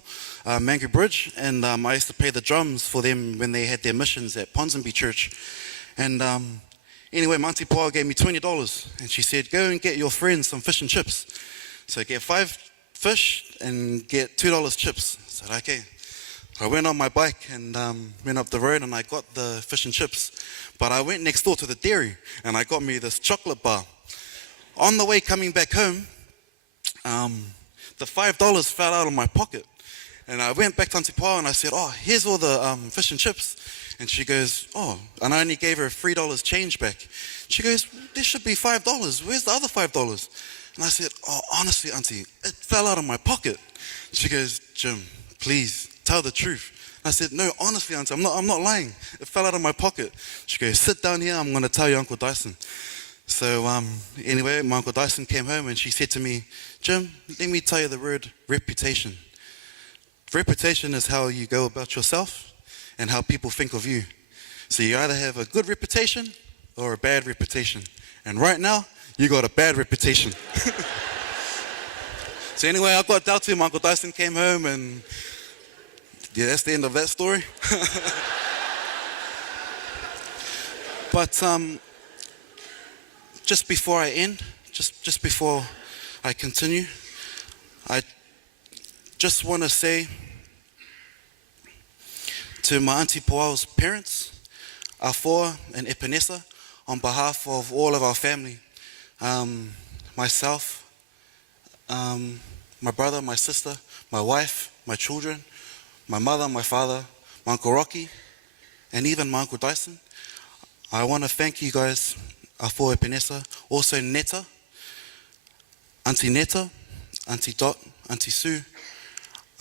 Mangere Bridge, and I used to play the drums for them when they had their missions at Ponsonby Church. And anyway, my Auntie Puao gave me $20, and she said, go and get your friends some fish and chips. So get 5 fish and get $2 chips. I said, okay. I went on my bike and went up the road and I got the fish and chips. But I went next door to the dairy and I got me this chocolate bar. On the way coming back home, the $5 fell out of my pocket. And I went back to Auntie Puao and I said, oh, here's all the fish and chips. And she goes, oh, and I only gave her $3 change back. She goes, there should be $5. Where's the other $5? And I said, oh, honestly, Auntie, it fell out of my pocket. She goes, Jim, please, tell the truth. I said, no, honestly, Auntie, I'm not lying. It fell out of my pocket. She goes, sit down here, I'm going to tell you Uncle Dyson. So anyway, my Uncle Dyson came home and she said to me, Jim, let me tell you the word reputation. Reputation is how you go about yourself and how people think of you. So you either have a good reputation or a bad reputation. And right now, you got a bad reputation. So anyway, I got dealt to him. Uncle Dyson came home and yeah, that's the end of that story. But just before I end, just before I continue, I just want to say to my Auntie Puao's parents, Afoa and Epinesa, on behalf of all of our family, myself, my brother, my sister, my wife, my children, my mother, my father, my Uncle Rocky, and even my Uncle Dyson. I want to thank you guys, Afoa Epinesa, also Neta, Auntie Neta, Auntie Dot, Auntie Sue,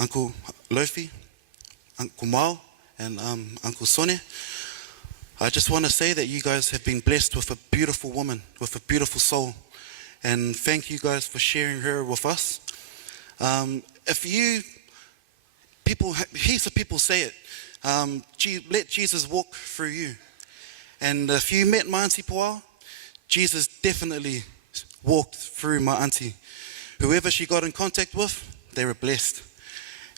Uncle Lofi, Uncle Mao, and Uncle Sone. I just want to say that you guys have been blessed with a beautiful woman, with a beautiful soul. And thank you guys for sharing her with us. If you, heaps of people say it, let Jesus walk through you. And if you met my Auntie Puao, Jesus definitely walked through my auntie. Whoever she got in contact with, they were blessed.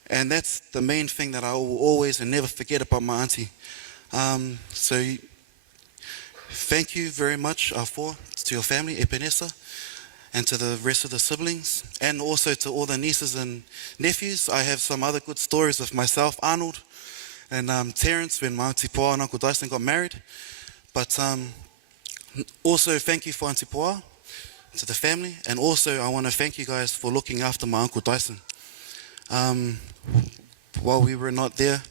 And that's the main thing that I will always and never forget about my auntie. Thank you very much, to your family, Epenesa, and to the rest of the siblings, and also to all the nieces and nephews. I have some other good stories of myself, Arnold, and Terence, when my Auntie Puao and Uncle Dyson got married. But also thank you for Auntie Puao, to the family, and also I want to thank you guys for looking after my Uncle Dyson. While we were not there,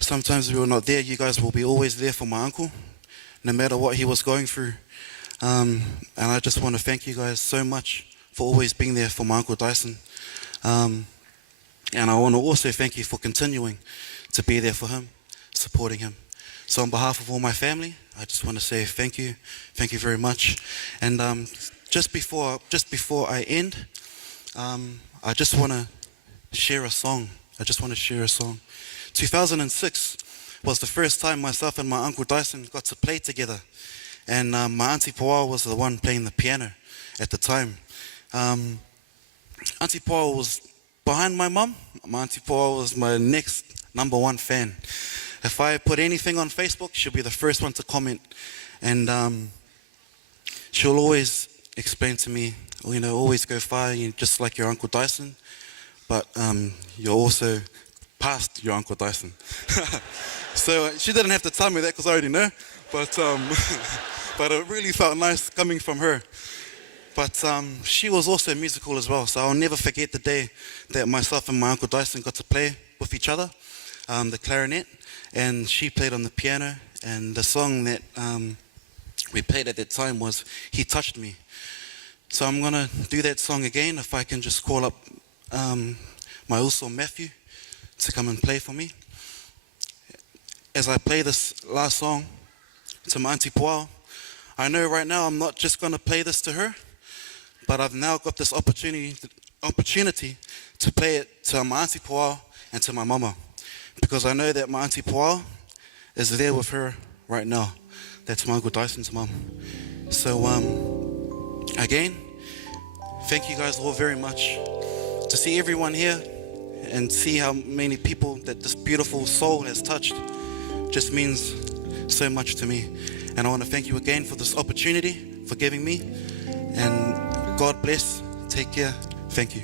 sometimes we were not there, you guys will be always there for my uncle, no matter what he was going through. And I just want to thank you guys so much for always being there for my Uncle Dyson. And I want to also thank you for continuing to be there for him, supporting him. So on behalf of all my family, I just want to say thank you very much. And just before I end, I just want to share a song. 2006 was the first time myself and my Uncle Dyson got to play together. And my Auntie Puao was the one playing the piano at the time. Auntie Puao was behind my mum. My Auntie Puao was my next #1 fan. If I put anything on Facebook, she'll be the first one to comment. And she'll always explain to me, always go far, just like your Uncle Dyson. But you're also past your Uncle Dyson. So she didn't have to tell me that because I already know. But but it really felt nice coming from her. But she was also musical as well. So I'll never forget the day that myself and my Uncle Dyson got to play with each other, the clarinet. And she played on the piano. And the song that we played at that time was He Touched Me. So I'm going to do that song again. If I can just call up my uso Matthew to come and play for me. As I play this last song to my Auntie Puao, I know right now I'm not just going to play this to her, but I've now got this opportunity to play it to my Auntie Puao and to my mama, because I know that my Auntie Puao is there with her right now. That's my Uncle Dyson's mum. So again, thank you guys all very much. To see everyone here and see how many people that this beautiful soul has touched just means so much to me. And I want to thank you again for this opportunity, for giving me. And God bless. Take care. Thank you.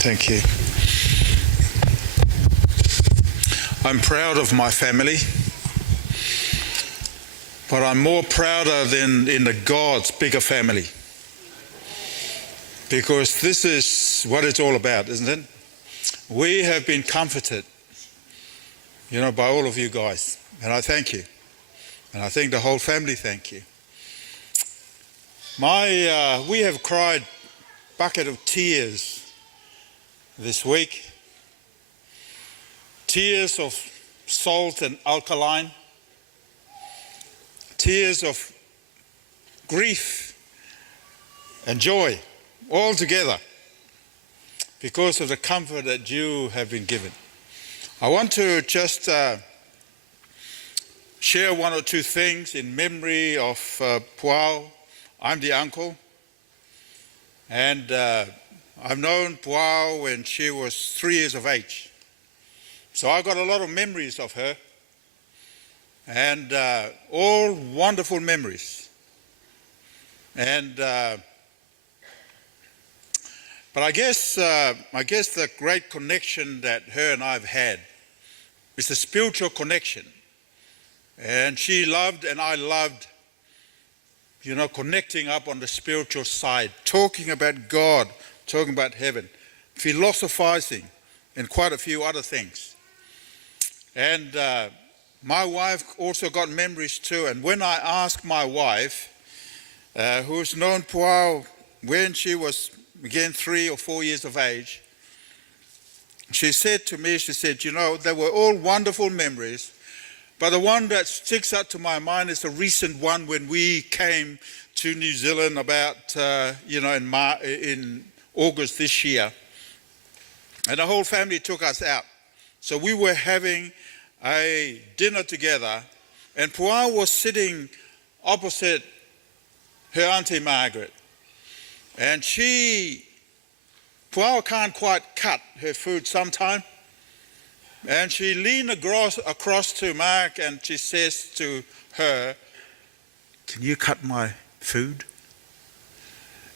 Thank you. I'm proud of my family, but I'm more prouder than in the God's bigger family. Because this is what it's all about, isn't it? We have been comforted, by all of you guys. And I thank you. And I think the whole family thank you. We have cried bucket of tears this week. Tears of salt and alkaline. Tears of grief and joy all together because of the comfort that you have been given. I want to just share one or two things in memory of Puao. I'm the uncle, and I've known Puao when she was 3 years of age. So I got a lot of memories of her, and all wonderful memories. And but I guess the great connection that her and I've had is a spiritual connection. And she loved and I loved, connecting up on the spiritual side, talking about God, talking about heaven, philosophizing, and quite a few other things. And my wife also got memories too. And when I asked my wife, who's known Puao when she was, again, 3 or 4 years of age, she said to me, they were all wonderful memories, but the one that sticks out to my mind is the recent one when we came to New Zealand about, in August this year. And the whole family took us out. So we were having a dinner together, and Puao was sitting opposite her Auntie Margaret. And Puao can't quite cut her food sometime. And she leaned across to Mark and she says to her, "Can you cut my food?"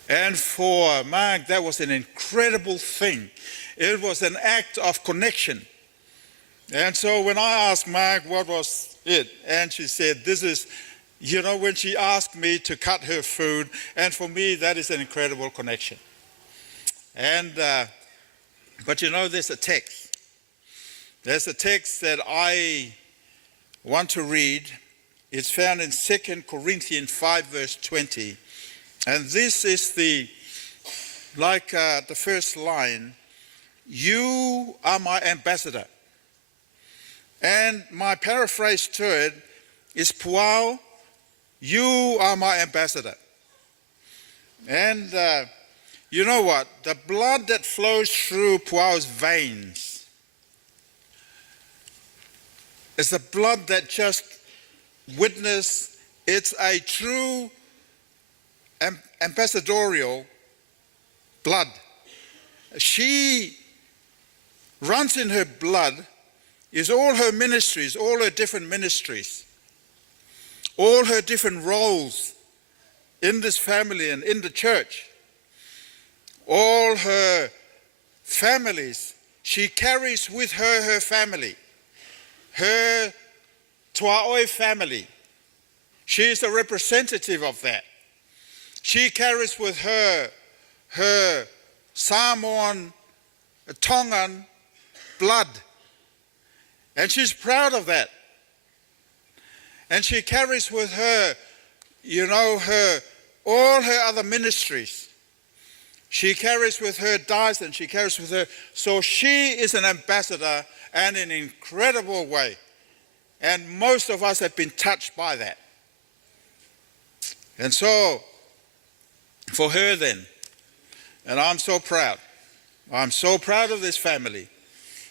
And for Mark, that was an incredible thing. It was an act of connection. And so when I asked Mark what was it, and she said, this is, when she asked me to cut her food, and for me, that is an incredible connection. And, but there's a text. There's a text that I want to read. It's found in 2 Corinthians 5, verse 20. And this is the first line, "You are my ambassador." And my paraphrase to it is, "Puao, you are my ambassador." And you know what? The blood that flows through Puao's veins is the blood that just witnessed. It's a true ambassadorial blood. She runs in her blood is all her ministries, all her different ministries, all her different roles in this family and in the church, all her families. She carries with her family, her Tuaoi family. She is a representative of that. She carries with her Samoan, Tongan blood. And she's proud of that. And she carries with her, all her other ministries. She carries with her Dyson, she carries with her. So she is an ambassador and in an incredible way. And most of us have been touched by that. And so, for her then, and I'm so proud. I'm so proud of this family.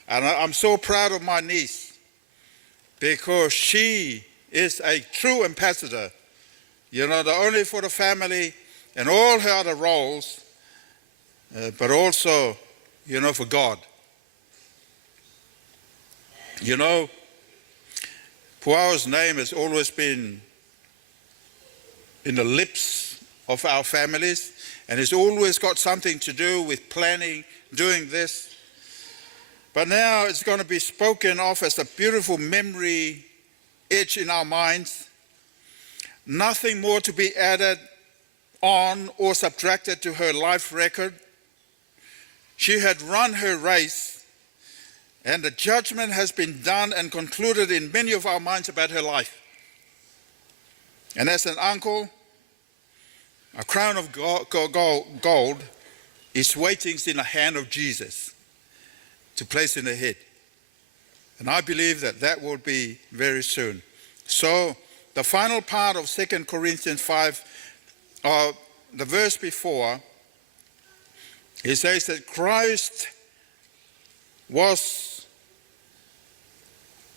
And I'm so proud of my niece because she is a true ambassador, not only for the family and all her other roles, but also, for God. Puao's name has always been in the lips of our families, and it's always got something to do with planning doing this. But now it's going to be spoken of as a beautiful memory etched in our minds. Nothing more to be added on or subtracted to her life record. She had run her race, and the judgment has been done and concluded in many of our minds about her life. And as an uncle, a crown of gold is waiting in the hand of Jesus to place in her head. And I believe that that will be very soon. So the final part of 2 Corinthians 5, the verse before, it says that Christ was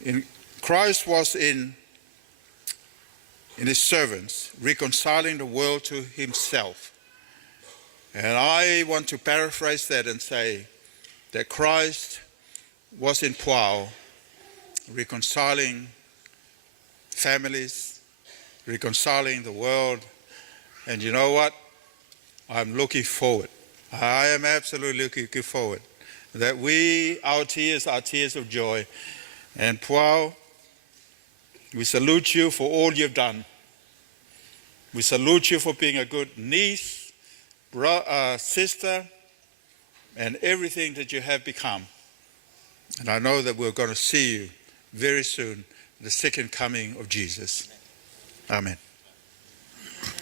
in his servants, reconciling the world to himself. And I want to paraphrase that and say that Christ was in Puao, reconciling families, reconciling the world. And you know what? I'm looking forward. I am absolutely looking forward that our tears are tears of joy. And Puao, we salute you for all you've done. We salute you for being a good niece, sister, and everything that you have become. And I know that we're going to see you very soon, the second coming of Jesus. Amen.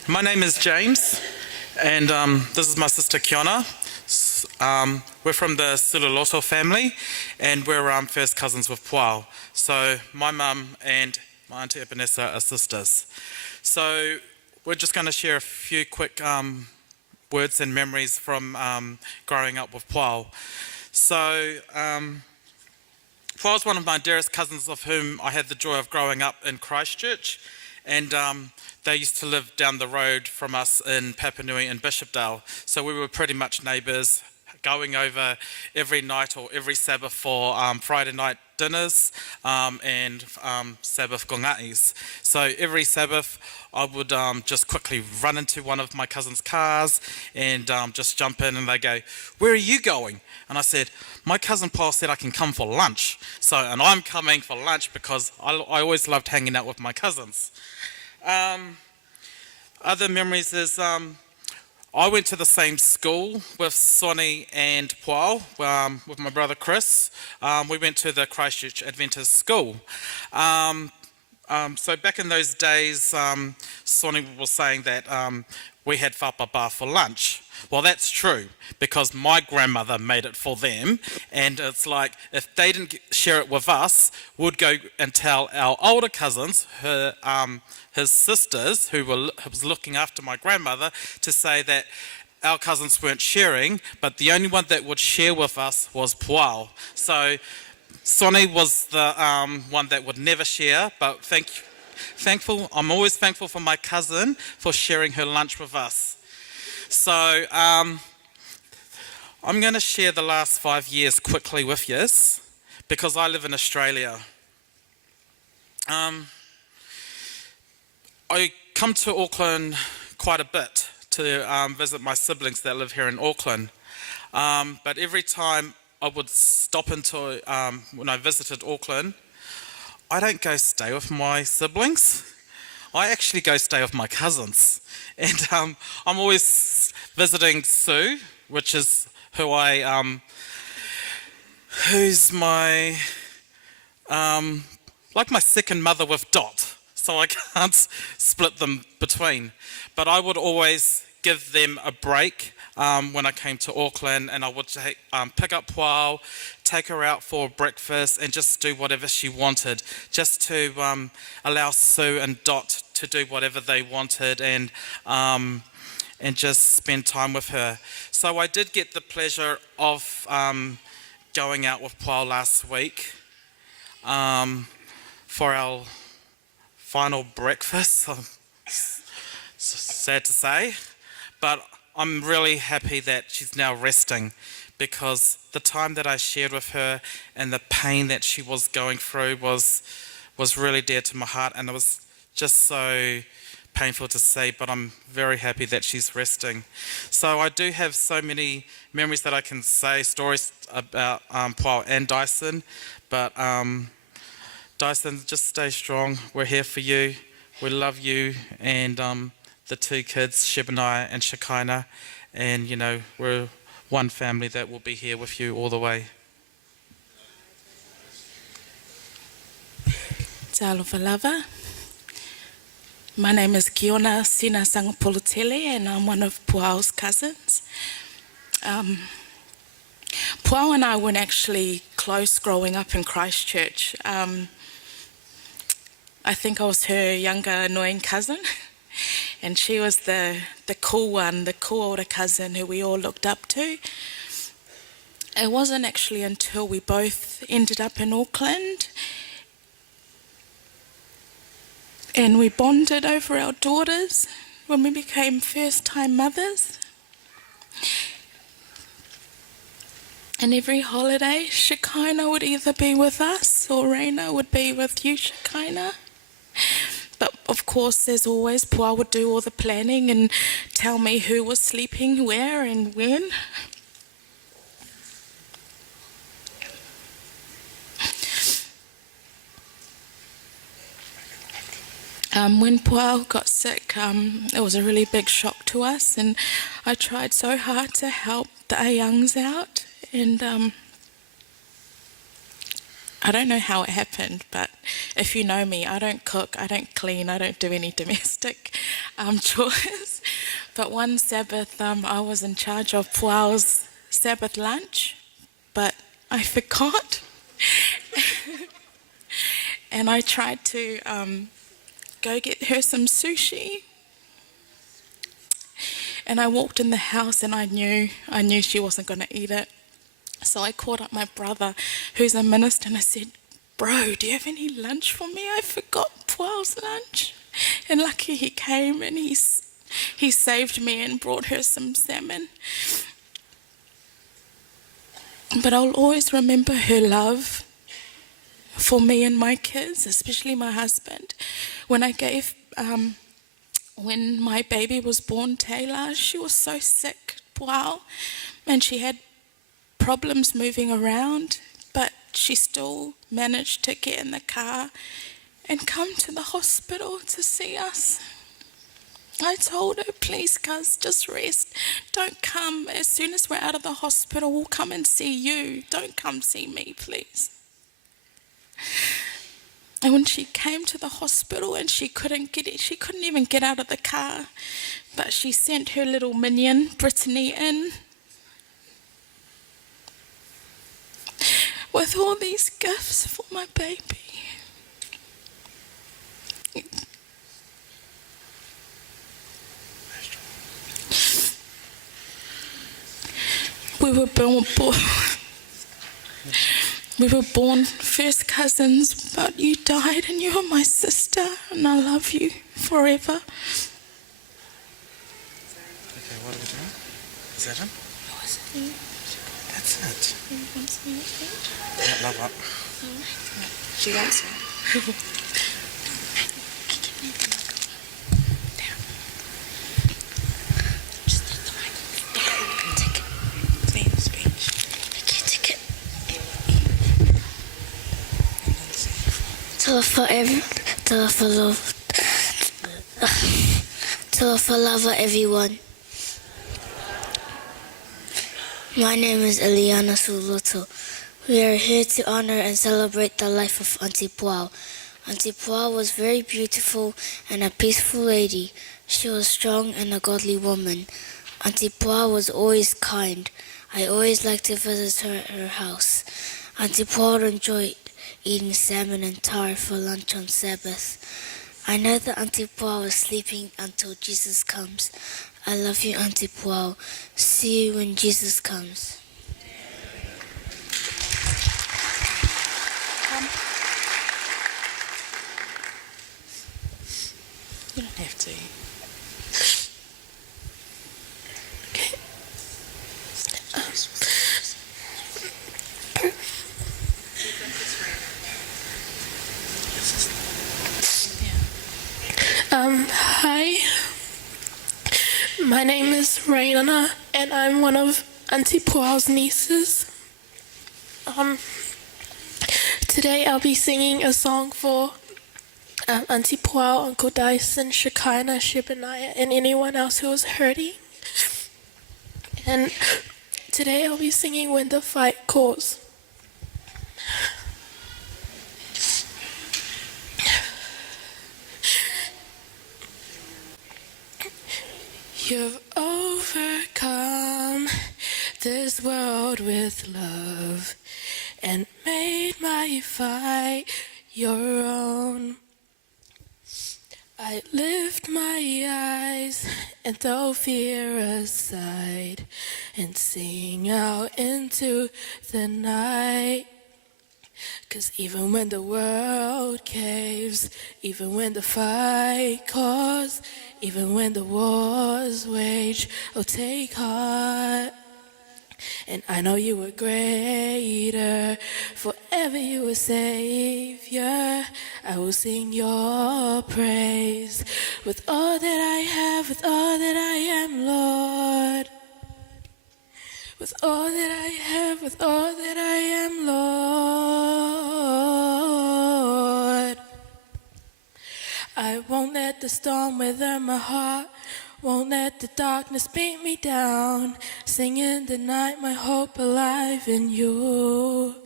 My name is James, and this is my sister Kiona. We're from the Suloloto family, and we're first cousins with Puao. So my mum and my auntie Ebenezer are sisters. So we're just going to share a few quick words and memories from growing up with Puao. So Puao's one of my dearest cousins, of whom I had the joy of growing up in Christchurch, and they used to live down the road from us in Papanui and Bishopdale. So we were pretty much neighbours, going over every night or every Sabbath for Friday night dinners and Sabbath gonga'is. So every Sabbath I would just quickly run into one of my cousin's cars and just jump in, and they go, "Where are you going?" And I said, "My cousin Paul said I can come for lunch." So, and I'm coming for lunch because I always loved hanging out with my cousins. Other memories is I went to the same school with Sonny and Puao, with my brother Chris. We went to the Christchurch Adventist school. So back in those days, Sonny was saying that we had whapapa for lunch. Well, that's true, because my grandmother made it for them, and it's like, if they didn't share it with us, we'd go and tell our older cousins, his sisters, who was looking after my grandmother, to say that our cousins weren't sharing, but the only one that would share with us was Puao. So Sonny was the one that would never share, but I'm always thankful for my cousin for sharing her lunch with us. So I'm going to share the last 5 years quickly with you, because I live in Australia. I come to Auckland quite a bit to visit my siblings that live here in Auckland. But every time I would stop into, when I visited Auckland, I don't go stay with my siblings. I actually go stay with my cousins. And I'm always visiting Sue, which is who's my, like my second mother with Dot. So I can't split them between. But I would always give them a break when I came to Auckland, and I would pick up Puao, take her out for breakfast, and just do whatever she wanted, just to allow Sue and Dot to do whatever they wanted, and just spend time with her. So I did get the pleasure of going out with Puao last week for our final breakfast. Sad to say, but I'm really happy that she's now resting, because the time that I shared with her and the pain that she was going through was really dear to my heart, and it was just so painful to see, but I'm very happy that she's resting. So I do have so many memories that I can say, stories about Paul and Dyson, but Dyson, just stay strong. We're here for you. We love you and the two kids, Shebaniah and Shekinah, and you know, we're one family that will be here with you all the way. Te alofa lava. My name is Kiona Sina Sangapolutele and I'm one of Puao's cousins. Puao and I weren't actually close growing up in Christchurch. I think I was her younger annoying cousin and she was the cool one, the cool older cousin who we all looked up to. It wasn't actually until we both ended up in Auckland and we bonded over our daughters when we became first-time mothers. And every holiday, Shekinah would either be with us or Raina would be with you, Shekinah. But of course, as always, Pua would do all the planning and tell me who was sleeping where and when. When Puao got sick, it was a really big shock to us, and I tried so hard to help the Ayungs out, and I don't know how it happened, but if you know me, I don't cook, I don't clean, I don't do any domestic chores. But one Sabbath, I was in charge of Puao's Sabbath lunch, but I forgot, and I tried to go get her some sushi. And I walked in the house and I knew she wasn't going to eat it. So I called up my brother, who's a minister, and I said, "Bro, do you have any lunch for me? I forgot Puao's lunch." And lucky he came and he saved me and brought her some salmon. But I'll always remember her love for me and my kids, especially my husband. When my baby was born, Taylor, she was so sick, Puao, and she had problems moving around, but she still managed to get in the car and come to the hospital to see us. I told her, "Please, cuz, just rest. Don't come. As soon as we're out of the hospital, we'll come and see you. Don't come see me, please." And when she came to the hospital and she couldn't even get out of the car, but she sent her little minion, Brittany, in with all these gifts for my baby. We were born first cousins, but you died and you were my sister, and I love you forever. Okay, what are we doing? Is that him? That's it. Yeah, love up. She likes it. Talofa everyone. My name is Eliana Suluto. We are here to honor and celebrate the life of Auntie Puao. Auntie Puao was very beautiful and a peaceful lady. She was strong and a godly woman. Auntie Puao was always kind. I always liked to visit her at her house. Auntie Puao enjoyed eating salmon and tar for lunch on Sabbath. I know that Auntie Puao is sleeping until Jesus comes. I love you, Auntie Puao. See you when Jesus comes. You don't have to. Hi, my name is Raina, and I'm one of Auntie Puao's nieces. Today I'll be singing a song for Auntie Puao, Uncle Dyson, Shekinah, Shebaniah, and anyone else who is hurting. And today I'll be singing When the Fight Calls. You've overcome this world with love and made my fight your own. I lift my eyes and throw fear aside and sing out into the night. 'Cause even when the world caves, even when the fight calls, even when the wars wage, oh take heart. And I know you were greater, forever you were Savior. I will sing your praise with all that I have, with all that I am, Lord. With all that I have, with all that I am, Lord. I won't let the storm wither my heart, won't let the darkness beat me down. Sing in the night, my hope alive in you.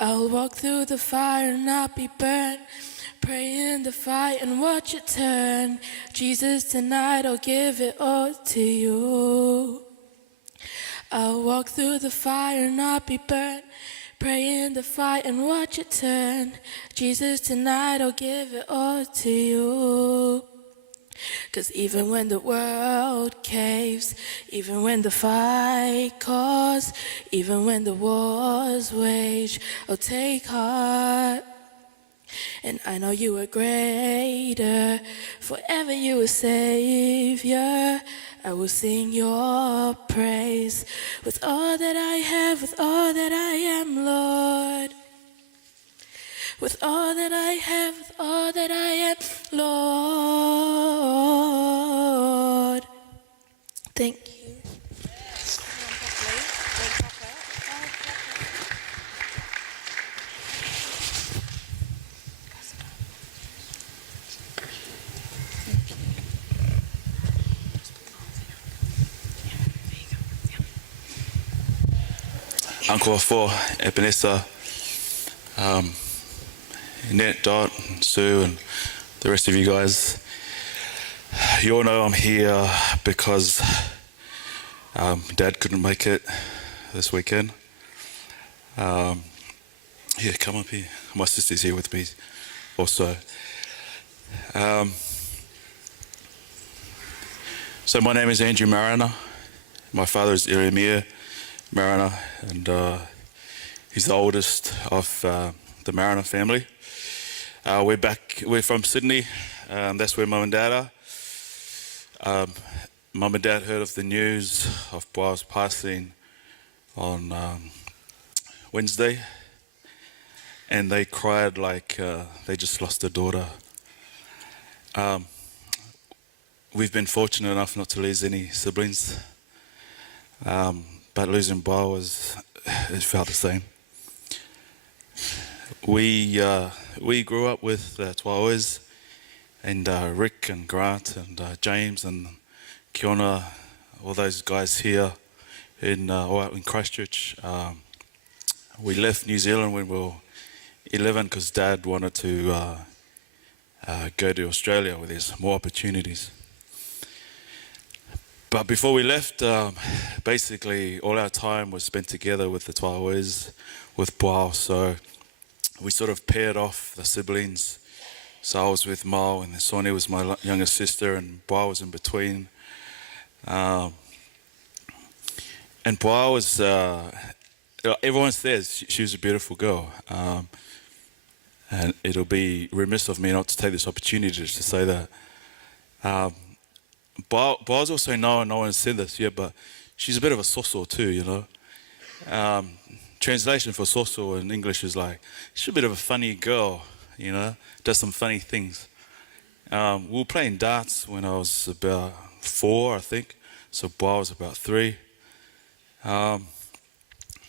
I'll walk through the fire and not be burnt. Pray in the fight and watch it turn. Jesus, tonight I'll give it all to you. I'll walk through the fire and not be burnt. Pray in the fight and watch it turn. Jesus, tonight I'll give it all to you. 'Cause even when the world caves, even when the fight calls, even when the wars wage, oh take heart. And I know you are greater, forever you are Savior. I will sing your praise with all that I have, with all that I am, Lord. With all that I have, with all that I am, Lord. Thank you. Uncle Afo, Ebenezer, Annette, Dot, Sue, and the rest of you guys. You all know I'm here because Dad couldn't make it this weekend. Yeah, come up here. My sister's here with me also. So my name is Andrew Mariner. My father is Iremia Mariner, and he's the oldest of the Mariner family. We're from Sydney. That's where Mum and Dad are. Mum and Dad heard of the news of Boa's passing on Wednesday, and they cried like they just lost a daughter. We've been fortunate enough not to lose any siblings, but losing Boa it felt the same. We grew up with Twaoes and Rick and Grant and James and Kiona, all those guys here in Christchurch. We left New Zealand when we were 11 because Dad wanted to go to Australia where there's more opportunities. But before we left, basically all our time was spent together with the Twaoes, with Boa, so we sort of paired off the siblings. So I was with Mo, and then Sonia was my younger sister, and Boa was in between. And Boa was, everyone says she was a beautiful girl. And it'll be remiss of me not to take this opportunity to say that. Boa's also known, no one said this yet, but she's a bit of a soso too, you know. Translation for soso in English is like, she's a bit of a funny girl, you know, does some funny things. We were playing darts when I was about 4, I think. So Boa was about 3. So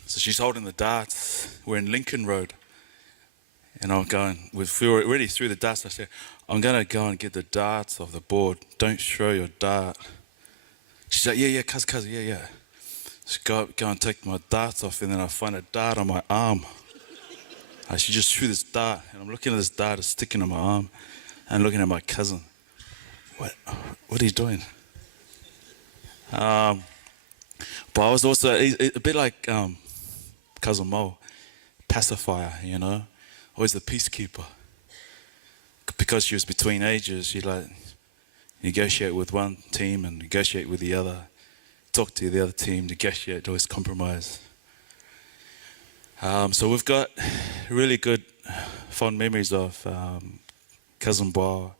she's holding the darts. We're in Lincoln Road. And I'm going, we were already through the darts. I said, I'm going to go and get the darts off the board. Don't throw your dart. She's like, yeah, cuz, yeah. So go and take my darts off, and then I find a dart on my arm. She just threw this dart, and I'm looking at this dart, it's sticking on my arm, and looking at my cousin. What are you doing? But I was also a bit like cousin Mo, pacifier, you know, always the peacekeeper. Because she was between ages, she'd like negotiate with one team and negotiate with the other, talk to the other team, negotiate, always compromise. So we've got really good, fond memories of cousin Boa.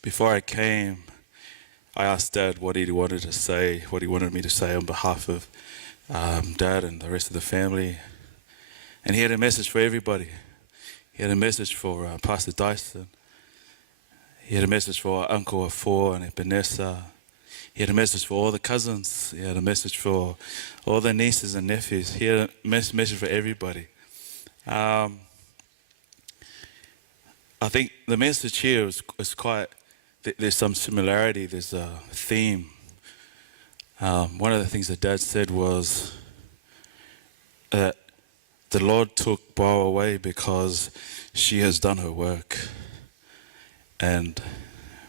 Before I came, I asked Dad what he wanted to say, what he wanted me to say on behalf of Dad and the rest of the family. And he had a message for everybody. He had a message for Pastor Dyson. He had a message for Uncle Afo and Ebenezer. He had a message for all the cousins. He had a message for all the nieces and nephews. He had a message for everybody. I think the message here is quite, there's some similarity, there's a theme. One of the things that Dad said was that the Lord took Boa away because she has done her work. And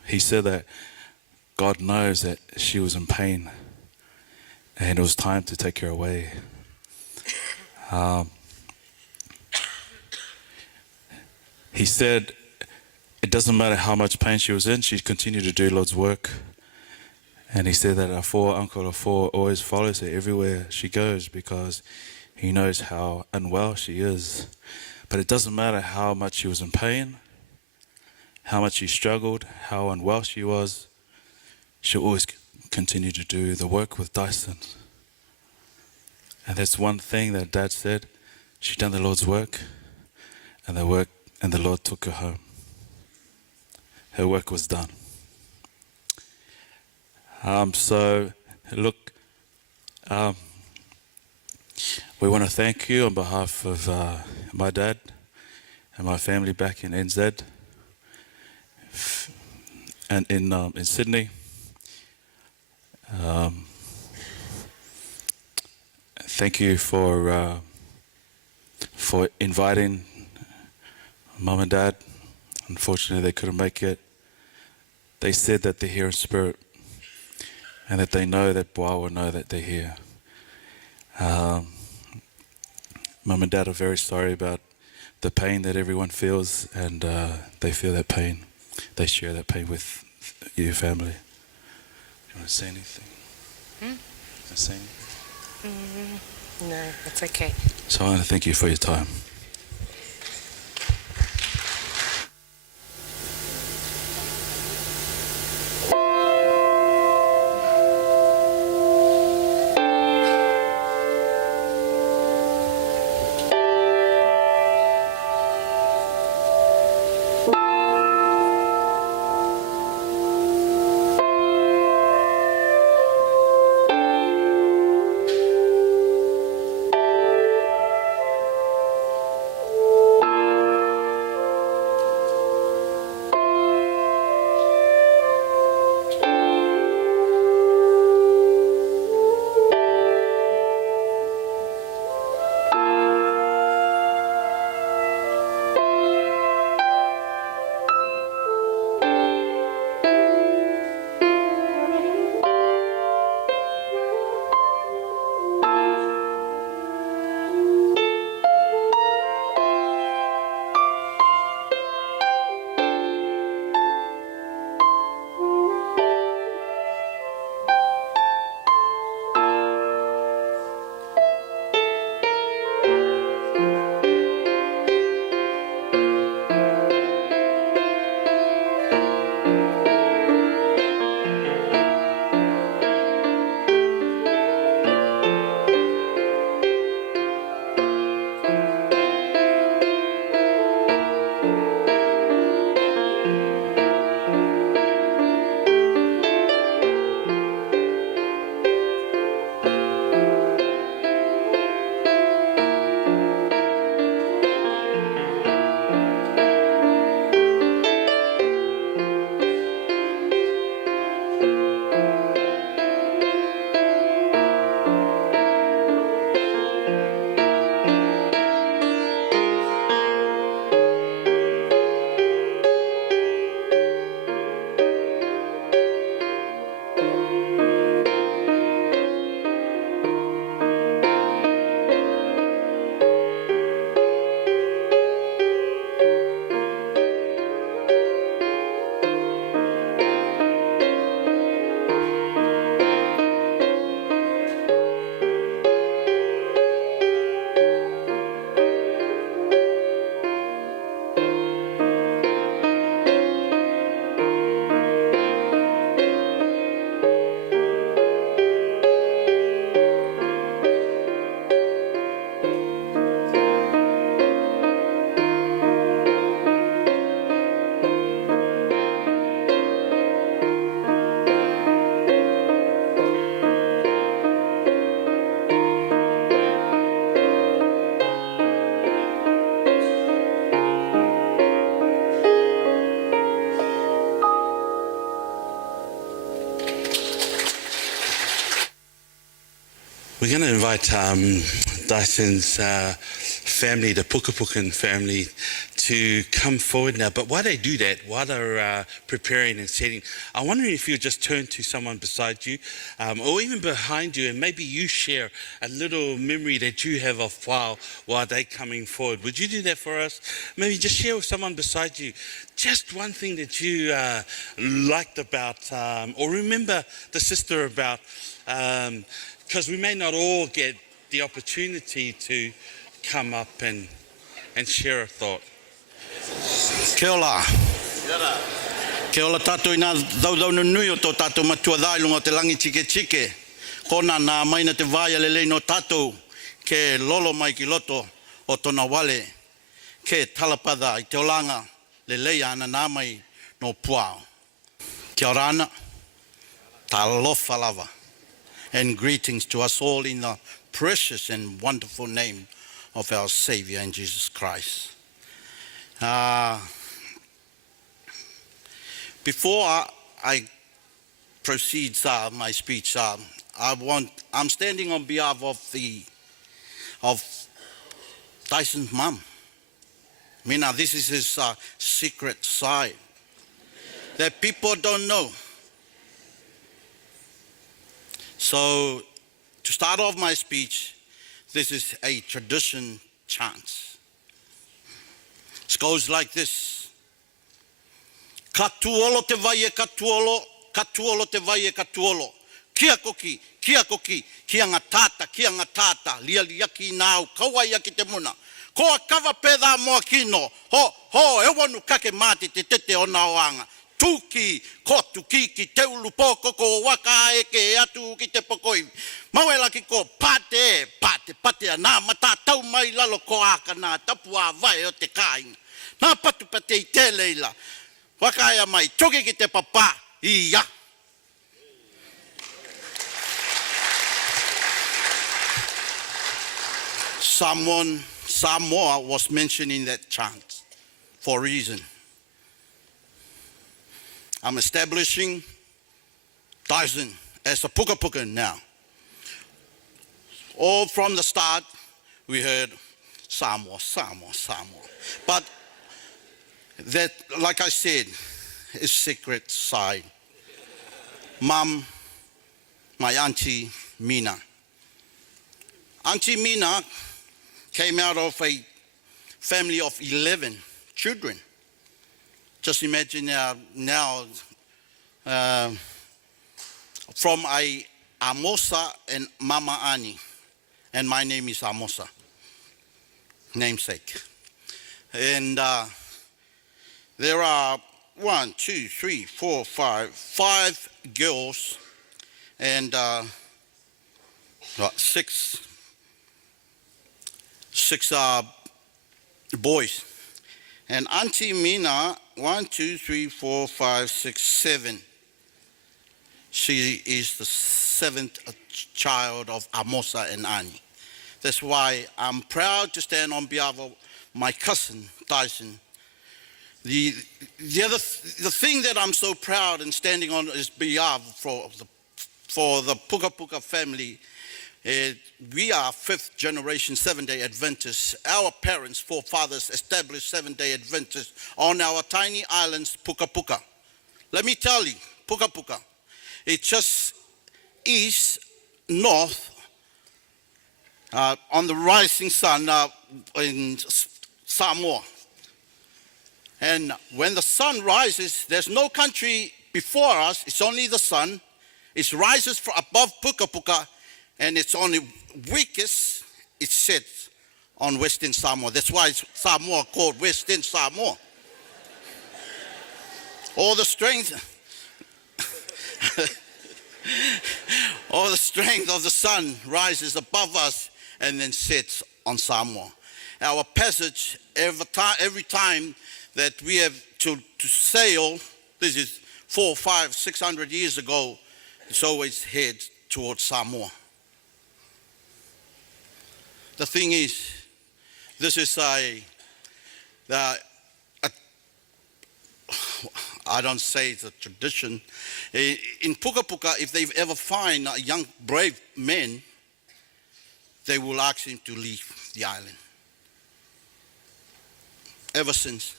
he said that God knows that she was in pain and it was time to take her away. He said it doesn't matter how much pain she was in, she continued to do Lord's work. And he said that Uncle Afo always follows her everywhere she goes because he knows how unwell she is. But it doesn't matter how much she was in pain, how much she struggled, how unwell she was, she'll always continue to do the work with Dyson. And that's one thing that Dad said. She done the Lord's work, and the Lord took her home. Her work was done. So, look, we want to thank you on behalf of my dad and my family back in NZ and in Sydney. Thank you for inviting Mum and Dad. Unfortunately, they couldn't make it. They said that they're here in spirit and that they know that Boa will know that they're here. Mum and Dad are very sorry about the pain that everyone feels, and they feel that pain. They share that pain with your family. Do you want to say anything? Say anything? No, it's okay. So I want to thank you for your time. We're going to invite Dyson's family, the Pukapukan family, to come forward now. But while they do that, while they're preparing and setting, I'm wondering if you'll just turn to someone beside you or even behind you, and maybe you share a little memory that you have of while they're coming forward. Would you do that for us? Maybe just share with someone beside you just one thing that you liked about or remember the sister about, because we may not all get the opportunity to come up and share a thought. Kia ora. Kia ora tātou ina daudau nui o tō tātou matua dāilunga o te langi tike tike. Kona nā maina te vāia lelei no tātou ke lolo mai ki loto o tōna wale ke talapada i te olanga lelei ana nā mai no puao. Kia ora ana, tā lofa lava. And greetings to us all in the precious and wonderful name of our Savior in Jesus Christ. Before I proceed my speech, I'm standing on behalf of Dyson's mum. Mina, this is his secret side that people don't know. So, to start off my speech, this is a tradition chant. It goes like this. Katuolo te vaie katuolo, katuolo te vaie katuolo. Kia koki, kia koki, kia ngā tāta, lia liaki nāu, kawaia ki te muna. Koa kawa pēdā moa kino, ho, e wanu kake māti te tete o nā oanga. Tuki, kotu kiki, te ulu poko ko waka eke atu ki te pokoi. Mawela ki ko pate, a nā mata tau mai lalo ko aka nā tapu a vai o te kāinga. Nā patu pate I te leila. Waka ea mai, toki ki te papa, ia. Samoa was mentioned in that chant for a reason. I'm establishing Dyson as a Pukapukan now. All from the start, we heard Samoa. But that, like I said, is secret side. Mum, my auntie Mina. Auntie Mina came out of a family of 11 children. Just imagine now from a Amosa and Mama Ani, and my name is Amosa, namesake. And there are 5 girls and six boys. And Auntie Mina, 7. She is the 7th child of Amosa and Ani. That's why I'm proud to stand on behalf of my cousin, Dyson. The thing that I'm so proud and standing on his behalf for the Pukapuka family, we are 5th generation 7-day Adventists. Our parents, forefathers, established 7-day Adventists on our tiny islands, Pukapuka. Let me tell you, Pukapuka, it's just east, north, on the rising sun in Samoa. And when the sun rises, there's no country before us, it's only the sun. It rises from above Pukapuka, and it's only weakest, it sits on Western Samoa. That's why it's Samoa called Western Samoa. All the strength of the sun rises above us and then sits on Samoa. Our passage every time that we have to sail, this is 400, 500, 600 years ago, it's always head towards Samoa. The thing is, this is I don't say it's a tradition. In Pukapuka, if they ever find a young brave man, they will ask him to leave the island. Ever since,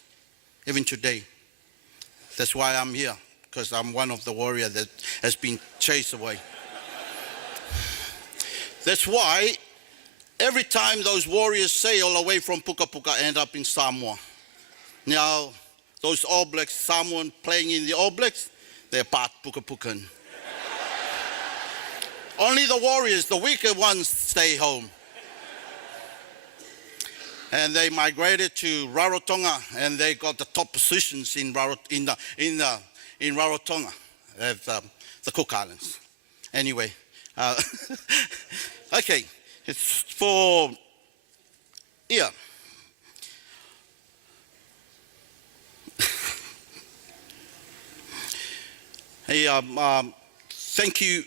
even today. That's why I'm here, because I'm one of the warriors that has been chased away. That's why every time those warriors sail away from Puka Puka, end up in Samoa. Now, those All Blacks, someone playing in the All Blacks, they're part Puka Pukan. Only the warriors, the weaker ones, stay home. And they migrated to Rarotonga, and they got the top positions in Rarotonga, at the Cook Islands. Anyway, okay, it's for Hey, thank you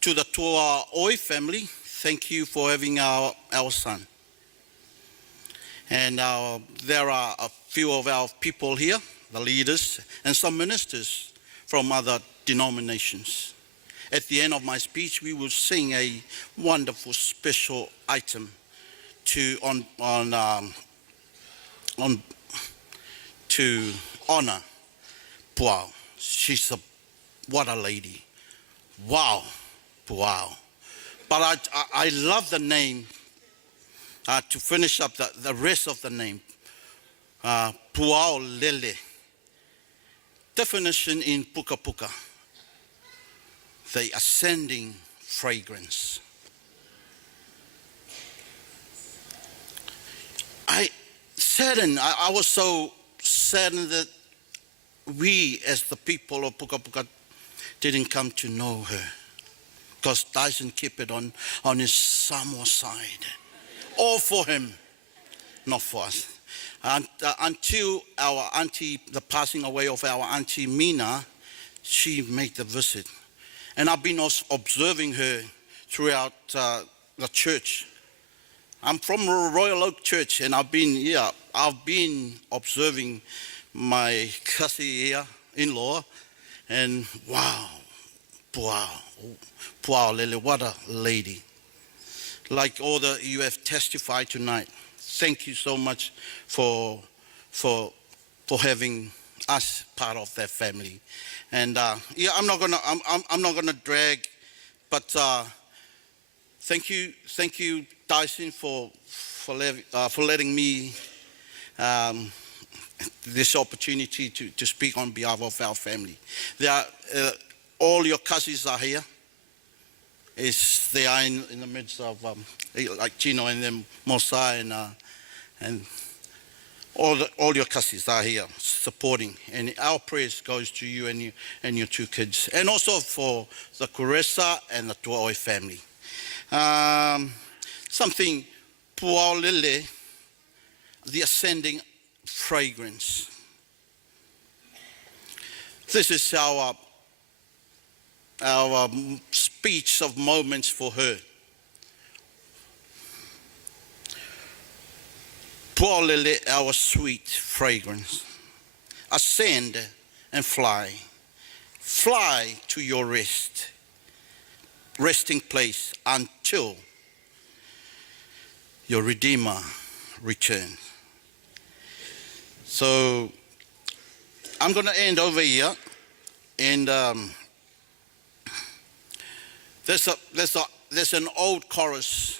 to the Toa Oi family. Thank you for having our son. And there are a few of our people here, the leaders, and some ministers from other denominations. At the end of my speech, we will sing a wonderful special item to honor Puao. She's what a lady. Wow, Puao. But I love the name. To finish up the rest of the name, Puao Lele. Definition in Puka Puka, the ascending fragrance. I was so saddened that we as the people of Puka Puka didn't come to know her, because Dyson kept it on his Samoa side. All for him, not for us. And, until our auntie, the passing away of our auntie Mina, she made the visit. And I've been observing her throughout the church. I'm from Royal Oak Church, and I've been observing my kasi here, in-law, and wow, Puao Lele, what a lady. Like all that you have testified tonight, thank you so much for having us part of that family. And I'm not gonna drag, but thank you, Dyson, for letting me this opportunity to speak on behalf of our family. All your cousins are here. They are in the midst of like Chino and then Mosa and all your cousins are here supporting, and our prayers goes to you and your two kids, and also for the Kuresa and the Tuaoi family. Something Puao Lele, the ascending fragrance. This is our speech of moments for her. Puao Lele, our sweet fragrance. Ascend and fly. Fly to your resting place until your Redeemer returns. So I'm going to end over here, and there's an old chorus.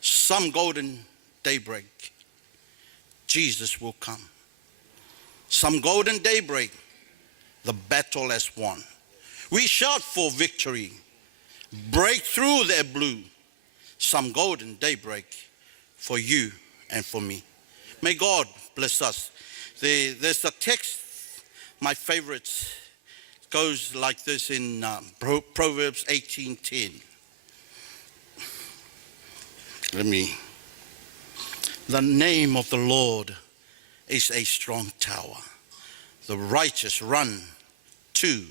Some golden daybreak, Jesus will come. Some golden daybreak, the battle has won. We shout for victory, break through their blue. Some golden daybreak for you and for me. May God bless us. There's a text, my favorite, goes like this in Proverbs 18:10. The name of the Lord is a strong tower. The righteous run to,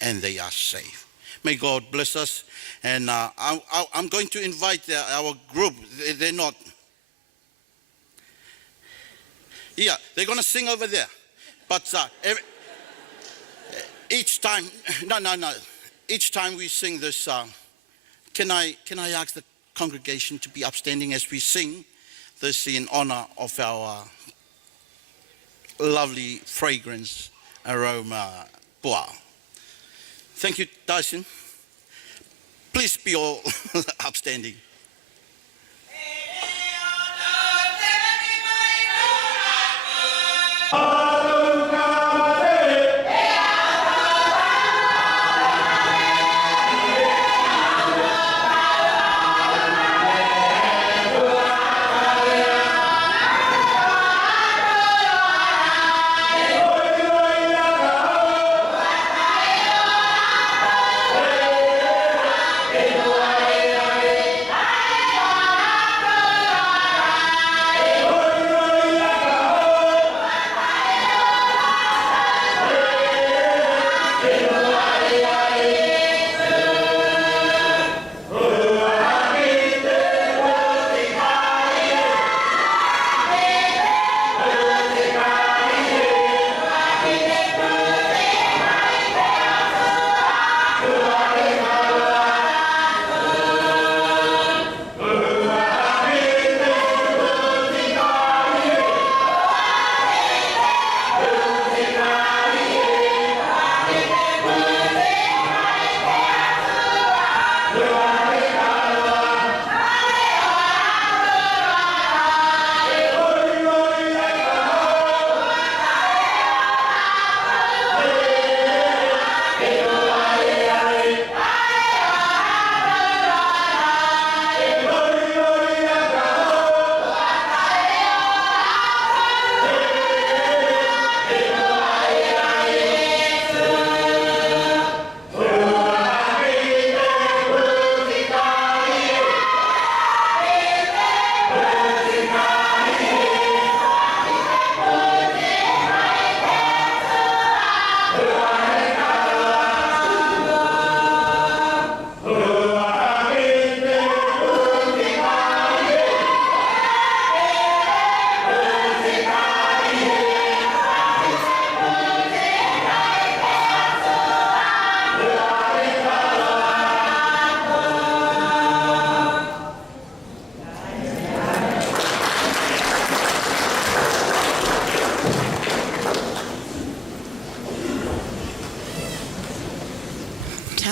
and they are safe. May God bless us. And I'm going to invite our group. They're not. Yeah, they're going to sing over there. But each time, no. Each time we sing this song, can I ask that congregation to be upstanding as we sing this in honor of our lovely fragrance aroma puao. Thank you, Dyson. Please be all upstanding.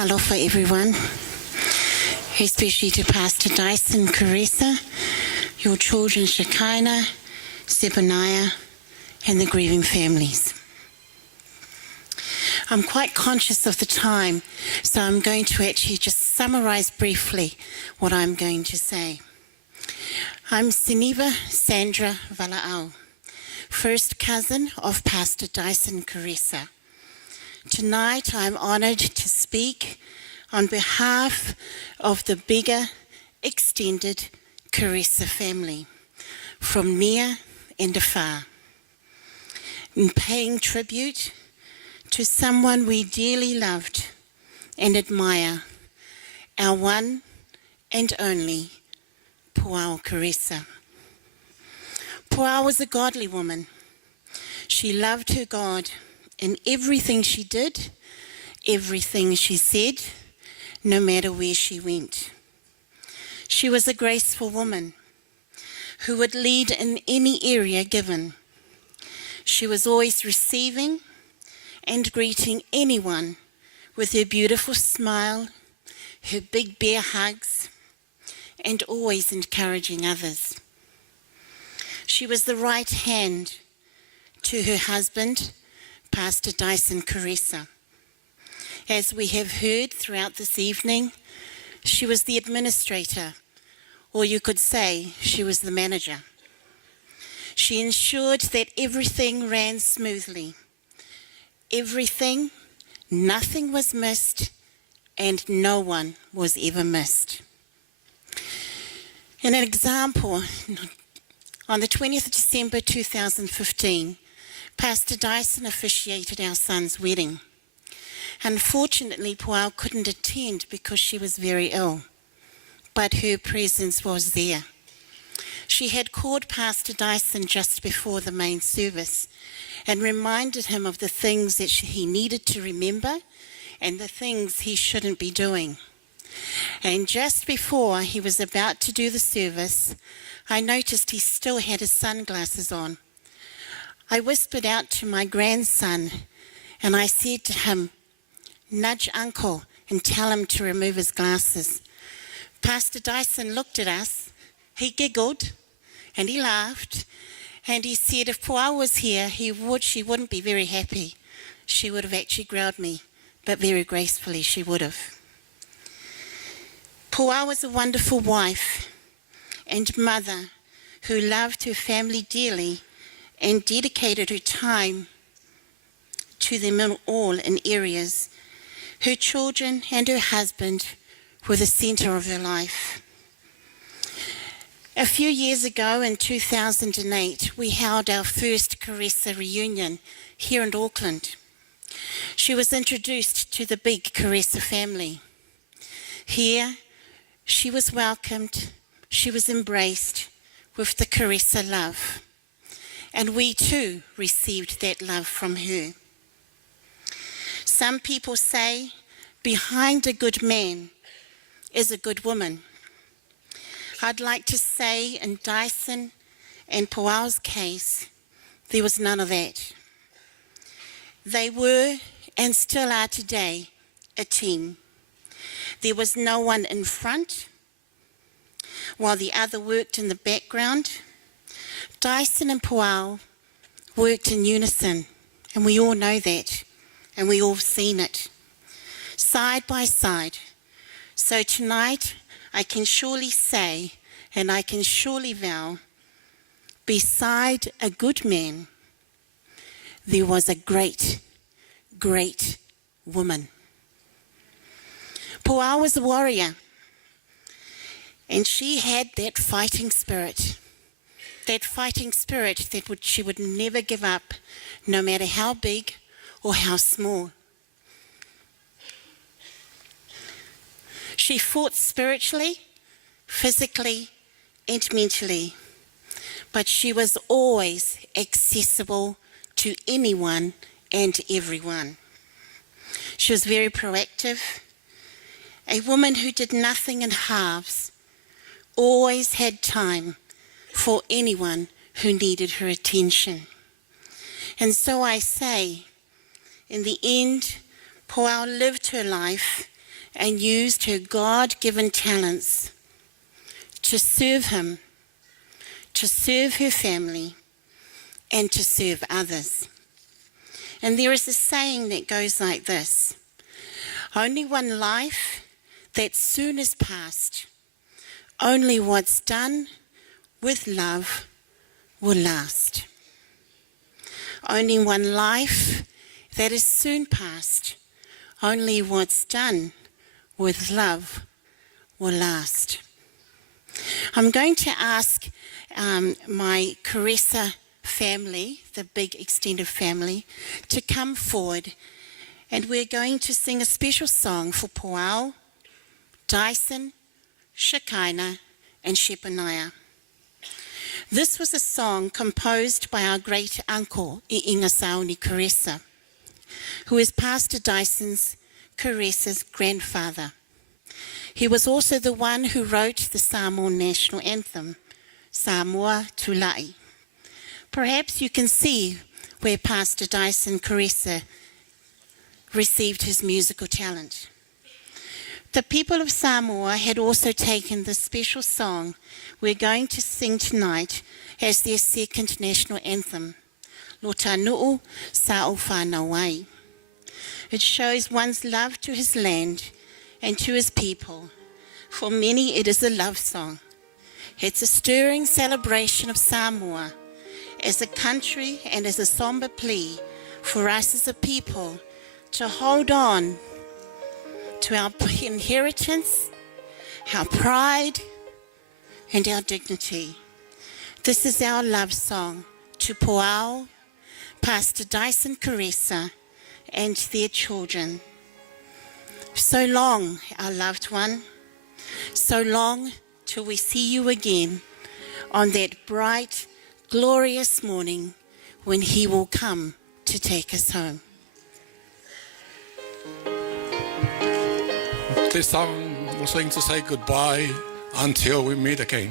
Hello for everyone, especially to Pastor Dyson, Carissa, your children Shekinah, Zephaniah, and the grieving families. I'm quite conscious of the time, so I'm going to actually just summarize briefly what I'm going to say. I'm Siniva Sandra Vala'au, first cousin of Pastor Dyson Carissa. Tonight, I'm honored to speak on behalf of the bigger, extended Carissa family, from near and afar, in paying tribute to someone we dearly loved and admire, our one and only Puao Carissa. Puao was a godly woman. She loved her God in everything she did, everything she said, no matter where she went. She was a graceful woman who would lead in any area given. She was always receiving and greeting anyone with her beautiful smile, her big bear hugs, and always encouraging others. She was the right hand to her husband, Pastor Dyson Carissa. As we have heard throughout this evening, she was the administrator, or you could say she was the manager. She ensured that everything ran smoothly. Everything, nothing was missed, and no one was ever missed. In an example, on the 20th of December 2015, Pastor Dyson officiated our son's wedding. Unfortunately, Puao couldn't attend because she was very ill, but her presence was there. She had called Pastor Dyson just before the main service and reminded him of the things that he needed to remember and the things he shouldn't be doing. And just before he was about to do the service, I noticed he still had his sunglasses on. I whispered out to my grandson and I said to him, "Nudge Uncle and tell him to remove his glasses." Pastor Dyson looked at us, he giggled and he laughed, and he said if Puao was here, she wouldn't be very happy. She would have actually growled me, but very gracefully she would have. Puao was a wonderful wife and mother who loved her family dearly and dedicated her time to them all in areas. Her children and her husband were the centre of her life. A few years ago in 2008, we held our first Caressa reunion here in Auckland. She was introduced to the big Caressa family. Here, she was welcomed, she was embraced with the Caressa love. And we too received that love from her. Some people say, behind a good man is a good woman. I'd like to say in Dyson and Puao's case, there was none of that. They were, and still are today, a team. There was no one in front, while the other worked in the background. Dyson and Puao worked in unison, and we all know that, and we all seen it, side by side. So tonight, I can surely say, and I can surely vow, beside a good man, there was a great, great woman. Puao was a warrior, and she had that fighting spirit that she would never give up, no matter how big or how small. She fought spiritually, physically, and mentally, but she was always accessible to anyone and everyone. She was very proactive, a woman who did nothing in halves, always had time for anyone who needed her attention. And so I say, in the end, Puao lived her life and used her God-given talents to serve him, to serve her family, and to serve others. And there is a saying that goes like this: only one life that soon is past, only what's done with love will last. Only one life that is soon past, only what's done with love will last. I'm going to ask my Caressa family, the big extended family, to come forward, and we're going to sing a special song for Puao, Dyson, Shekinah, and Shebaniah. This was a song composed by our great uncle, I'inga Sauni Caressa, who is Pastor Dyson's Caressa's grandfather. He was also the one who wrote the Samoan national anthem, Samoa Tulai. Perhaps you can see where Pastor Dyson Caressa received his musical talent. The people of Samoa had also taken this special song we're going to sing tonight as their second national anthem, Lotanu'u Sa'o Whanawai. It shows one's love to his land and to his people. For many, it is a love song. It's a stirring celebration of Samoa as a country and as a somber plea for us as a people to hold on to our inheritance, our pride, and our dignity. This is our love song to Puao, Pastor Dyson Caressa, and their children. So long, our loved one. So long till we see you again on that bright, glorious morning when he will come to take us home. Te sang beautiful thing to say goodbye until we meet again.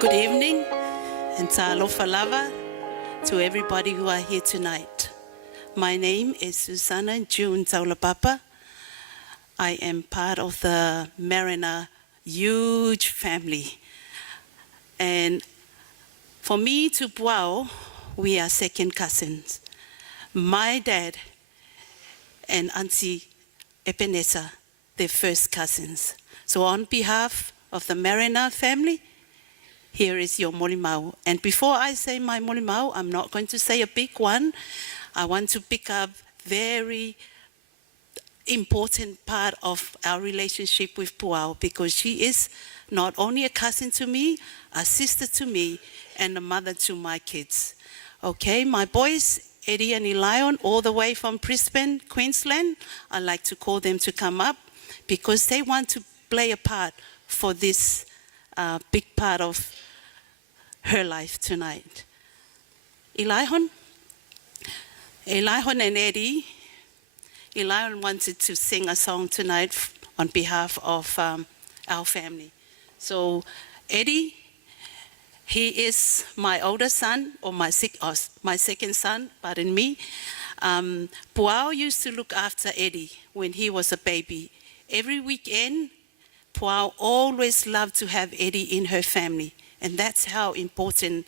Good evening, and talofa lava to everybody who are here tonight. My name is Susanna June Taulapapa. I am part of the Mariner huge family. And for me to Puao, we are second cousins. My dad and Auntie Epenesa, they're first cousins. So on behalf of the Mariner family, here is your molimau. And before I say my molimau, I'm not going to say a big one. I want to pick up very important part of our relationship with Puao, because she is not only a cousin to me, a sister to me, and a mother to my kids. Okay, my boys, Eddie and Elion, all the way from Brisbane, Queensland, I'd like to call them to come up because they want to play a part for this big part of her life tonight. Elion and Eddie, Elion wanted to sing a song tonight on behalf of our family. So Eddie, he is my older son, or my second son, pardon me. Puao used to look after Eddie when he was a baby. Every weekend, Puao always loved to have Eddie in her family. And that's how important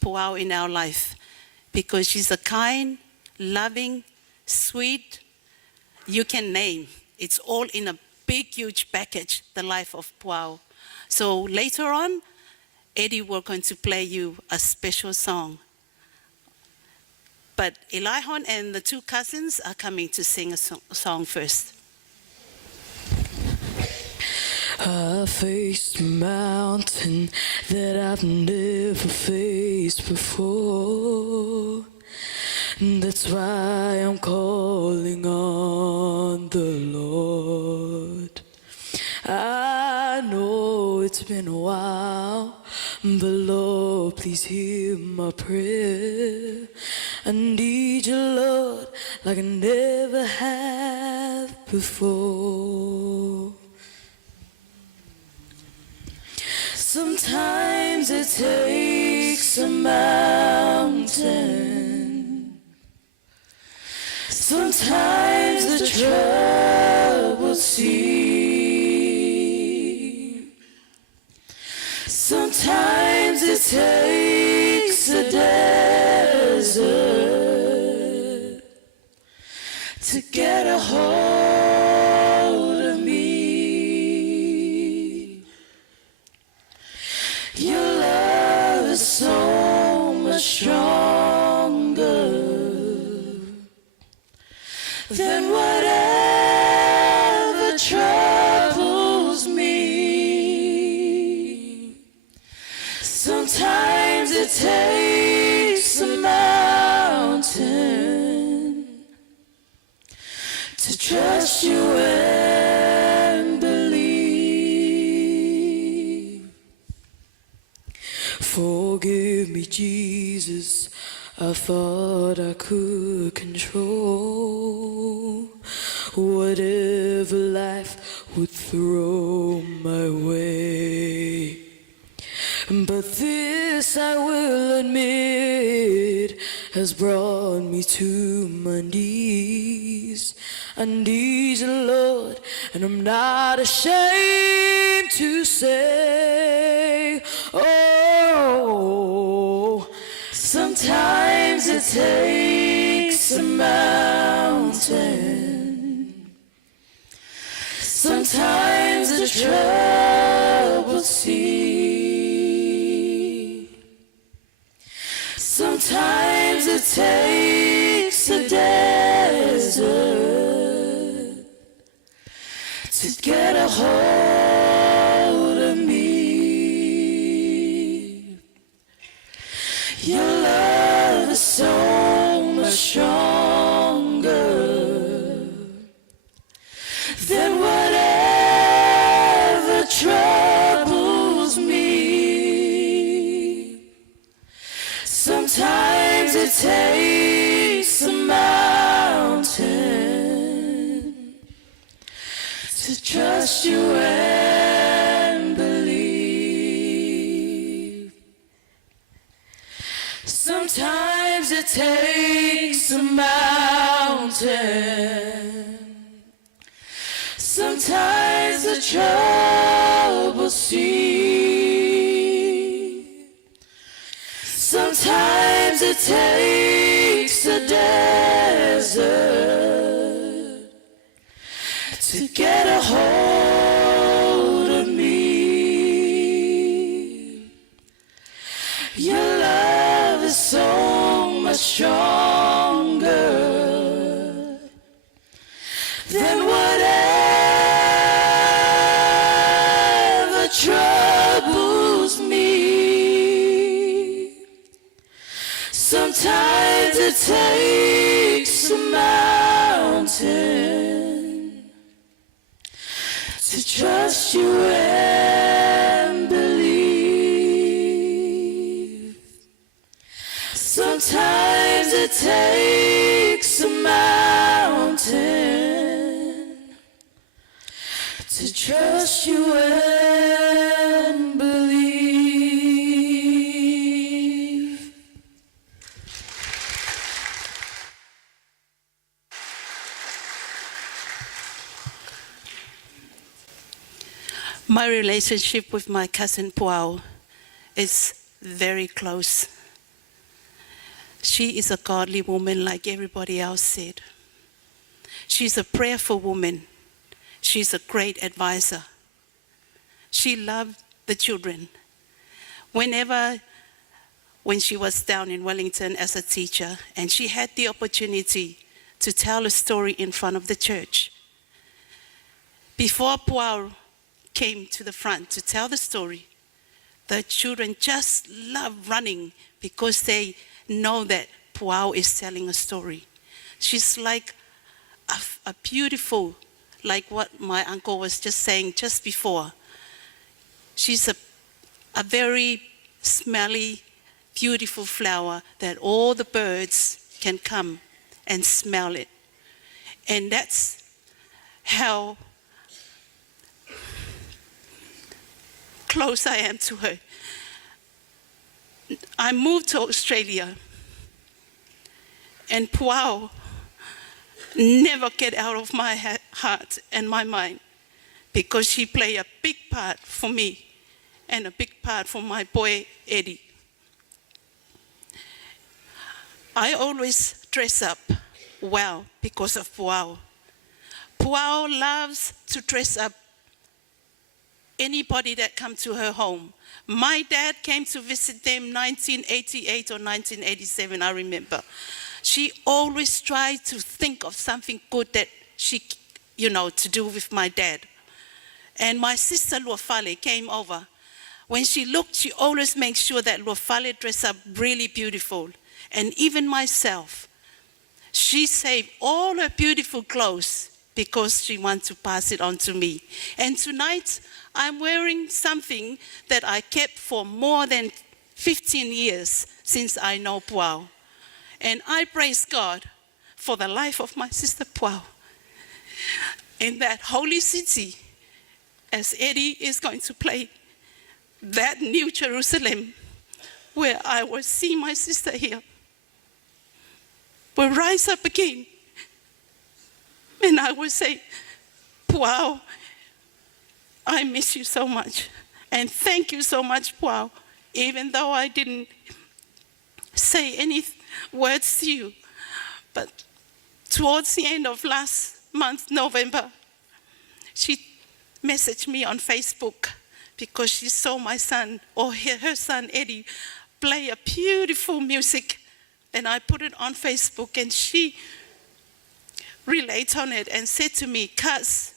Puao in our life. Because she's a kind, loving, sweet, you can name. It's all in a big, huge package, the life of Puao. So later on, Eddie, we're going to play you a special song. But Elion and the two cousins are coming to sing a song first. I faced a mountain that I've never faced before. That's why I'm calling on the Lord. I know it's been a while, but Lord, please hear my prayer. I need you, Lord, like I never have before. Sometimes it takes a mountain. Sometimes the trouble seems. Sometimes it takes a desert to get a hold of me. Your love is so much stronger than whatever troubles me. Sometimes it takes a mountain to trust you and believe. Forgive me, Jesus, I thought I could control whatever life would throw my way. But this, I will admit, has brought me to my knees. I need you, Lord, and I'm not ashamed to say, oh, sometimes it takes a mountain. Sometimes the trouble seems. Sometimes it takes a desert to get a hold of me. Your love is so much stronger than whatever troubles me. Sometimes it takes a mountain to trust you and believe. Sometimes it takes a mountain. Sometimes the trouble seems. Sometimes it takes a desert to get a hold of me. Your love is so much stronger than whatever troubles me. Sometimes it takes a mountain to trust you and believe. Sometimes it takes a mountain to trust you and believe. My relationship with my cousin Puao is very close. She is a godly woman, like everybody else said. She's a prayerful woman. She's a great advisor. She loved the children. When she was down in Wellington as a teacher, and she had the opportunity to tell a story in front of the church. Before Puao came to the front to tell the story, the children just love running because they know that Puao is telling a story. She's like a beautiful, like what my uncle was just saying just before. She's a very smelly, beautiful flower that all the birds can come and smell it. And that's how close I am to her. I moved to Australia, and Puao never get out of my heart and my mind, because she played a big part for me and a big part for my boy Eddie. I always dress up well because of Puao. Puao loves to dress up anybody that come to her home. My dad came to visit them 1988 or 1987, I remember. She always tried to think of something good that she, to do with my dad. And my sister Luafale came over. When she looked, she always made sure that Luafale dressed up really beautiful. And even myself, she saved all her beautiful clothes because she wants to pass it on to me. And tonight, I'm wearing something that I kept for more than 15 years since I know Puao. And I praise God for the life of my sister Puao in that holy city, as Eddie is going to play that New Jerusalem, where I will see my sister here, will rise up again. And I will say, Puao, I miss you so much. And thank you so much, Puao, even though I didn't say any words to you. But towards the end of last month, November, she messaged me on Facebook because she saw my son, or her son Eddie, play a beautiful music. And I put it on Facebook, and she related on it and said to me, Kaz,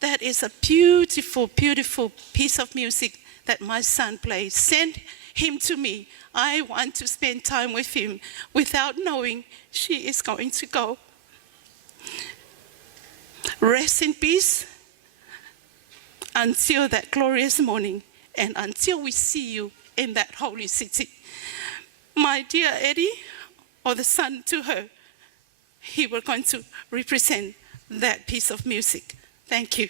that is a beautiful, beautiful piece of music that my son plays. Send him to me. I want to spend time with him, without knowing she is going to go. Rest in peace until that glorious morning, and until we see you in that holy city. My dear Eddie, or the son to her, he was going to represent that piece of music. Thank you.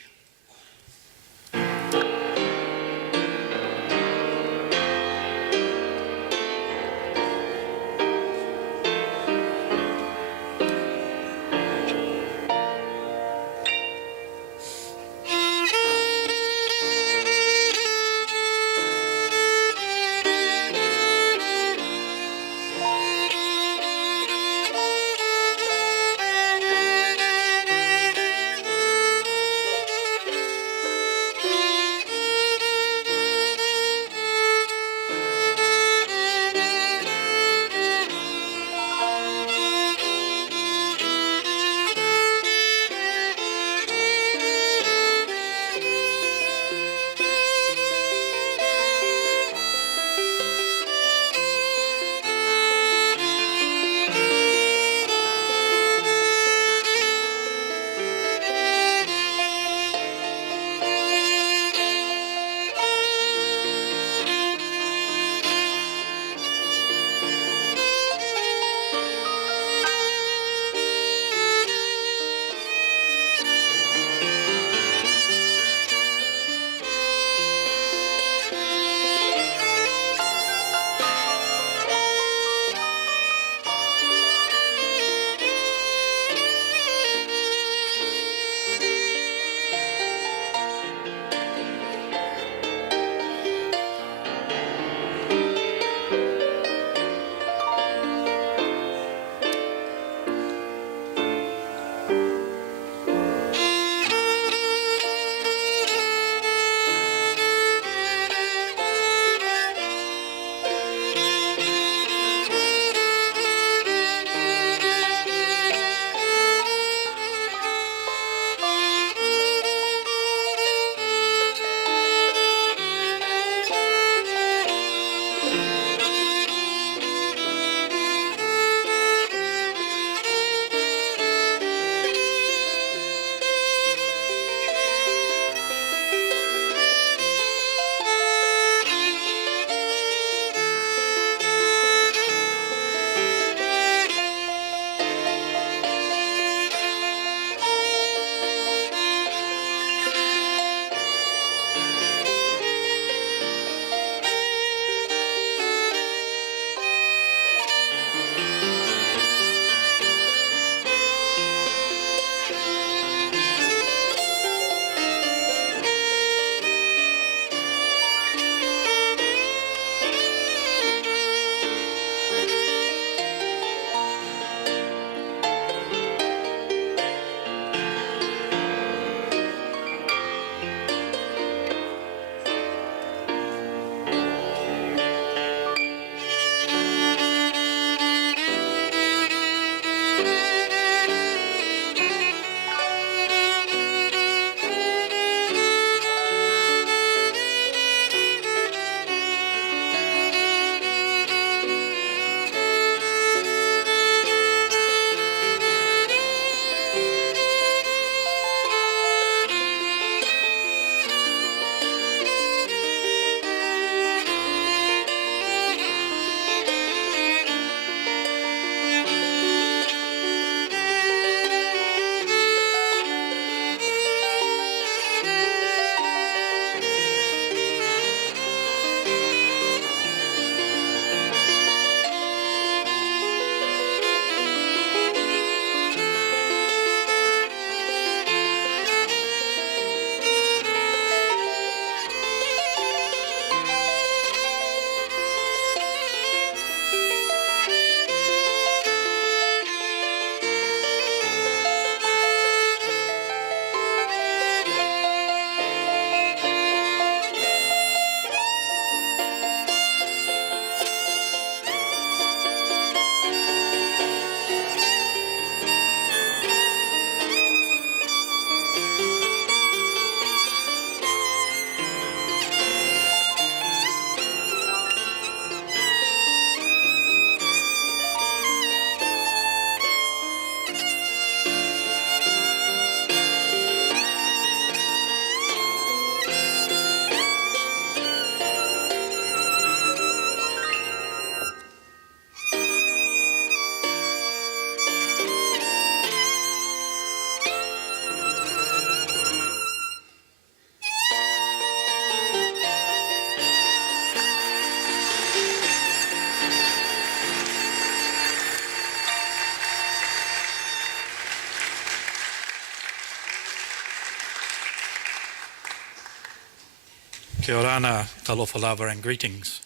Kia ora ana, talofa lava and greetings.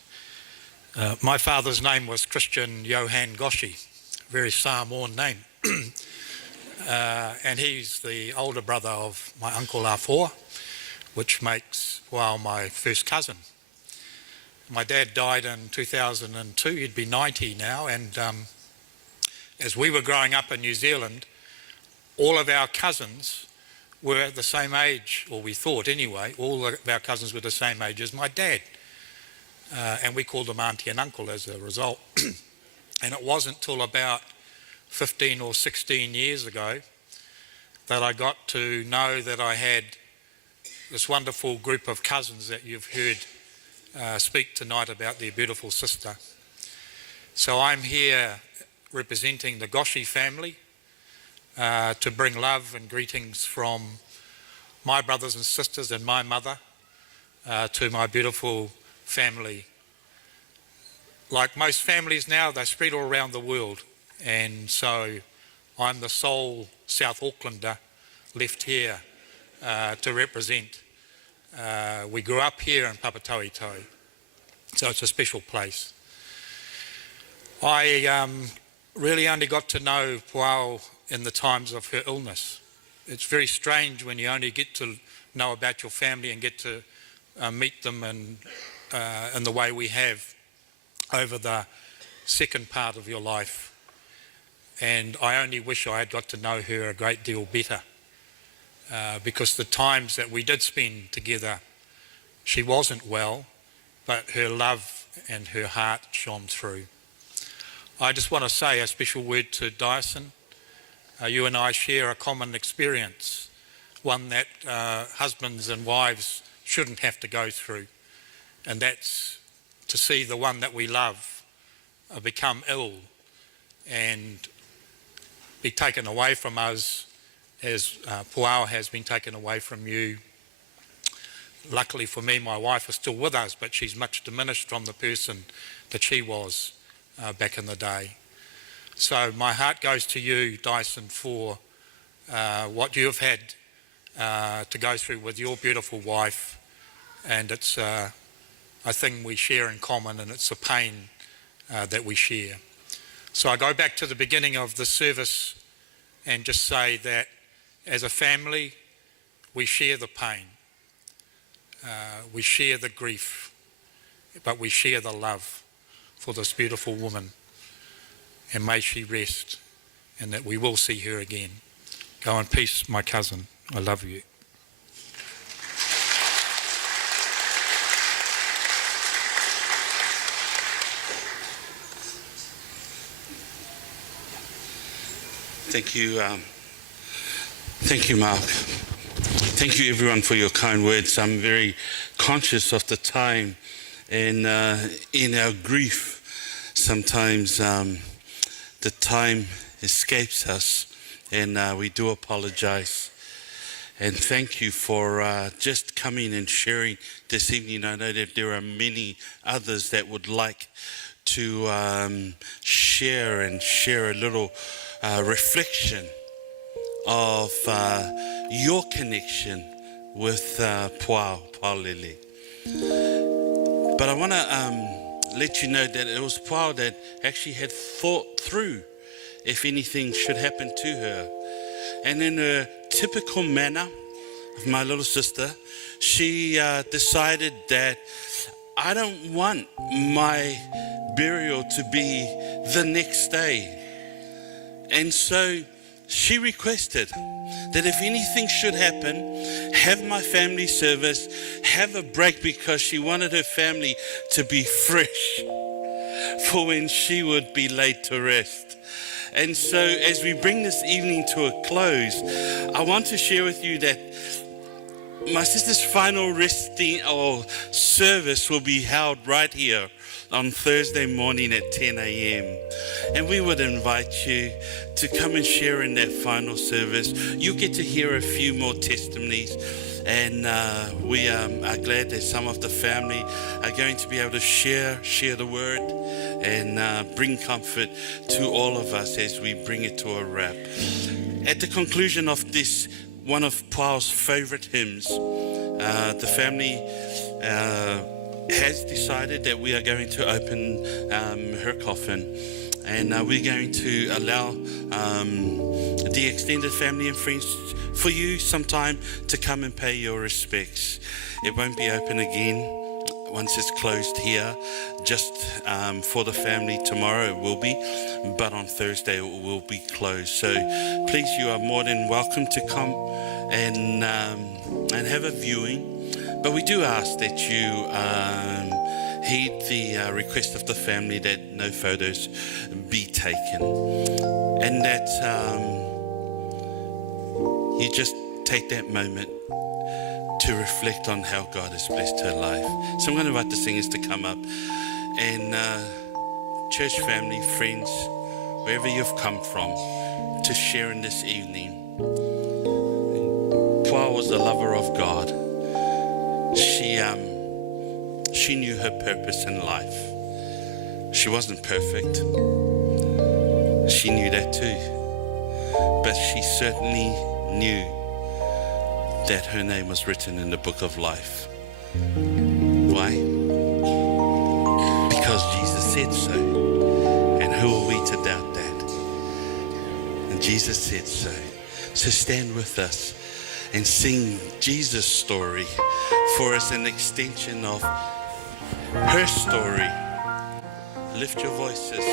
My father's name was Christian Johan Goshi, very Samoan name. And he's the older brother of my uncle Afoa, which makes Puao my first cousin. My dad died in 2002, he'd be 90 now, and as we were growing up in New Zealand, all of our cousins were the same age, or we thought anyway, all of our cousins were the same age as my dad. And we called them auntie and uncle as a result. And it wasn't till about 15 or 16 years ago that I got to know that I had this wonderful group of cousins that you've heard speak tonight about their beautiful sister. So I'm here representing the Goshi family to bring love and greetings from my brothers and sisters and my mother to my beautiful family. Like most families now, they're spread all around the world, and so I'm the sole South Aucklander left here to represent. We grew up here in Papatauitai, so it's a special place. I really only got to know Puao in the times of her illness. It's very strange when you only get to know about your family and get to meet them in the way we have over the second part of your life. And I only wish I had got to know her a great deal better because the times that we did spend together, she wasn't well, but her love and her heart shone through. I just want to say a special word to Dyson. You and I share a common experience, one that husbands and wives shouldn't have to go through, and that's to see the one that we love become ill and be taken away from us as Puao has been taken away from you. Luckily for me, my wife is still with us, but she's much diminished from the person that she was back in the day. So my heart goes to you, Dyson, for what you've had to go through with your beautiful wife, and it's a thing we share in common, and it's a pain that we share. So I go back to the beginning of the service and just say that as a family, we share the pain, we share the grief, but we share the love for this beautiful woman. And may she rest, and that we will see her again. Go in peace, my cousin. I love you. Thank you, Mark. Thank you, everyone, for your kind words. I'm very conscious of the time, and in our grief, sometimes the time escapes us, and we do apologize. And thank you for just coming and sharing this evening. I know that there are many others that would like to share a little reflection of your connection with Puao Lele. But I want to let you know that it was Puao that actually had thought through if anything should happen to her. And in a typical manner of my little sister, she decided that I don't want my burial to be the next day. And so she requested that if anything should happen, have my family service, have a break, because she wanted her family to be fresh for when she would be laid to rest. And so as we bring this evening to a close, I want to share with you that my sister's final resting or service will be held right here on Thursday morning at 10 a.m. And we would invite you to come and share in that final service. You'll get to hear a few more testimonies, and we are glad that some of the family are going to be able to share the word and bring comfort to all of us as we bring it to a wrap. At the conclusion of this, one of Puao's favorite hymns, the family has decided that we are going to open her coffin, and we're going to allow the extended family and friends for you sometime to come and pay your respects. It won't be open again once it's closed here, just for the family. Tomorrow it will be, but on Thursday it will be closed. So please, you are more than welcome to come and have a viewing. But we do ask that you heed the request of the family that no photos be taken, and that you just take that moment to reflect on how God has blessed her life. So I'm going to invite the singers to come up, and church family, friends, wherever you've come from, to share in this evening. Pua was a lover of God. She knew her purpose in life. She wasn't perfect. She knew that too. But she certainly knew that her name was written in the book of life. Why? Because Jesus said so. And who are we to doubt that? And Jesus said so. So stand with us and sing Jesus' story for us, an extension of her story. Lift your voices.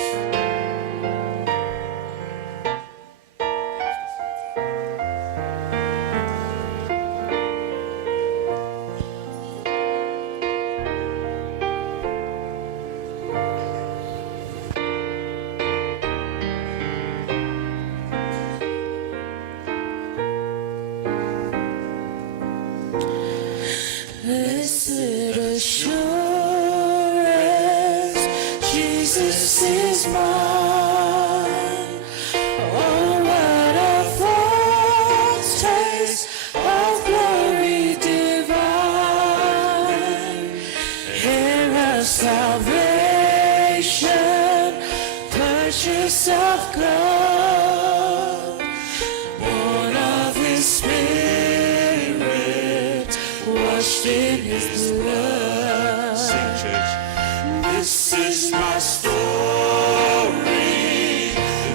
Blessed assurance, Jesus is mine. Oh, what a foretaste of glory divine. Heir of salvation, purchase of God, born of His Spirit, washed in His blood. Sing, church. This is my story.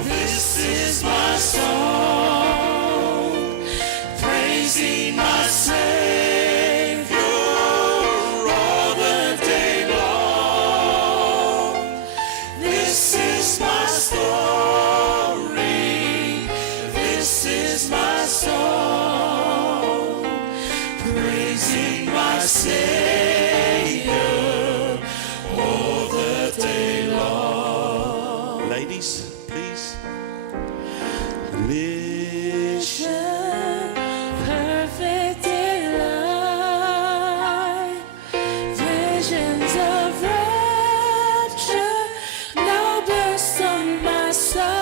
This is my song, praising my Savior all the day long. This is my story. This is my song, praising my Savior all the day long. Ladies, please. Mission, perfect delight, visions of rapture now burst on my sight.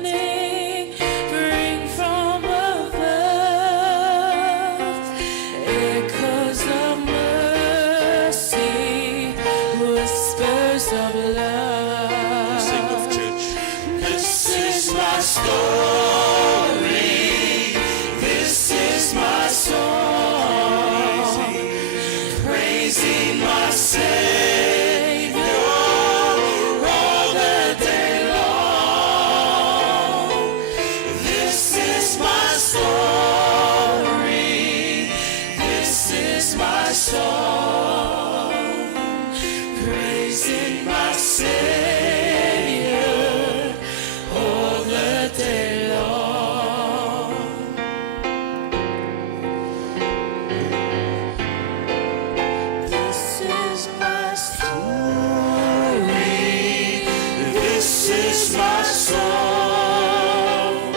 Warning, bring from above, echoes of mercy, whispers of love. Sing with church. This is my story. This is my song, praising my Savior all the day long. This is my story. This is my song, praising my Savior all the day long. This is my story. This is my song,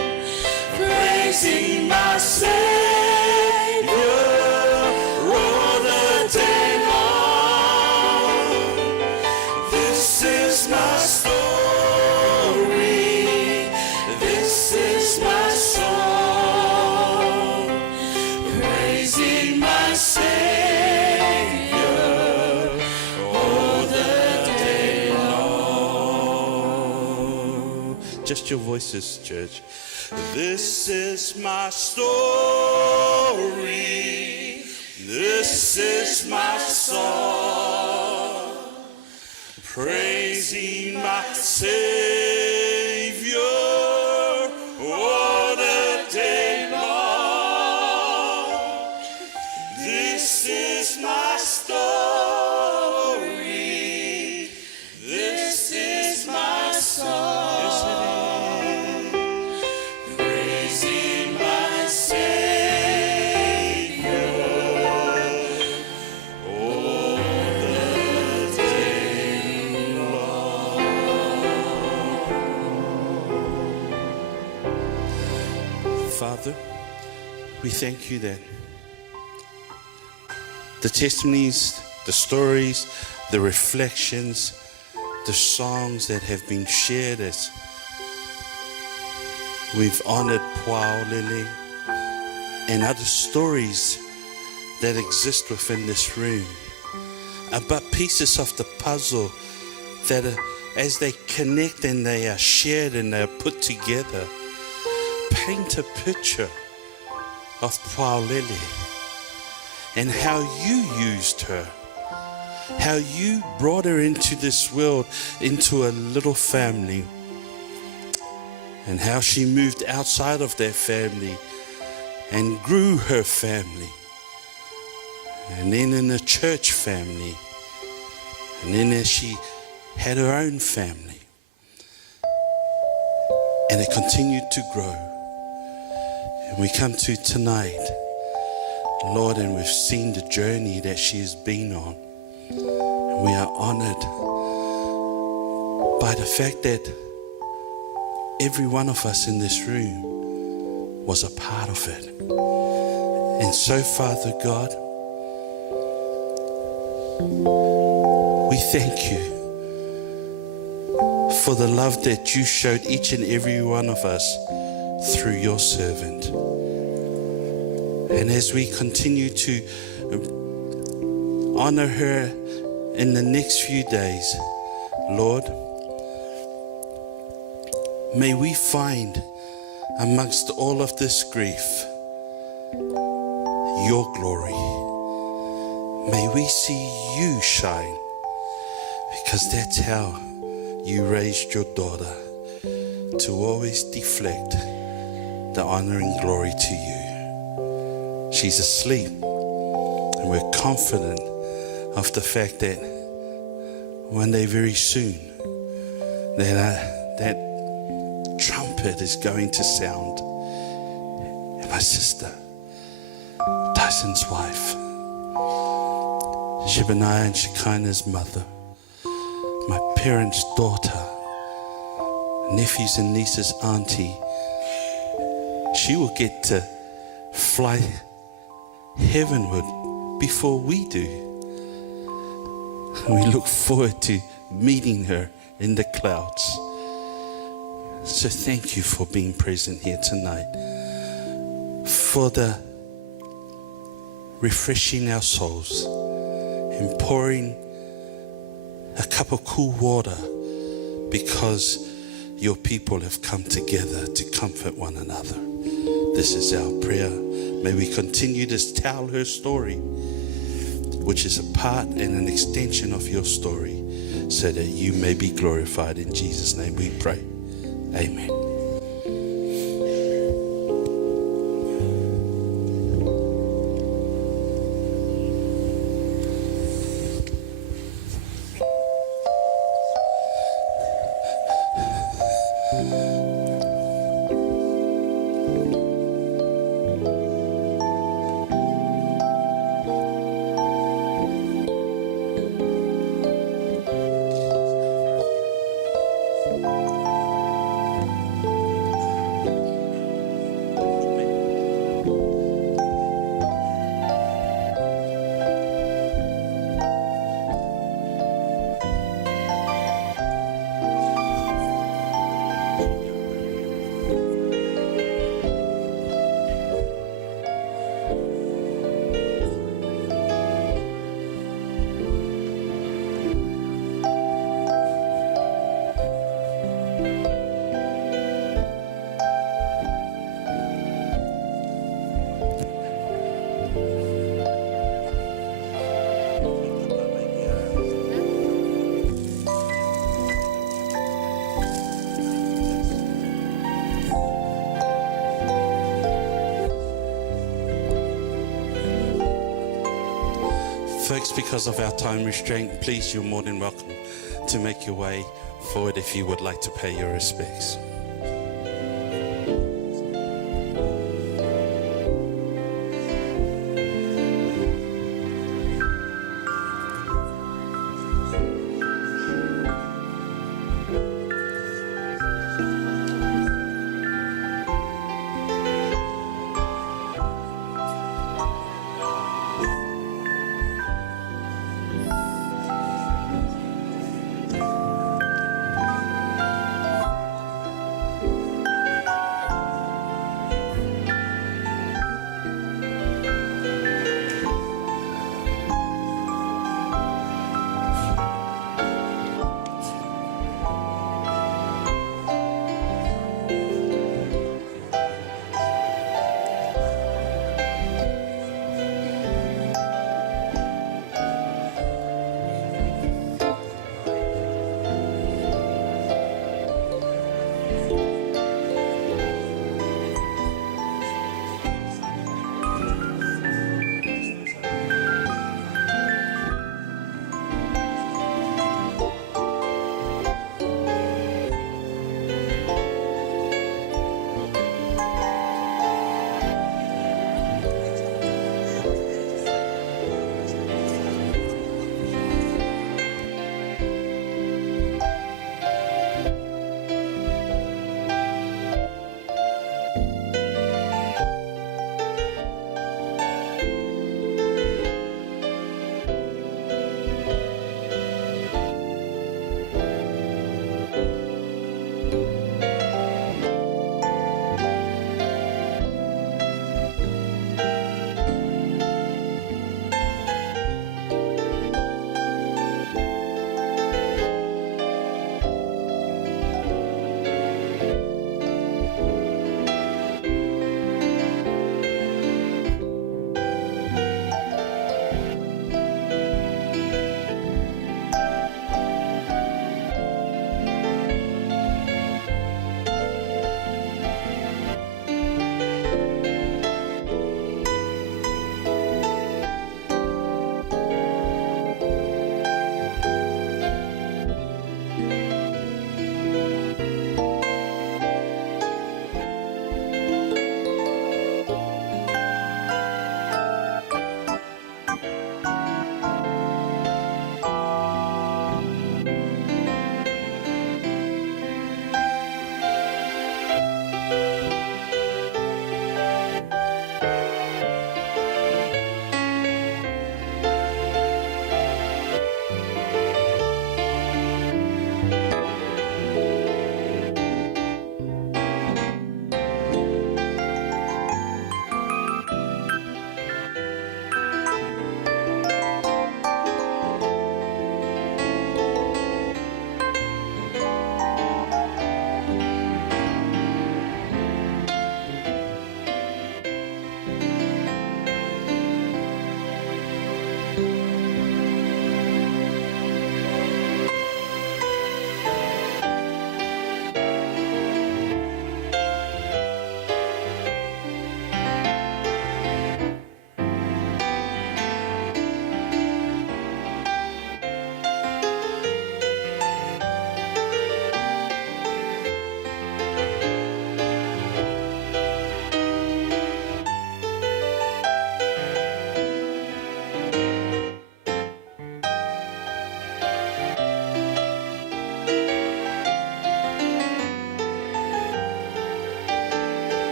praising my Savior all the day long. This is my story. This is my song, praising my Savior all the day long. Just your voices, church. This is my story. This is my song. Praising my Savior all the day long. This is my story. This is my song. Praising my Savior all the day long. Father, we thank you that the testimonies, the stories, the reflections, the songs that have been shared as we've honored Puao Lele and other stories that exist within this room are but pieces of the puzzle that are, as they connect and they are shared and they are put together, paint a picture of Puao Lele and how you used her, how you brought her into this world, into a little family, and how she moved outside of that family and grew her family, and then in a church family, and then as she had her own family, and it continued to grow. And we come to tonight, Lord, and we've seen the journey that she has been on. And we are honored by the fact that every one of us in this room was a part of it. And so, Father God, we thank you for the love that you showed each and every one of us through your servant. And as we continue to honor her in the next few days, Lord, may we find amongst all of this grief your glory. May we see you shine, because that's how you raised your daughter, to always deflect the honor and glory to you. She's asleep, and we're confident of the fact that one day very soon that trumpet is going to sound. And my sister, Tyson's wife, Shebaniah and Shekinah's mother, my parents' daughter, nephews and nieces' auntie, she will get to fly heavenward before we do. We look forward to meeting her in the clouds. So thank you for being present here tonight, for the refreshing our souls and pouring a cup of cool water, because your people have come together to comfort one another. This is our prayer. May we continue to tell her story, which is a part and an extension of your story, so that you may be glorified. In Jesus' name we pray. Amen. Folks, because of our time restraint, please, you're more than welcome to make your way forward if you would like to pay your respects.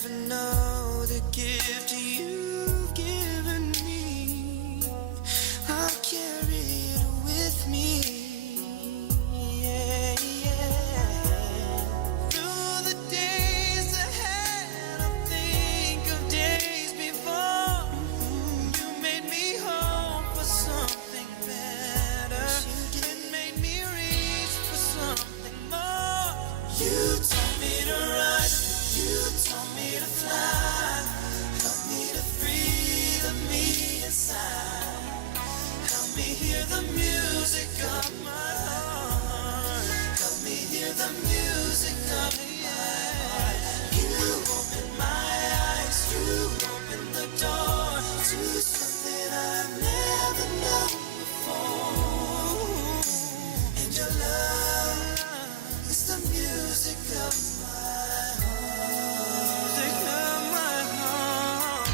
never know the gift you've given me. I'll carry it with me. Yeah, yeah. Through the days ahead, I'll think of days before. You made me hope for something better. It made me reach for something more. You taught me to run. You taught me to fly. Help me to free the me inside. Help me hear the music of my heart. Help me hear the music of my heart. You open my eyes. You open the door to something I've never known before. And your love is the music of my heart. Music of my heart.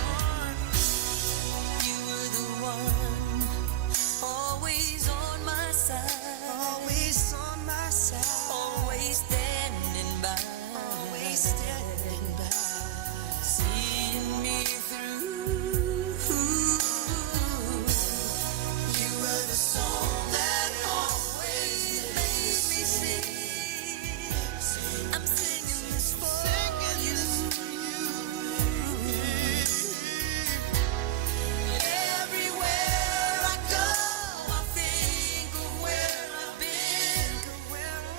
You were the one, always on my side. Always on my side. Always standing by. Always standing by. Seeing me through. You were the song that always made me sing. I'm singing this for you. Everywhere I go, I think of where I've been,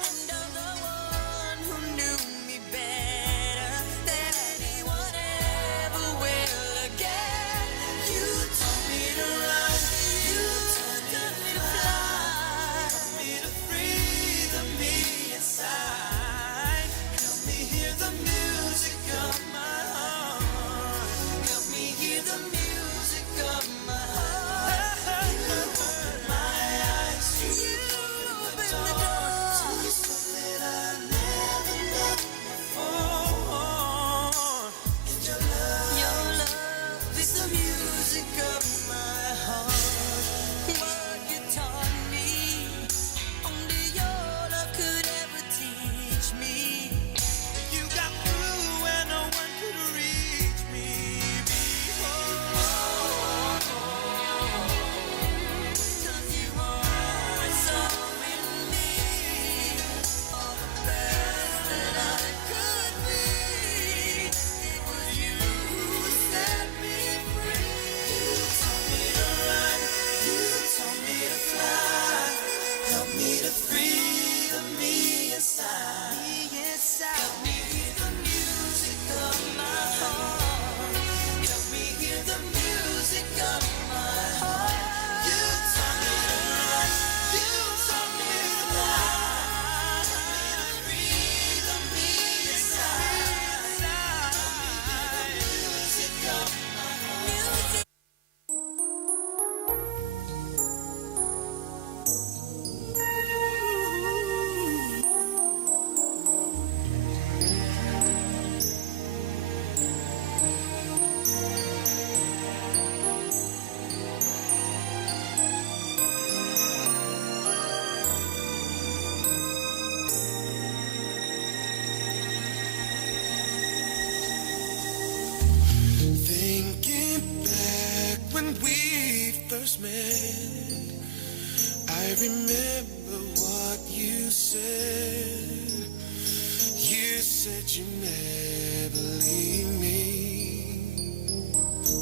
and of the one who knew me better than anyone ever will again. You taught me to run. You taught me to fly. Help me to free the me inside. Help me hear the music of my heart. Help me hear the music of my heart. You open my eyes. You open the door to something I've never known before. And your love is the music of my heart. What you taught me, only your love could ever teach me. You got through when no one could reach me before. 'Cause you always saw in me all the best that I could be. It was you who set me free. You taught me to run. You taught me to fly. Help me to free the me inside. Help me hear the music of my heart. Help me hear the music of my heart. You taught me to run. You taught me to fly. Help me to free the me inside. Help me hear the music of my heart. Thinking back when we first met, I remember what you said. You said you never leave me.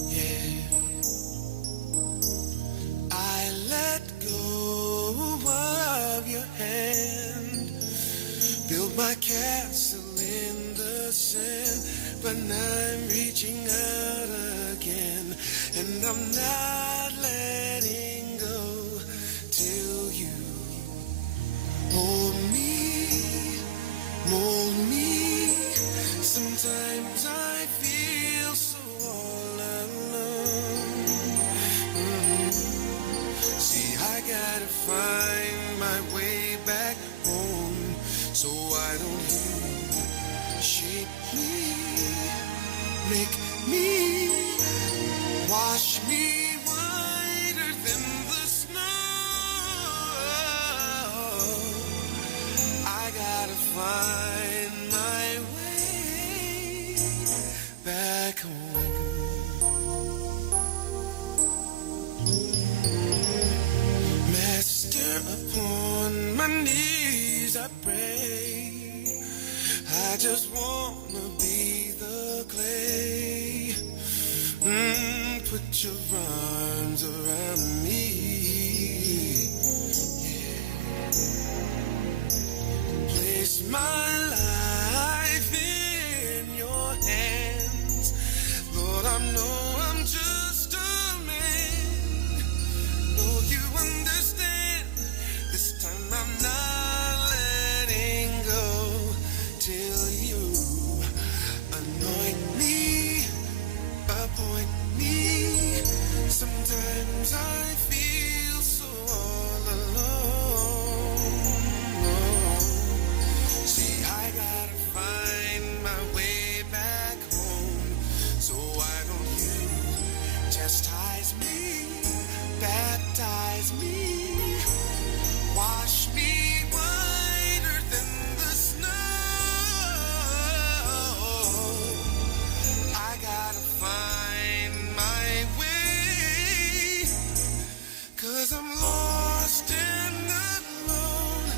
Yeah. I let go of your hand, built my castle in the sand, but I'm reaching out again, and I'm not letting go till you hold me, mold me. Sometimes I feel so all alone. See, I gotta find my way back home, so why don't you shape me, make me, wash me whiter than the snow. I gotta find my way put your arms around me. Yeah. Place my life in your hands. Lord, I know I'm just a man. Know you understand. This time I'm not letting go till you anoint me, appoint me. Sometimes I feel so all alone. See, I gotta find my way back home. So why don't you chastise me, baptize me, wash me whiter than the snow. I gotta find my way, 'cause I'm lost and alone.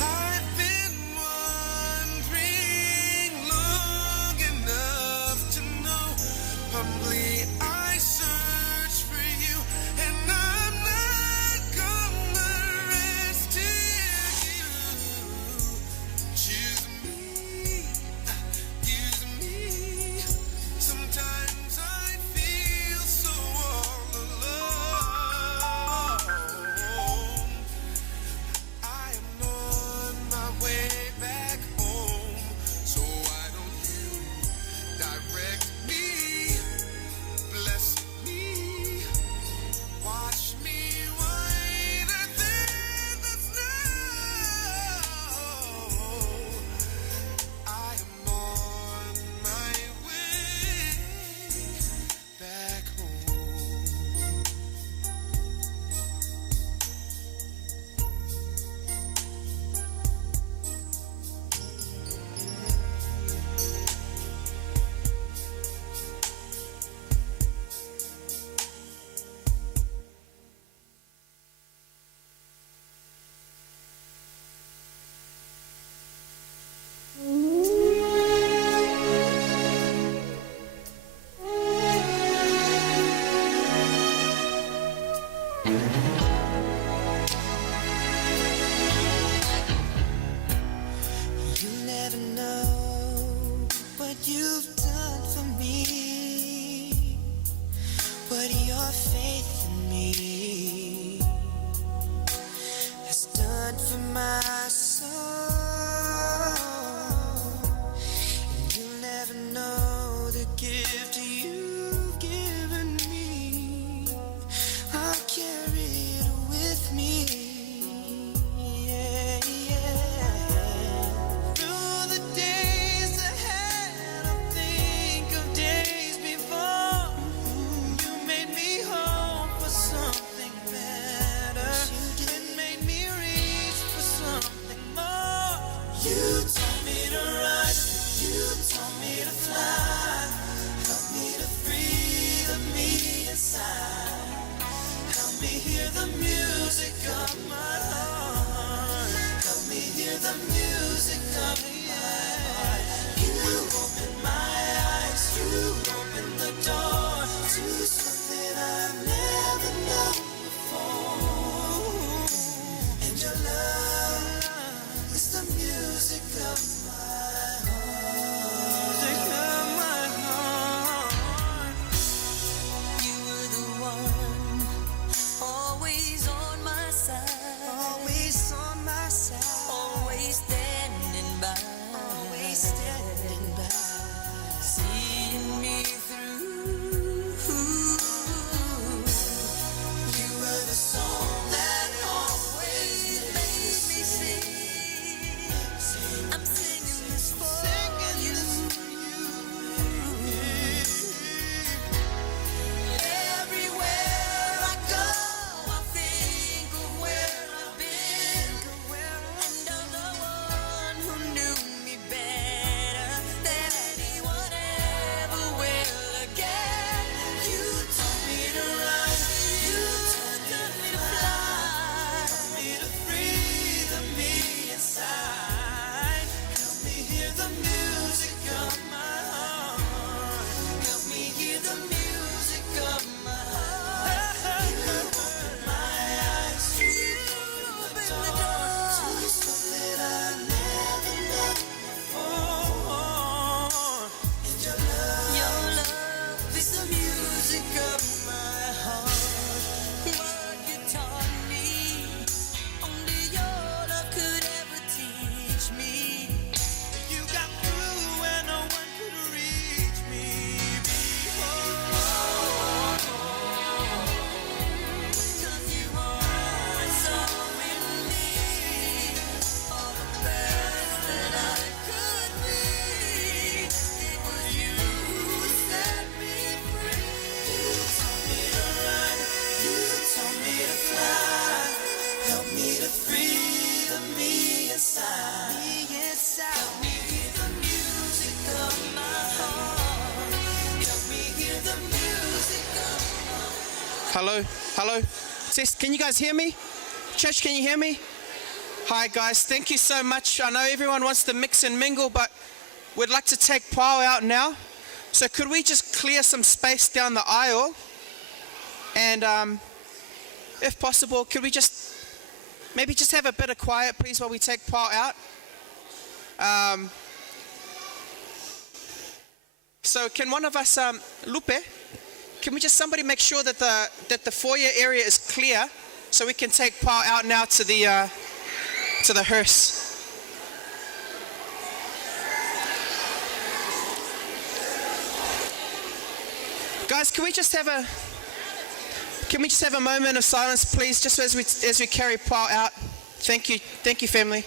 I've been wandering long enough to know. Humbly I search for you, and I'm not gonna rest till you choose me, use me. Sometimes I feel so all alone. I am on my way back home, so why don't you direct me, bless me, wash me whiter than the snow. I am on my way back home. You never know what you've done for me, what your faith in me has done for my soul. And you never know the gift you've given me. I'll carry it with me. Yeah, yeah. Through the days ahead, I'll think of days before. You made me hope for something Hello? Hello? Can you guys hear me? Church, can you hear me? Hi guys, thank you so much. I know everyone wants to mix and mingle, but we'd like to take Pau out now. So could we just clear some space down the aisle? And if possible, could we just maybe just have a bit of quiet, please, while we take Pau out? So can one of us, Lupe, can we just somebody make sure that the foyer area is clear so we can take Pau out now to the hearse? Guys, can we just have a moment of silence, please, just as we carry Pau out? Thank you, family.